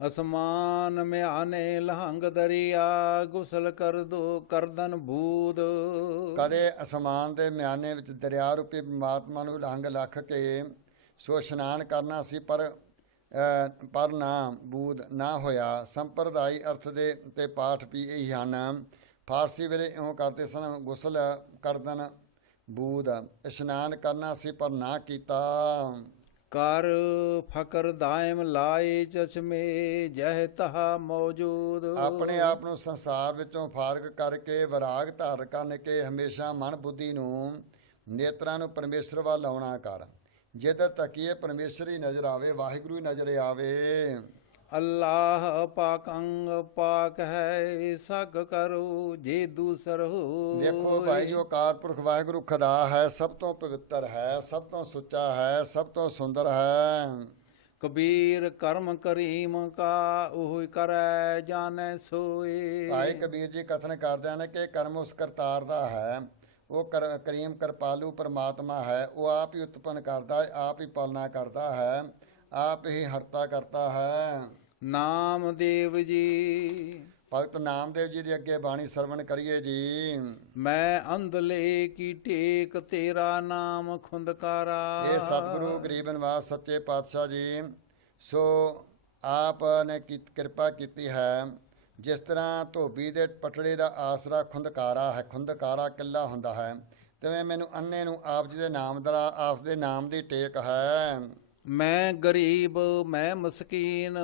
ਅਸਮਾਨ ਮਿਆਨੇ ਲਹੰਗ ਦਰਿਆ ਗੁਸਲ ਕਰ ਦੋ ਕਰਦਨ ਬੂਦ। ਕਦੇ ਅਸਮਾਨ ਦੇ ਮਿਆਨੇ ਵਿੱਚ ਦਰਿਆ ਰੂਪੀ ਪਰਮਾਤਮਾ ਨੂੰ ਲਹੰਗ ਲੱਖ ਕੇ ਸੋ ਇਸ਼ਨਾਨ ਕਰਨਾ ਸੀ, ਪਰ ਨਾ ਬੂਦ ਨਾ ਹੋਇਆ। ਸੰਪਰਦਾਈ ਅਰਥ ਦੇ ਤੇ ਪਾਠ ਵੀ ਇਹੀ ਹਨ। ਫਾਰਸੀ ਵੇਲੇ ਇਉਂ ਕਰਦੇ ਸਨ, ਗੁਸਲ ਕਰਦਨ ਬੂਦ, ਇਸ਼ਨਾਨ ਕਰਨਾ ਸੀ ਪਰ ਨਾ ਕੀਤਾ। ਕਰ ਫਕਰ ਦਾਇਮ ਲਾਏ ਚਸ਼ਮੇ ਜਹ ਤਹਾ ਮੌਜੂਦ। ਆਪਣੇ ਆਪ ਨੂੰ ਸੰਸਾਰ ਵਿੱਚੋਂ ਫਾਰਗ ਕਰਕੇ ਵਿਰਾਗ ਧਾਰ ਕਰਨ ਕੇ ਹਮੇਸ਼ਾ ਮਨ ਬੁੱਧੀ ਨੂੰ ਨੇਤਰਾਂ ਨੂੰ ਪਰਮੇਸ਼ਰ ਵੱਲ ਲਾਉਣਾ ਕਰ। ਜਿੱਧਰ ਤੱਕੀਏ ਪਰਮੇਸ਼ਰ ਹੀ ਨਜ਼ਰ ਆਵੇ, ਵਾਹਿਗੁਰੂ ਹੀ ਨਜ਼ਰ ਆਵੇ। ਅੱਲਾਹ ਪਾਕੰਗ ਪਾਕ ਹੈ ਸਗ ਕਰੋ ਜੇ ਦੂਸਰ ਹੋ। ਵੇਖੋ ਭਾਈ ਜੋ ਕਾਰ ਪੁਰਖ ਵਾਹਿਗੁਰੂ ਖੁਦਾ ਹੈ, ਸਭ ਤੋਂ ਪਵਿੱਤਰ ਹੈ, ਸਭ ਤੋਂ ਸੁੱਚਾ ਹੈ, ਸਭ ਤੋਂ ਸੁੰਦਰ ਹੈ। ਕਬੀਰ ਕਰਮ ਕਰੀਮ ਕਾ ਉਹ ਕਰੈ ਜਾਣੈ ਸੋਏ। ਭਾਈ ਕਬੀਰ ਜੀ ਕਥਨ ਕਰਦੇ ਹਨ ਕਿ ਕਰਮ ਉਸ ਕਰਤਾਰ ਦਾ ਹੈ, ਉਹ ਕਰੀਮ ਕਿਰਪਾਲੂ ਪਰਮਾਤਮਾ ਹੈ। ਉਹ ਆਪ ਹੀ ਉਤਪੰਨ ਕਰਦਾ ਹੈ, ਆਪ ਹੀ ਪਾਲਣਾ ਕਰਦਾ ਹੈ, ਆਪ ਹੀ ਹਰਤਾ ਕਰਤਾ ਹੈ। ਨਾਮਦੇਵ ਜੀ ਭਗਤ ਨਾਮਦੇਵ ਜੀ ਦੇ ਅੱਗੇ ਬਾਣੀ ਸਰਵਣ ਕਰੀਏ ਜੀ। ਮੈਂ ਅੰਧਲੇ ਕੀ ਟੇਕ ਤੇਰਾ ਨਾਮ ਖੁੰਦਕਾਰਾ। ਇਹ ਸਤਿਗੁਰੂ ਗਰੀਬ ਨਿਵਾਸ ਸੱਚੇ ਪਾਤਸ਼ਾਹ ਜੀ ਸੋ ਆਪ ਨੇ ਕਿਰਪਾ ਕੀਤੀ ਹੈ। ਜਿਸ ਤਰ੍ਹਾਂ ਧੋਬੀ ਦੇ ਪਟੜੇ ਦਾ ਆਸਰਾ ਖੁੰਦਕਾਰਾ ਹੈ, ਖੁੰਦਕਾਰਾ ਕਿੱਲਾ ਹੁੰਦਾ ਹੈ, ਤਿਵੇਂ ਮੈਨੂੰ ਅੰਨੇ ਨੂੰ ਆਪ ਜੀ ਦੇ ਨਾਮ ਦਾ, ਆਪ ਦੇ ਨਾਮ ਦੀ ਟੇਕ ਹੈ। ਮੈਂ ਗਰੀਬ ਮੈਂ ਮਸਕੀਨ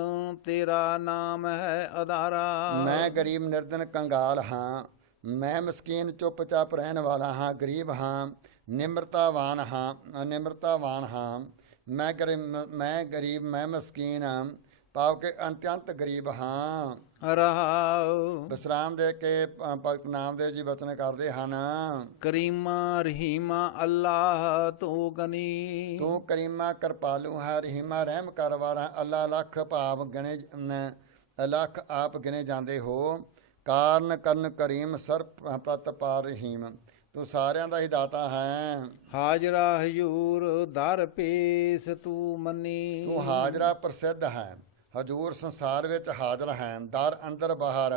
ਤੇਰਾ ਨਾਮ ਹੈ ਆਧਾਰਾ। ਮੈਂ ਗਰੀਬ ਨਿਰਧਨ ਕੰਗਾਲ ਹਾਂ, ਮੈਂ ਮਸਕੀਨ ਚੁੱਪਚਾਪ ਰਹਿਣ ਵਾਲਾ ਹਾਂ, ਗਰੀਬ ਹਾਂ, ਨਿਮਰਤਾਵਾਨ ਹਾਂ। ਮੈਂ ਗਰੀਬ ਮੈਂ ਮਸਕੀਨ ਹਾਂ, ਭਾਵ ਕਿ ਅੰਤਿਅੰਤ ਗਰੀਬ ਹਾਂ। ਰਹਾਉ ਵਿਸਰਾਮ ਦੇ ਕੇ ਭਗਤ ਨਾਮਦੇਵ ਜੀ ਬਚਨ ਕਰਦੇ ਹਨ। ਕਰੀਮਾ ਰਹੀਮਾ ਅੱਲਾਹ ਤੂੰ ਗਨੀ। ਤੂੰ ਕਰੀਮਾ ਕਿਰਪਾਲੂ ਹੈ, ਰਹੀਮਾ ਰਹਿਮ ਕਰਵਾਰਾ। ਅੱਲਾ ਲੱਖ ਭਾਵ ਗਿਣੇ, ਲੱਖ ਆਪ ਗਿਣੇ ਜਾਂਦੇ ਹੋ। ਕਾਰਨ ਕਰਨ ਕਰੀਮ ਸਰ ਪ੍ਰਤ ਪਾਰ ਰਹੀਮ। ਤੂੰ ਸਾਰਿਆਂ ਦਾ ਹੀ ਦਾਤਾ ਹੈ। ਹਾਜ਼ਰਾ ਹਜੂਰ ਦਰ ਪੇਸ ਤੂੰ ਮੰਨੀ। ਤੂੰ ਹਾਜ਼ਰਾ ਪ੍ਰਸਿੱਧ ਹੈ, ਹਜੂਰ ਸੰਸਾਰ ਵਿੱਚ ਹਾਜ਼ਰ ਹੈ, ਦਰ ਅੰਦਰ ਬਾਹਰ,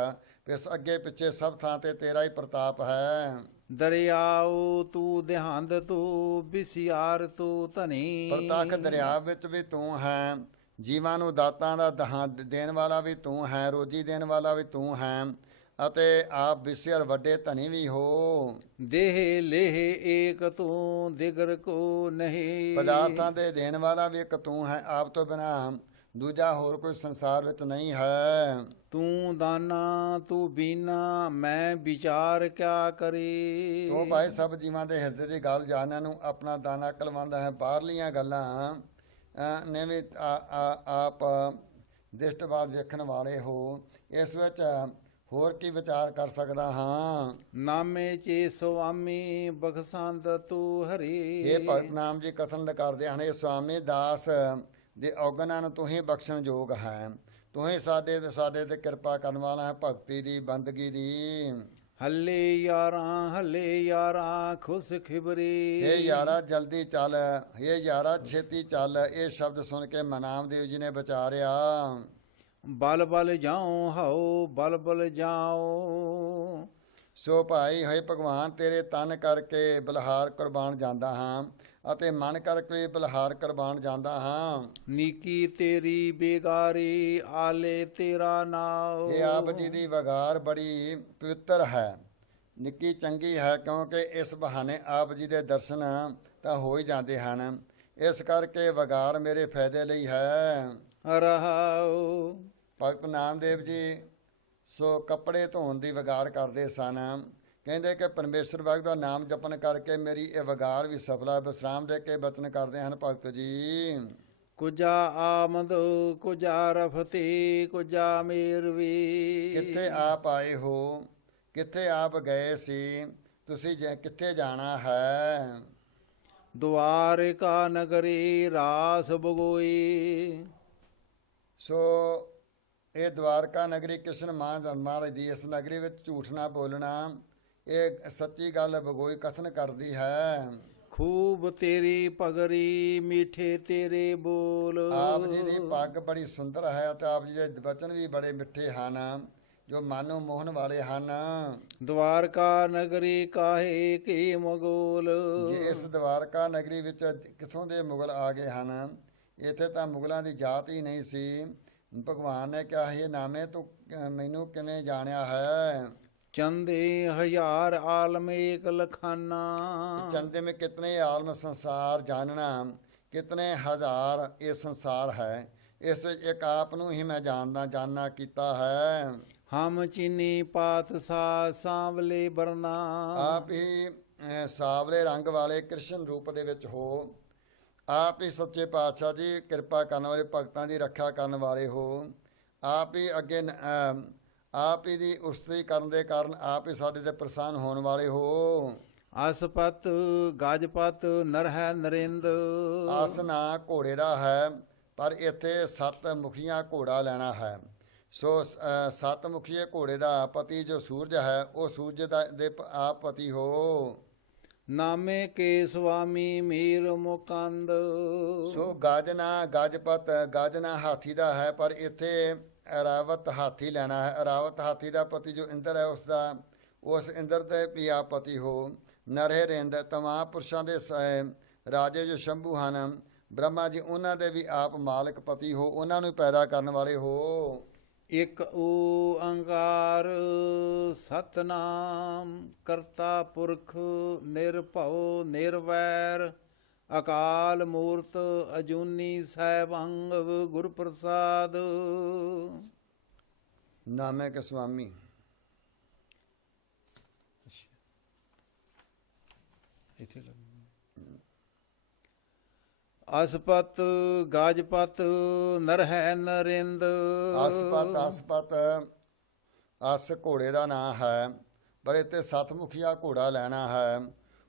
ਇਸ ਅੱਗੇ ਪਿੱਛੇ ਸਭ ਥਾਂ ਤੇ ਤੇਰਾ ਹੀ ਪ੍ਰਤਾਪ ਹੈ। ਦਰਿਆਉ ਤੂੰ ਦਿਹਾਂਦ ਤੂੰ ਬਿਸਿਆਰ ਤੂੰ ਧਨੀ। ਪ੍ਰਤੱਖ ਦਰਿਆ ਵਿੱਚ ਵੀ ਤੂੰ ਹੈ, ਜੀਵਾਂ ਨੂੰ ਦਾਤਾਂ ਦਾ ਦਹਾਂਦ ਦੇਣ ਵਾਲਾ ਵੀ ਤੂੰ ਹੈ, ਰੋਜੀ ਦੇਣ ਵਾਲਾ ਵੀ ਤੂੰ ਹੈ, ਅਤੇ ਆਪ ਵਿਸਿਆਰ ਵੱਡੇ ਧਨੀ ਵੀ ਹੋ। ਦੇਹ ਲੇਹ ਏਕ ਤੂੰ ਦਿਗਰ ਕੋ ਨਹੀਂ। ਪਦਾਰਥਾਂ ਦੇ ਦੇਣ ਵਾਲਾ ਵੀ ਇੱਕ ਤੂੰ ਹੈ, ਆਪ ਤੋਂ ਬਿਨਾਂ ਦੂਜਾ ਹੋਰ ਕੋਈ ਸੰਸਾਰ ਵਿੱਚ ਨਹੀਂ ਹੈ। ਤੂੰ ਦਾਨਾ ਤੂੰ ਬੀਨਾ ਮੈਂ ਵਿਚਾਰ ਕਿਆ ਕਰੇ। ਤੂੰ ਭਾਈ ਸਭ ਜੀਵਾਂ ਦੇ ਹਿਰਦੇ ਦੀ ਗੱਲ ਜਾਣਨ ਨੂੰ ਆਪਣਾ ਦਾਨਾ ਕਲਵਾਉਂਦਾ ਹੈ। ਬਾਹਰਲੀਆਂ ਗੱਲਾਂ ਨੇ ਵੀ ਆਪ ਦ੍ਰਿਸ਼ਟਵਾਦ ਵੇਖਣ ਵਾਲੇ ਹੋ, ਇਸ ਵਿੱਚ ਹੋਰ ਕੀ ਵਿਚਾਰ ਕਰ ਸਕਦਾ ਹਾਂ। ਨਾਮੇ ਚੇ ਸੁਆਮੀ ਬਖਸ਼ੰਦ ਤੂੰ ਹਰੀ। ਇਹ ਭਗਤ ਨਾਮ ਜੀ ਕਥਨ ਕਰਦੇ ਹਨ, ਇਹ ਸੁਆਮੀ ਦਾਸ ਦੇ ਔਗਨਾਂ ਨੂੰ ਤੂੰ ਹੀ ਬਖਸ਼ਣ ਯੋਗ ਹੈ, ਤੂੰ ਹੀ ਸਾਡੇ ਤੇ ਕਿਰਪਾ ਕਰਨ ਵਾਲਾ ਹੈ, ਭਗਤੀ ਦੀ ਬੰਦਗੀ ਦੀ। ਹੱਲੇ ਯਾਰਾਂ ਖੁਸ਼ ਖਿਬਰੀ। ਇਹ ਯਾਰਾ ਜਲਦੀ ਚੱਲ, ਇਹ ਯਾਰਾ ਛੇਤੀ ਚੱਲ। ਇਹ ਸ਼ਬਦ ਸੁਣ ਕੇ ਮਨਾਮਦੇਵ ਜੀ ਨੇ ਵਿਚਾਰਿਆ, ਬਲ ਬਲ ਜਾਉ ਹਾਉ ਬਲ ਬਲ ਜਾਉ। ਸੋ ਭਾਈ ਹੋਏ ਭਗਵਾਨ ਤੇਰੇ ਤਨ ਕਰਕੇ ਬਲਿਹਾਰ ਕੁਰਬਾਨ ਜਾਂਦਾ ਹਾਂ, ਅਤੇ ਮਨ ਕਰਕੇ ਵੀ ਬਲਿਹਾਰ ਕੁਰਬਾਨ ਜਾਂਦਾ ਹਾਂ। ਨੀਕੀ ਤੇਰੀ ਬੇਗਾਰੀ ਆਲੇ ਤੇਰਾ ਨਾਉ। ਇਹ ਆਪ ਜੀ ਦੀ ਵਗਾਰ ਬੜੀ ਪਵਿੱਤਰ ਹੈ, ਨਿੱਕੀ ਚੰਗੀ ਹੈ, ਕਿਉਂਕਿ ਇਸ ਬਹਾਨੇ ਆਪ ਜੀ ਦੇ ਦਰਸ਼ਨ ਤਾਂ ਹੋ ਹੀ ਜਾਂਦੇ ਹਨ। ਇਸ ਕਰਕੇ ਵਗਾਰ ਮੇਰੇ ਫਾਇਦੇ ਲਈ ਹੈ। ਰਹਾਉ ਭਗਤ ਨਾਮਦੇਵ ਜੀ ਸੋ ਕੱਪੜੇ ਧੋਣ ਦੀ ਵਗਾਰ ਕਰਦੇ ਸਨ। ਕਹਿੰਦੇ ਕਿ ਪਰਮੇਸ਼ਰ ਵਾਹਿਗੁਰੂ ਦਾ ਨਾਮ ਜਪਨ ਕਰਕੇ ਮੇਰੀ ਇਹ ਵਗਾਰ ਵੀ ਸਫਲਾ। ਵਿਸਰਾਮ ਦੇ ਕੇ ਬਚਨ ਕਰਦੇ ਹਨ ਭਗਤ ਜੀ। ਕੁਜਾ ਆਮਦ ਕੁਜਾ ਰਫਤੀ ਕੁਜਾ ਮੇਰਵੀ। ਕਿੱਥੇ ਆਪ ਆਏ ਹੋ, ਕਿੱਥੇ ਆਪ ਗਏ ਸੀ, ਤੁਸੀਂ ਕਿੱਥੇ ਜਾਣਾ ਹੈ। ਦੁਆਰਿਕਾ ਨਗਰੀ ਰਾਸ ਬਗੋਈ। ਸੋ ਇਹ ਦਵਾਰਕਾ ਨਗਰੀ ਕ੍ਰਿਸ਼ਨ ਮਹਾਰਾਜ ਦੀ, ਇਸ ਨਗਰੀ ਵਿੱਚ ਝੂਠ ਨਾ ਬੋਲਣਾ, ਇਹ ਸੱਚੀ ਗੱਲ ਬਗੋਈ ਕਥਨ ਕਰਦੀ ਹੈ। ਖੂਬ ਤੇਰੀ ਪਗਰੀ ਮਿੱਠੇ ਤੇਰੇ ਬੋਲ। ਆਪ ਜੀ ਦੀ ਪੱਗ ਬੜੀ ਸੁੰਦਰ ਹੈ, ਅਤੇ ਆਪ ਜੀ ਦੇ ਬਚਨ ਵੀ ਬੜੇ ਮਿੱਠੇ ਹਨ, ਜੋ ਮਨ ਨੂੰ ਮੋਹਣ ਵਾਲੇ ਹਨ। ਦਵਾਰਕਾ ਨਗਰੀ ਕਾਹੇ ਕੀ ਮਗੋਲ। ਜੇ ਇਸ ਦਵਾਰਕਾ ਨਗਰੀ ਵਿੱਚ ਕਿੱਥੋਂ ਦੇ ਮੁਗਲ ਆ ਗਏ ਹਨ, ਇੱਥੇ ਤਾਂ ਮੁਗਲਾਂ ਦੀ ਜਾਤ ਹੀ ਨਹੀਂ ਸੀ। ਭਗਵਾਨ ਨੇ ਕਿਹਾ, ਇਹ ਨਾਮੇ ਤੂੰ ਮੈਨੂੰ ਕਿਵੇਂ ਜਾਣਿਆ ਹੈ। ਚੰਦੇ ਹਜ਼ਾਰ ਆਲਮ ਏਕ ਲਖਾਨਾ। ਚੰਦੇ में कितने आलम संसार जानना, कितने हजार ये संसार है, इस एक आप ਨੂੰ ਹੀ ਮੈਂ ਜਾਣਨਾ ਕੀਤਾ ਹੈ। ਹਮ ਚੀਨੀ ਪਾਤਸ਼ਾ ਸਾਂਵਲੇ ਬਰਨਾ। ਆਪ ਹੀ ਸਾਵਲੇ ਰੰਗ ਵਾਲੇ ਕ੍ਰਿਸ਼ਨ ਰੂਪ ਦੇ ਵਿੱਚ ਹੋ। ਆਪ ਹੀ ਸੱਚੇ ਪਾਤਸ਼ਾਹ ਜੀ ਕਿਰਪਾ ਕਰਨ ਵਾਲੇ ਭਗਤਾਂ ਦੀ ਰੱਖਿਆ ਕਰਨ ਵਾਲੇ ਹੋ। ਆਪ ਹੀ ਅੱਗੇ ਆਪ ਹੀ ਦੀ ਉਸਤਤੀ ਕਰਨ ਦੇ ਕਾਰਨ ਆਪ ਹੀ ਸਾਡੇ ਤੇ ਪ੍ਰਸੰਨ ਹੋਣ ਵਾਲੇ ਹੋ। ਅਸਪਤ ਗਜਪਤ ਨਰ ਹੈ ਨਰਿੰਦ। ਆਸਨਾ ਘੋੜੇ ਦਾ ਹੈ, ਪਰ ਇੱਥੇ 7 ਮੁਖੀਆਂ ਘੋੜਾ ਲੈਣਾ ਹੈ। ਸੋ 7 ਮੁਖੀਏ ਘੋੜੇ ਦਾ ਪਤੀ ਜੋ ਸੂਰਜ ਹੈ, ਉਹ ਸੂਰਜ ਦੇ ਆਪ ਪਤੀ ਹੋ। ਨਾਮੇ ਕੇ ਸੁਆਮੀ ਮੀਰ ਮੁਕੰਦ। ਸੋ ਗਾਜਨਾ ਗਜਪਤ, ਗਾਜਨਾ ਹਾਥੀ ਦਾ ਹੈ, ਪਰ ਇੱਥੇ ਅਰਾਵਤ ਹਾਥੀ ਲੈਣਾ ਹੈ। ਅਰਾਵਤ ਹਾਥੀ ਦਾ ਪਤੀ ਜੋ ਇੰਦਰ ਹੈ, ਉਸ ਇੰਦਰ ਦੇ ਵੀ ਆਪ ਪਤੀ ਹੋ। ਨਰਹਿ ਰਿੰਦ, ਤਮਾਮ ਪੁਰਸ਼ਾਂ ਦੇ ਰਾਜੇ ਜੋ ਸ਼ੰਭੂ ਹਨ, ਬ੍ਰਹਮਾ ਜੀ, ਉਹਨਾਂ ਦੇ ਵੀ ਆਪ ਮਾਲਕ ਪਤੀ ਹੋ, ਉਹਨਾਂ ਨੂੰ ਪੈਦਾ ਕਰਨ ਵਾਲੇ ਹੋ। ਇਕ ਓੰਕਾਰ ਸਤਨਾਮ ਕਰਤਾ ਪੁਰਖ ਨਿਰਭਉ ਨਿਰਵੈਰ ਅਕਾਲ ਮੂਰਤ ਅਜੂਨੀ ਸੈਭੰ ਗੁਰ ਪ੍ਰਸਾਦ। ਨਾਮੇ ਕੇ ਸੁਆਮੀ। ਅਸਪਤ ਗਾਜਪਤ ਨਰ ਹੈ ਨਰਿੰਦ। ਅਸਪਤ ਅਸ ਘੋੜੇ ਦਾ ਨਾਂ ਹੈ, ਪਰ ਇੱਥੇ 7 ਮੁਖੀਆ ਘੋੜਾ ਲੈਣਾ ਹੈ।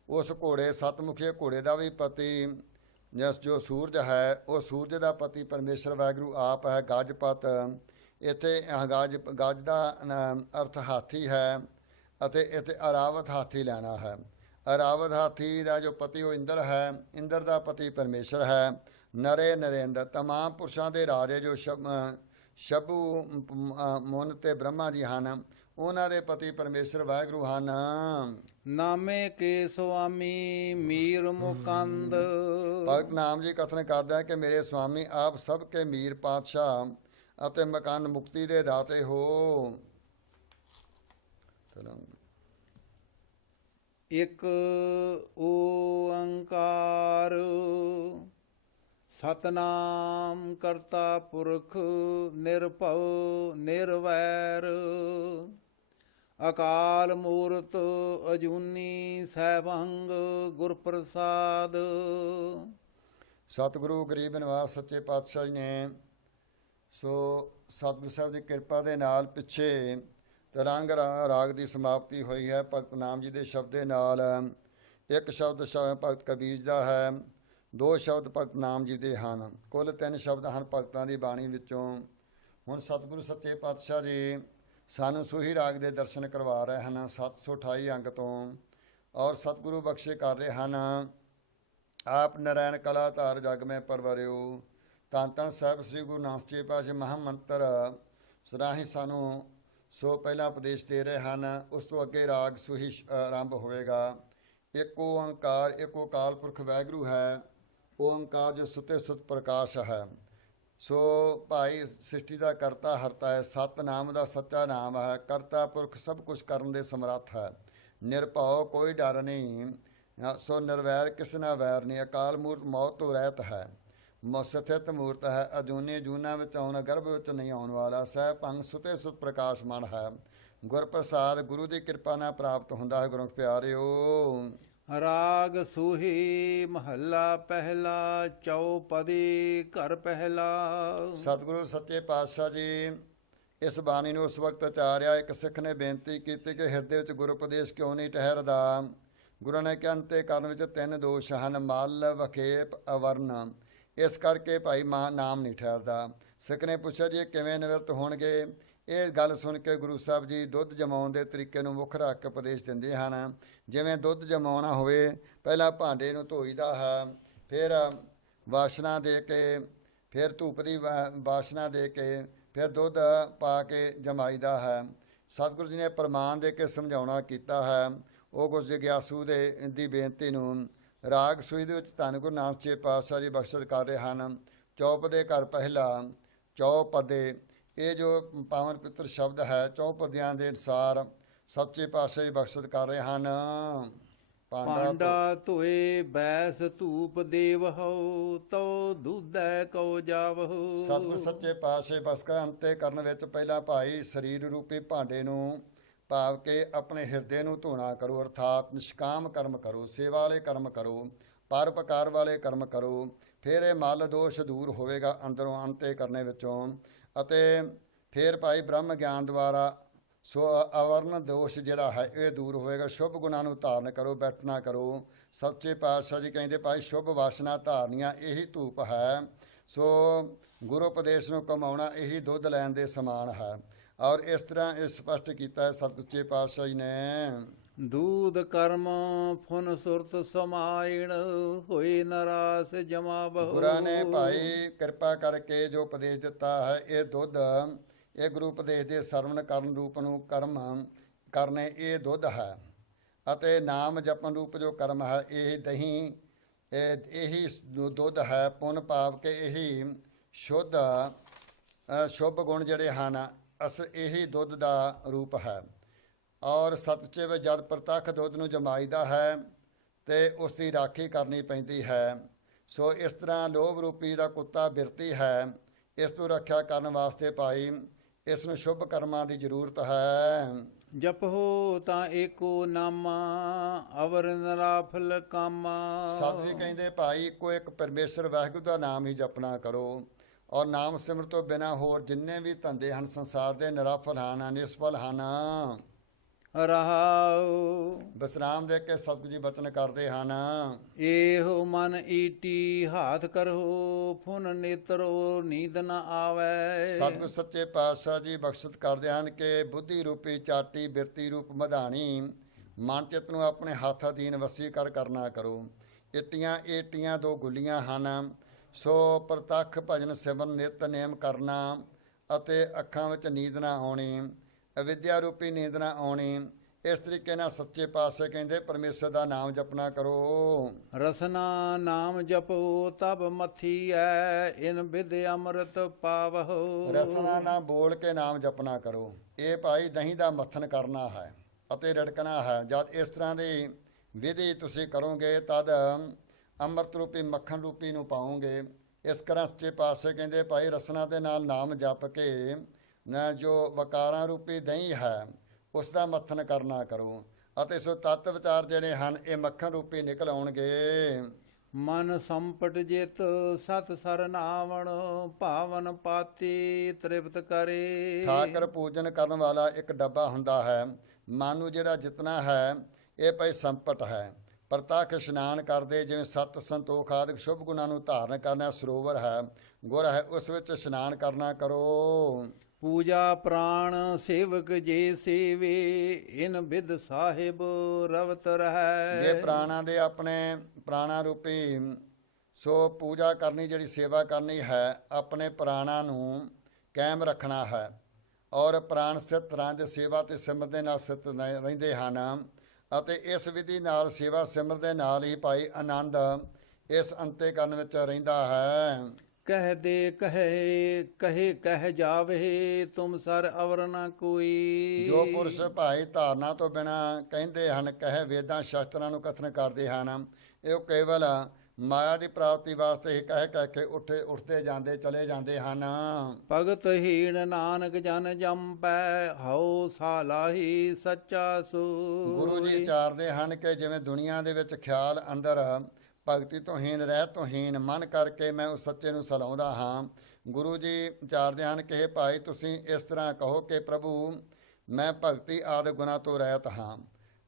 ਉਸ ਘੋੜੇ 7 ਮੁਖੀਏ ਘੋੜੇ ਦਾ ਵੀ ਪਤੀ ਜੋ ਸੂਰਜ ਹੈ, ਉਹ ਸੂਰਜ ਦਾ ਪਤੀ ਪਰਮੇਸ਼ਰ ਵਾਹਿਗੁਰੂ ਆਪ ਹੈ। ਗਜਪਤ, ਇੱਥੇ ਗਜ ਦਾ ਅਰਥ ਹਾਥੀ ਹੈ, ਅਤੇ ਇੱਥੇ ਅਰਾਵਤ ਹਾਥੀ ਲੈਣਾ ਹੈ। ਰਾਵਤ ਹਾਥੀ ਦਾ ਜੋ ਪਤੀ ਉਹ ਇੰਦਰ ਹੈ, ਇੰਦਰ ਦਾ ਪਤੀ ਪਰਮੇਸ਼ਰ ਹੈ। ਨਰੇ ਨਰੇਂਦਰ ਤਮਾਮ ਪੁਰਸ਼ਾਂ ਦੇ ਰਾਜੇ ਜੋ ਸ਼ਬੂ ਮੁਨ ਤੇ ਬ੍ਰਹਮਾ ਜੀ ਹਨ, ਉਹਨਾਂ ਦੇ ਪਤੀ ਪਰਮੇਸ਼ਰ ਵਾਹਿਗੁਰੂ ਹਨ। ਨਾਮੇ ਕੇ ਸੁਆਮੀ ਮੀਰ ਮੁਕੰਦ। ਭਗਤ ਨਾਮ ਜੀ ਕਥਨ ਕਰਦਾ ਹੈ ਕਿ ਮੇਰੇ ਸੁਆਮੀ ਆਪ ਸਭ ਕੇ ਮੀਰ ਪਾਤਸ਼ਾਹ ਅਤੇ ਮਕਾਨ ਮੁਕਤੀ ਦੇ ਦਾਤੇ ਹੋ। ਇਕ ਓੰਕਾਰ ਸਤਨਾਮ ਕਰਤਾ ਪੁਰਖ ਨਿਰਭਉ ਨਿਰਵੈਰ ਅਕਾਲ ਮੂਰਤ ਅਜੂਨੀ ਸੈਭੰਗ ਗੁਰ ਪ੍ਰਸਾਦ। ਸਤਿਗੁਰੂ ਗਰੀਬ ਨਿਵਾਸ ਸੱਚੇ ਪਾਤਸ਼ਾਹ ਜੀ ਨੇ ਸਤਿਗੁਰੂ ਸਾਹਿਬ ਦੀ ਕਿਰਪਾ ਦੇ ਨਾਲ ਪਿੱਛੇ ਤਰੰਗ ਰਾਗ ਦੀ ਸਮਾਪਤੀ ਹੋਈ ਹੈ। ਭਗਤ ਨਾਮ ਜੀ ਦੇ ਸ਼ਬਦ ਦੇ ਨਾਲ ਇੱਕ ਸ਼ਬਦ ਭਗਤ ਕਬੀਰ ਜੀ ਦਾ ਹੈ, 2 ਸ਼ਬਦ ਭਗਤ ਨਾਮ ਜੀ ਦੇ ਹਨ, ਕੁੱਲ 3 ਸ਼ਬਦ ਹਨ ਭਗਤਾਂ ਦੀ ਬਾਣੀ ਵਿੱਚੋਂ। ਹੁਣ ਸਤਿਗੁਰੂ ਸੱਚੇ ਪਾਤਸ਼ਾਹ ਜੀ ਸਾਨੂੰ ਸੂਹੀ ਰਾਗ ਦੇ ਦਰਸ਼ਨ ਕਰਵਾ ਰਹੇ ਹਨ 728 ਅੰਗ ਤੋਂ, ਔਰ ਸਤਿਗੁਰੂ ਬਖਸ਼ੇ ਕਰ ਰਹੇ ਹਨ। ਆਪ ਨਰੈਣ ਕਲਾ ਧਾਰ ਜਗ ਮੈਂ ਪਰਵਰਿਓ। ਧੰਨ ਧੰਨ ਸਾਹਿਬ ਸ੍ਰੀ ਗੁਰੂ ਨਾਨਕ ਸੱਚੇ ਪਾਤਸ਼ਾਹ ਮਹਾਮੰਤਰ ਸਰਾਹੀਂ ਸਾਨੂੰ ਪਹਿਲਾਂ ਉਪਦੇਸ਼ ਦੇ ਰਹੇ ਹਨ। ਉਸ ਤੋਂ ਅੱਗੇ ਰਾਗ ਸੂਹੀ ਆਰੰਭ ਹੋਵੇਗਾ। ਇੱਕ ਓੰਕਾਰ, ਇੱਕ ਅਕਾਲ ਪੁਰਖ ਵਾਹਿਗੁਰੂ ਹੈ। ਓੰਕਾਰ ਜੋ ਸੁਤੇ ਸੁਤ ਪ੍ਰਕਾਸ਼ ਹੈ। ਭਾਈ ਸ੍ਰਿਸ਼ਟੀ ਦਾ ਕਰਤਾ ਹਰਤਾ ਹੈ। ਸਤ ਨਾਮ ਦਾ ਸੱਚਾ ਨਾਮ ਹੈ। ਕਰਤਾ ਪੁਰਖ ਸਭ ਕੁਝ ਕਰਨ ਦੇ ਸਮਰੱਥ ਹੈ। ਨਿਰਭਉ ਕੋਈ ਡਰ ਨਹੀਂ। ਨਿਰਵੈਰ ਕਿਸ ਨਾਲ ਵੈਰ ਨਹੀਂ। ਅਕਾਲ ਮੂਰਤ ਮੌਤ ਤੋਂ ਰਹਿਤ ਹੈ। ਸਥਿਤ ਮੂਰਤ ਹੈ। ਅਜੂਨੀ ਜੂਨਾ ਵਿੱਚ ਆਉਣ, ਗਰਭ ਵਿੱਚ ਨਹੀਂ ਆਉਣ ਵਾਲਾ। ਸਹਿ ਭੰਗ ਸੁਤੇ ਸੁਤ ਪ੍ਰਕਾਸ਼ ਮਨ ਹੈ। ਗੁਰ ਪ੍ਰਸਾਦ ਗੁਰੂ ਦੀ ਕਿਰਪਾ ਨਾਲ ਪ੍ਰਾਪਤ ਹੁੰਦਾ ਹੈ। ਗੁਰੂ ਪਿਆਰਿਓ। ਰਾਗ ਸੂਹੀ ਮਹੱਲਾ ਪਹਿਲਾ ਚੌਪਦੀ ਘਰ ਪਹਿਲਾ। ਸਤਿਗੁਰੂ ਸੱਚੇ ਪਾਤਸ਼ਾਹ ਜੀ ਇਸ ਬਾਣੀ ਨੂੰ ਉਸ ਵਕਤ ਉਚਾਰਿਆ। ਇੱਕ ਸਿੱਖ ਨੇ ਬੇਨਤੀ ਕੀਤੀ ਕਿ ਹਿਰਦੇ ਵਿੱਚ ਗੁਰੂ ਉਪਦੇਸ਼ ਕਿਉਂ ਨਹੀਂ ਠਹਿਰਦਾ। ਗੁਰੂ ਨੇ ਕਿਹਾ ਅੰਤੇ ਕਰਨ ਵਿੱਚ 3 ਦੋਸ਼ ਹਨ, ਮਲ ਵਖੇਪ ਅਵਰਨ। ਇਸ ਕਰਕੇ ਭਾਈ ਨਾਮ ਨਹੀਂ ਠਹਿਰਦਾ। ਸਿੱਖ ਨੇ ਪੁੱਛਿਆ ਜੀ ਕਿਵੇਂ ਨਿਵਰਤ ਹੋਣਗੇ। ਇਹ ਗੱਲ ਸੁਣ ਕੇ ਗੁਰੂ ਸਾਹਿਬ ਜੀ ਦੁੱਧ ਜਮਾਉਣ ਦੇ ਤਰੀਕੇ ਨੂੰ ਮੁੱਖ ਰੱਖ ਕੇ ਉਪਦੇਸ਼ ਦਿੰਦੇ ਹਨ। ਜਿਵੇਂ ਦੁੱਧ ਜਮਾਉਣਾ ਹੋਵੇ, ਪਹਿਲਾਂ ਭਾਂਡੇ ਨੂੰ ਧੋਈਦਾ ਹੈ, ਫਿਰ ਵਾਸ਼ਨਾ ਦੇ ਕੇ, ਫਿਰ ਧੂਪ ਦੀ ਵਾਸ਼ਨਾ ਦੇ ਕੇ, ਫਿਰ ਦੁੱਧ ਪਾ ਕੇ ਜਮਾਈਦਾ ਹੈ। ਸਤਿਗੁਰੂ ਜੀ ਨੇ ਪ੍ਰਮਾਣ ਦੇ ਕੇ ਸਮਝਾਉਣਾ ਕੀਤਾ ਹੈ। ਉਹ ਗੁਰ ਜਗਿਆਸੂ ਦੀ ਬੇਨਤੀ ਨੂੰ ਰਾਗ ਸੂਹੀ ਦੇ ਵਿੱਚ ਧੰਨ ਗੁਰੂ ਨਾਨਕ ਸੱਚੇ ਪਾਤਸ਼ਾਹ ਜੀ ਬਖਸ਼ਿਸ਼ ਕਰ ਰਹੇ ਹਨ। ਚੌਪਦੇ ਘਰ ਪਹਿਲਾ ਚੌਪਦੇ, ਇਹ ਜੋ ਪਾਵਨ ਪਿੱਤਰ ਸ਼ਬਦ ਹੈ, ਚੌਪਦਿਆਂ ਦੇ ਅਨੁਸਾਰ ਸੱਚੇ ਪਾਤਸ਼ਾਹ ਜੀ ਬਖਸ਼ਿਸ਼ ਕਰ ਰਹੇ ਹਨ। ਪਾਂਡਾ ਧੋਏ ਬੈਸ ਧੂਪ ਦੇਵ ਹੋ, ਤੋ ਦੁੱਧੈ ਕਉ ਜਾਵਹੁ। ਸਤਿਗੁਰ ਸੱਚੇ ਪਾਤਸ਼ਾਹ ਬਖਸ਼ਿਸ਼ ਅੰਤੇ ਕਰਨ ਵਿੱਚ ਪਹਿਲਾਂ ਭਾਈ ਸਰੀਰ ਰੂਪੀ ਭਾਂਡੇ ਨੂੰ ਭਾਵ ਕਿ ਆਪਣੇ ਹਿਰਦੇ ਨੂੰ ਧੋਣਾ ਕਰੋ, ਅਰਥਾਤ ਨਿਸ਼ਕਾਮ ਕਰਮ ਕਰੋ, ਸੇਵਾ ਵਾਲੇ ਕਰਮ ਕਰੋ, ਪਰਉਪਕਾਰ ਵਾਲੇ ਕਰਮ ਕਰੋ। ਫਿਰ ਇਹ ਮਲ ਦੋਸ਼ ਦੂਰ ਹੋਵੇਗਾ ਅੰਦਰੋਂ ਅੰਤੇ ਕਰਨੇ ਵਿੱਚੋਂ। ਅਤੇ ਫਿਰ ਭਾਈ ਬ੍ਰਹਮ ਗਿਆਨ ਦੁਆਰਾ ਅਵਰਨ ਦੋਸ਼ ਜਿਹੜਾ ਹੈ ਇਹ ਦੂਰ ਹੋਵੇਗਾ। ਸ਼ੁਭ ਗੁਣਾਂ ਨੂੰ ਧਾਰਨ ਕਰੋ, ਬੈਠਣਾ ਕਰੋ। ਸੱਚੇ ਪਾਤਸ਼ਾਹ ਜੀ ਕਹਿੰਦੇ ਭਾਈ ਸ਼ੁਭ ਵਾਸ਼ਨਾ ਧਾਰਨੀਆਂ ਇਹੀ ਧੂਪ ਹੈ। ਗੁਰੂ ਉਪਦੇਸ਼ ਨੂੰ ਕਮਾਉਣਾ ਇਹੀ ਦੁੱਧ ਲੈਣ ਦੇ ਸਮਾਨ ਹੈ। ਔਰ ਇਸ ਤਰ੍ਹਾਂ ਇਹ ਸਪਸ਼ਟ ਕੀਤਾ ਹੈ ਸਤਿਗੁਰੂ ਪਾਤਸ਼ਾਹ ਜੀ ਨੇ। ਦੂਧ ਕਰਮ ਫੁਨ ਸੁਰਤ ਸਮਾਇਣ, ਹੋਏ ਨਰਾਸ ਜਮਾਵਹੁ। ਗੁਰਾਂ ਨੇ ਭਾਈ ਕਿਰਪਾ ਕਰਕੇ ਜੋ ਉਪਦੇਸ਼ ਦਿੱਤਾ ਹੈ, ਇਹ ਦੁੱਧ, ਇਹ ਗੁਰੂ ਉਪਦੇਸ਼ ਦੇ ਸਰਵਣ ਕਰਨ ਰੂਪ ਨੂੰ ਕਰਮ ਕਰਨੇ ਇਹ ਦੁੱਧ ਹੈ। ਅਤੇ ਨਾਮ ਜਪਨ ਰੂਪ ਜੋ ਕਰਮ ਹੈ ਇਹ ਦਹੀਂ, ਇਹੀ ਦੁੱਧ ਹੈ। ਪੁੰਨ ਪਾਪ ਕੇ ਇਹੀ ਸ਼ੁਭ ਗੁਣ ਜਿਹੜੇ ਹਨ ਅਸਲ ਇਹੀ ਦੁੱਧ ਦਾ ਰੂਪ ਹੈ। ਔਰ ਸਤਚੇ ਵਿੱਚ ਜਦ ਪ੍ਰਤੱਖ ਦੁੱਧ ਨੂੰ ਜਮਾਈਦਾ ਹੈ ਤੇ ਉਸ ਦੀ ਰਾਖੀ ਕਰਨੀ ਪੈਂਦੀ ਹੈ। ਇਸ ਤਰ੍ਹਾਂ ਲੋਭ ਰੂਪੀ ਦਾ ਕੁੱਤਾ ਬਿਰਤੀ ਹੈ, ਇਸ ਤੋਂ ਰੱਖਿਆ ਕਰਨ ਵਾਸਤੇ ਭਾਈ ਇਸ ਨੂੰ ਸ਼ੁਭ ਕਰਮਾਂ ਦੀ ਜ਼ਰੂਰਤ ਹੈ। ਜਪੋ ਤਾਂ ਏਕੋ ਨਾਮਾ, ਅਵਰ ਨਰਾਫਲ ਕਾਮਾ। ਸਤਿ ਜੀ ਕਹਿੰਦੇ ਭਾਈ ਇੱਕੋ ਇੱਕ ਪਰਮੇਸ਼ਰ ਵਾਹਿਗੁਰੂ ਦਾ ਨਾਮ ਹੀ ਜਪਣਾ ਕਰੋ। ਔਰ ਨਾਮ ਸਿਮਰ ਤੋਂ ਬਿਨਾਂ ਹੋਰ ਜਿੰਨੇ ਵੀ ਧੰਦੇ ਹਨ ਸੰਸਾਰ ਦੇ ਨਿਰਾਫਲ ਹਨ, ਨਿਸਫਲ ਹਨ। ਰਹਾਉ ਵਿਸਰਾਮ ਦੇ ਕੇ ਸਤਿਗੁਰੂ ਜੀ ਬਚਨ ਕਰਦੇ ਹਨ। ਇਹੋ ਮਨ ਈਟੀ ਹਾਥ ਕਰੋ, ਫੁਨ ਨੇਤਰੋ ਨੀਂਦ ਨ ਆਵੈ। ਸਤਿਗੁਰੂ ਸੱਚੇ ਪਾਤਸ਼ਾਹ ਜੀ ਬਖਸ਼ਿਸ਼ ਕਰਦੇ ਹਨ ਕਿ ਬੁੱਧੀ ਰੂਪੀ ਚਾਟੀ, ਬਿਰਤੀ ਰੂਪ ਮਧਾਣੀ, ਮਨ ਚਿੱਤ ਨੂੰ ਆਪਣੇ ਹੱਥ ਅਧੀਨ ਵਸੀਕਰ ਕਰਨਾ ਕਰੋ। ਇਟੀਆਂ ਏਟੀਆਂ ਦੋ ਗੁੱਲੀਆਂ ਹਨ, ਸੋ ਪ੍ਰਤੱਖ ਭਜਨ ਸਿਮਰਨ ਨਿਤ ਨੇਮ ਕਰਨਾ ਅਤੇ ਅੱਖਾਂ ਵਿੱਚ ਨੀਂਦ ਨਾ ਆਉਣੀ, ਅਵਿਦਿਆ ਰੂਪੀ ਨੀਂਦ ਨਾ ਆਉਣੀ। ਇਸ ਤਰੀਕੇ ਨਾਲ ਸੱਚੇ ਪਾਤਸ਼ਾਹ ਕਹਿੰਦੇ ਪਰਮੇਸ਼ਰ ਦਾ ਨਾਮ ਜਪਣਾ ਕਰੋ। ਰਸਨਾ ਨਾਮ ਜਪੋ ਤਬ ਮਥੀ ਐ, ਇਨ ਵਿਦ ਅੰਮ੍ਰਿਤ ਪਾਵਹੁ। ਰਸਨਾ ਨਾਲ ਬੋਲ ਕੇ ਨਾਮ ਜਪਣਾ ਕਰੋ। ਇਹ ਭਾਈ ਦਹੀਂ ਦਾ ਮੱਥਨ ਕਰਨਾ ਹੈ ਅਤੇ ਰੜਕਣਾ ਹੈ। ਜਦ ਇਸ ਤਰ੍ਹਾਂ ਦੀ ਵਿਧੀ ਤੁਸੀਂ ਕਰੋਗੇ ਤਦ ਅੰਮ੍ਰਿਤ ਰੂਪੀ ਮੱਖਣ ਰੂਪੀ ਨੂੰ ਪਾਓਗੇ। ਇਸ ਤਰ੍ਹਾਂ ਸੱਚੇ ਪਾਤਸ਼ਾਹ ਕਹਿੰਦੇ ਭਾਈ ਰਸਨਾ ਦੇ ਨਾਲ ਨਾਮ ਜਪ ਕੇ ਨਾ ਜੋ ਵਕਾਰਾਂ ਰੂਪੀ ਦਹੀਂ ਹੈ ਉਸ ਦਾ ਮੱਥਨ ਕਰਨਾ ਕਰੋ ਅਤੇ ਸੋ ਤੱਤ ਵਿਚਾਰ ਜਿਹੜੇ ਹਨ ਇਹ ਮੱਖਣ ਰੂਪੀ ਨਿਕਲ ਆਉਣਗੇ। ਮਨ ਸੰਪਟ ਜਿਤ ਸਤ ਸਰਨਾਵਣ, ਭਾਵਨ ਪਾਤੀ ਤ੍ਰਿਪਤ ਕਰੇ। ਠਾਕਰ ਪੂਜਨ ਕਰਨ ਵਾਲਾ ਇੱਕ ਡੱਬਾ ਹੁੰਦਾ ਹੈ। ਮਨ ਨੂੰ ਜਿਹੜਾ ਜਿਤਨਾ ਹੈ ਇਹ ਭਾਈ ਸੰਪਟ ਹੈ। ਪ੍ਰਤੱਖ ਇਸ਼ਨਾਨ ਕਰਦੇ ਜਿਵੇਂ ਸਤ ਸੰਤੋਖ ਆਦਿਕ ਸ਼ੁਭ ਗੁਣਾਂ ਨੂੰ ਧਾਰਨ ਕਰਨਾ ਸਰੋਵਰ ਹੈ, ਗੁਰ ਹੈ, ਉਸ ਵਿੱਚ ਇਸ਼ਨਾਨ ਕਰਨਾ ਕਰੋ। ਪੂਜਾ ਪ੍ਰਾਣ ਸੇਵਕ ਜੇ ਸੇਵੇ, ਇਨ ਬਿਦ ਸਾਹਿਬ ਰਵਤ ਰਹਿ। ਜੇ ਪ੍ਰਾਣਾਂ ਦੇ ਆਪਣੇ ਪ੍ਰਾਣਾ ਰੂਪੀ ਸੋ ਪੂਜਾ ਕਰਨੀ ਜਿਹੜੀ ਸੇਵਾ ਕਰਨੀ ਹੈ ਆਪਣੇ ਪ੍ਰਾਣਾਂ ਨੂੰ ਕਾਇਮ ਰੱਖਣਾ ਹੈ ਔਰ ਪ੍ਰਾਣ ਸਥਿਤ ਰਾਂ ਦੇ ਸੇਵਾ ਤੇ ਸਿਮਰ ਦੇ ਨਾਲ ਸਥਿਤ ਰਹਿੰਦੇ ਹਨ ਅਤੇ ਇਸ ਵਿਧੀ ਨਾਲ ਸੇਵਾ ਸਿਮਰ ਦੇ ਨਾਲ ਹੀ ਭਾਈ ਆਨੰਦ ਇਸ ਅੰਤੇ ਕਰਨ ਵਿੱਚ ਰਹਿੰਦਾ ਹੈ। ਕਹਿ ਦੇ ਕਹੇ ਕਹਿ ਜਾਵੇ, ਤੁਮ ਸਰ ਅਵਰ ਨਾ ਕੋਈ। ਜੋ ਪੁਰਸ਼ ਭਾਈ ਧਾਰਨਾ ਤੋਂ ਬਿਨਾ ਕਹਿੰਦੇ ਹਨ, ਕਹੇ ਵੇਦਾਂ ਸ਼ਾਸਤਰਾਂ ਨੂੰ ਕਥਨ ਕਰਦੇ ਹਨ, ਇਹ ਕੇਵਲ ਮਾਇਆ ਦੀ ਪ੍ਰਾਪਤੀ ਵਾਸਤੇ ਹੀ ਕਹਿ ਕੇ ਉੱਠਦੇ ਜਾਂਦੇ ਚਲੇ ਜਾਂਦੇ ਹਨ। ਭਗਤ ਹੀਣ ਨਾਨਕ ਜਨ ਜੰਪੈ, ਹਉ ਸਾਲਾਹੀ ਸੱਚਾ ਸੂ। ਗੁਰੂ ਜੀ ਵਿਚਾਰਦੇ ਹਨ ਕਿ ਜਿਵੇਂ ਦੁਨੀਆ ਦੇ ਵਿੱਚ ਖਿਆਲ ਅੰਦਰ ਭਗਤੀ ਤੋਂ ਹੀਨ ਰਹਿ ਤੋਂ ਹੀਨ ਮਨ ਕਰਕੇ ਮੈਂ ਉਸ ਸੱਚੇ ਨੂੰ ਸਲਾਉਂਦਾ ਹਾਂ। ਗੁਰੂ ਜੀ ਵਿਚਾਰਦੇ ਹਨ ਕਿ ਭਾਈ ਤੁਸੀਂ ਇਸ ਤਰ੍ਹਾਂ ਕਹੋ ਕਿ ਪ੍ਰਭੂ ਮੈਂ ਭਗਤੀ ਆਦਿ ਗੁਣਾਂ ਤੋਂ ਰਹਿਤ ਹਾਂ।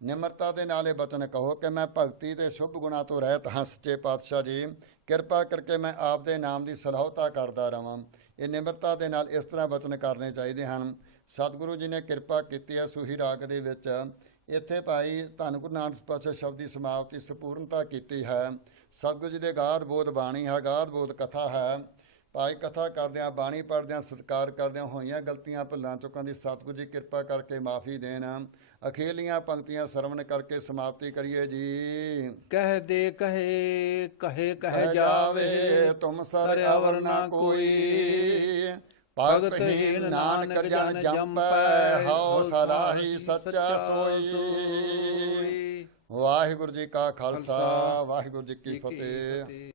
ਨਿਮਰਤਾ ਦੇ ਨਾਲ ਇਹ ਬਚਨ ਕਹੋ ਕਿ ਮੈਂ ਭਗਤੀ ਤੇ ਸ਼ੁਭ ਗੁਣਾਂ ਤੋਂ ਰਹਿਤ ਹਾਂ। ਸੱਚੇ ਪਾਤਸ਼ਾਹ ਜੀ ਕਿਰਪਾ ਕਰਕੇ ਮੈਂ ਆਪ ਦੇ ਨਾਮ ਦੀ ਸਲਾਹੁਤਾ ਕਰਦਾ ਰਵਾਂ। ਇਹ ਨਿਮਰਤਾ ਦੇ ਨਾਲ ਇਸ ਤਰ੍ਹਾਂ ਬਚਨ ਕਰਨੇ ਚਾਹੀਦੇ ਹਨ। ਸਤਿਗੁਰੂ ਜੀ ਨੇ ਕਿਰਪਾ ਕੀਤੀ ਹੈ ਸੂਹੀ ਰਾਗ ਦੇ ਵਿੱਚ ਇੱਥੇ ਭਾਈ ਧੰਨ ਗੁਰੂ ਨਾਨਕ ਪਾਤਸ਼ਾਹ ਸ਼ਬਦ ਦੀ ਸਮਾਪਤੀ ਸੰਪੂਰਨਤਾ ਕੀਤੀ ਹੈ। ਸਤਿਗੁਰੂ ਜੀ ਦੇ ਗਾਧ ਬੋਧ ਬਾਣੀ ਹੈ, ਗਾਧ ਬੋਧ ਕਥਾ ਹੈ। ਭਾਈ ਕਥਾ ਕਰਦਿਆਂ ਬਾਣੀ ਪੜ੍ਹਦਿਆਂ ਸਤਿਕਾਰ ਕਰਦਿਆਂ ਹੋਈਆਂ ਗਲਤੀਆਂ ਭੁੱਲਾਂ ਚੁੱਕਾਂ ਦੀ ਸਤਿਗੁਰੂ ਜੀ ਕਿਰਪਾ ਕਰਕੇ ਮਾਫੀ ਦੇਣ। ਅਖੀਰਲੀਆਂ ਪੰਕਤੀਆਂ ਸਰਵਣ ਕਰਕੇ ਸਮਾਪਤੀ ਕਰੀਏ ਜੀ। ਕਹਿ ਦੇ ਕਹੇ ਕਹਿ ਜਾਵੇ ਤੁਮ ਸਰ ਅਵਰ ਨਾ ਕੋਈ, ਭਗਤ ਹੀਨ ਨਾਨਕ ਜਨ ਜੰਪੈ, ਹਉ ਸਲਾਹੀ ਸੱਚਾ ਸੋਈ। ਵਾਹਿਗੁਰੂ ਜੀ ਕਾ ਖਾਲਸਾ, ਵਾਹਿਗੁਰੂ ਜੀ ਕੀ ਫਤਿਹ।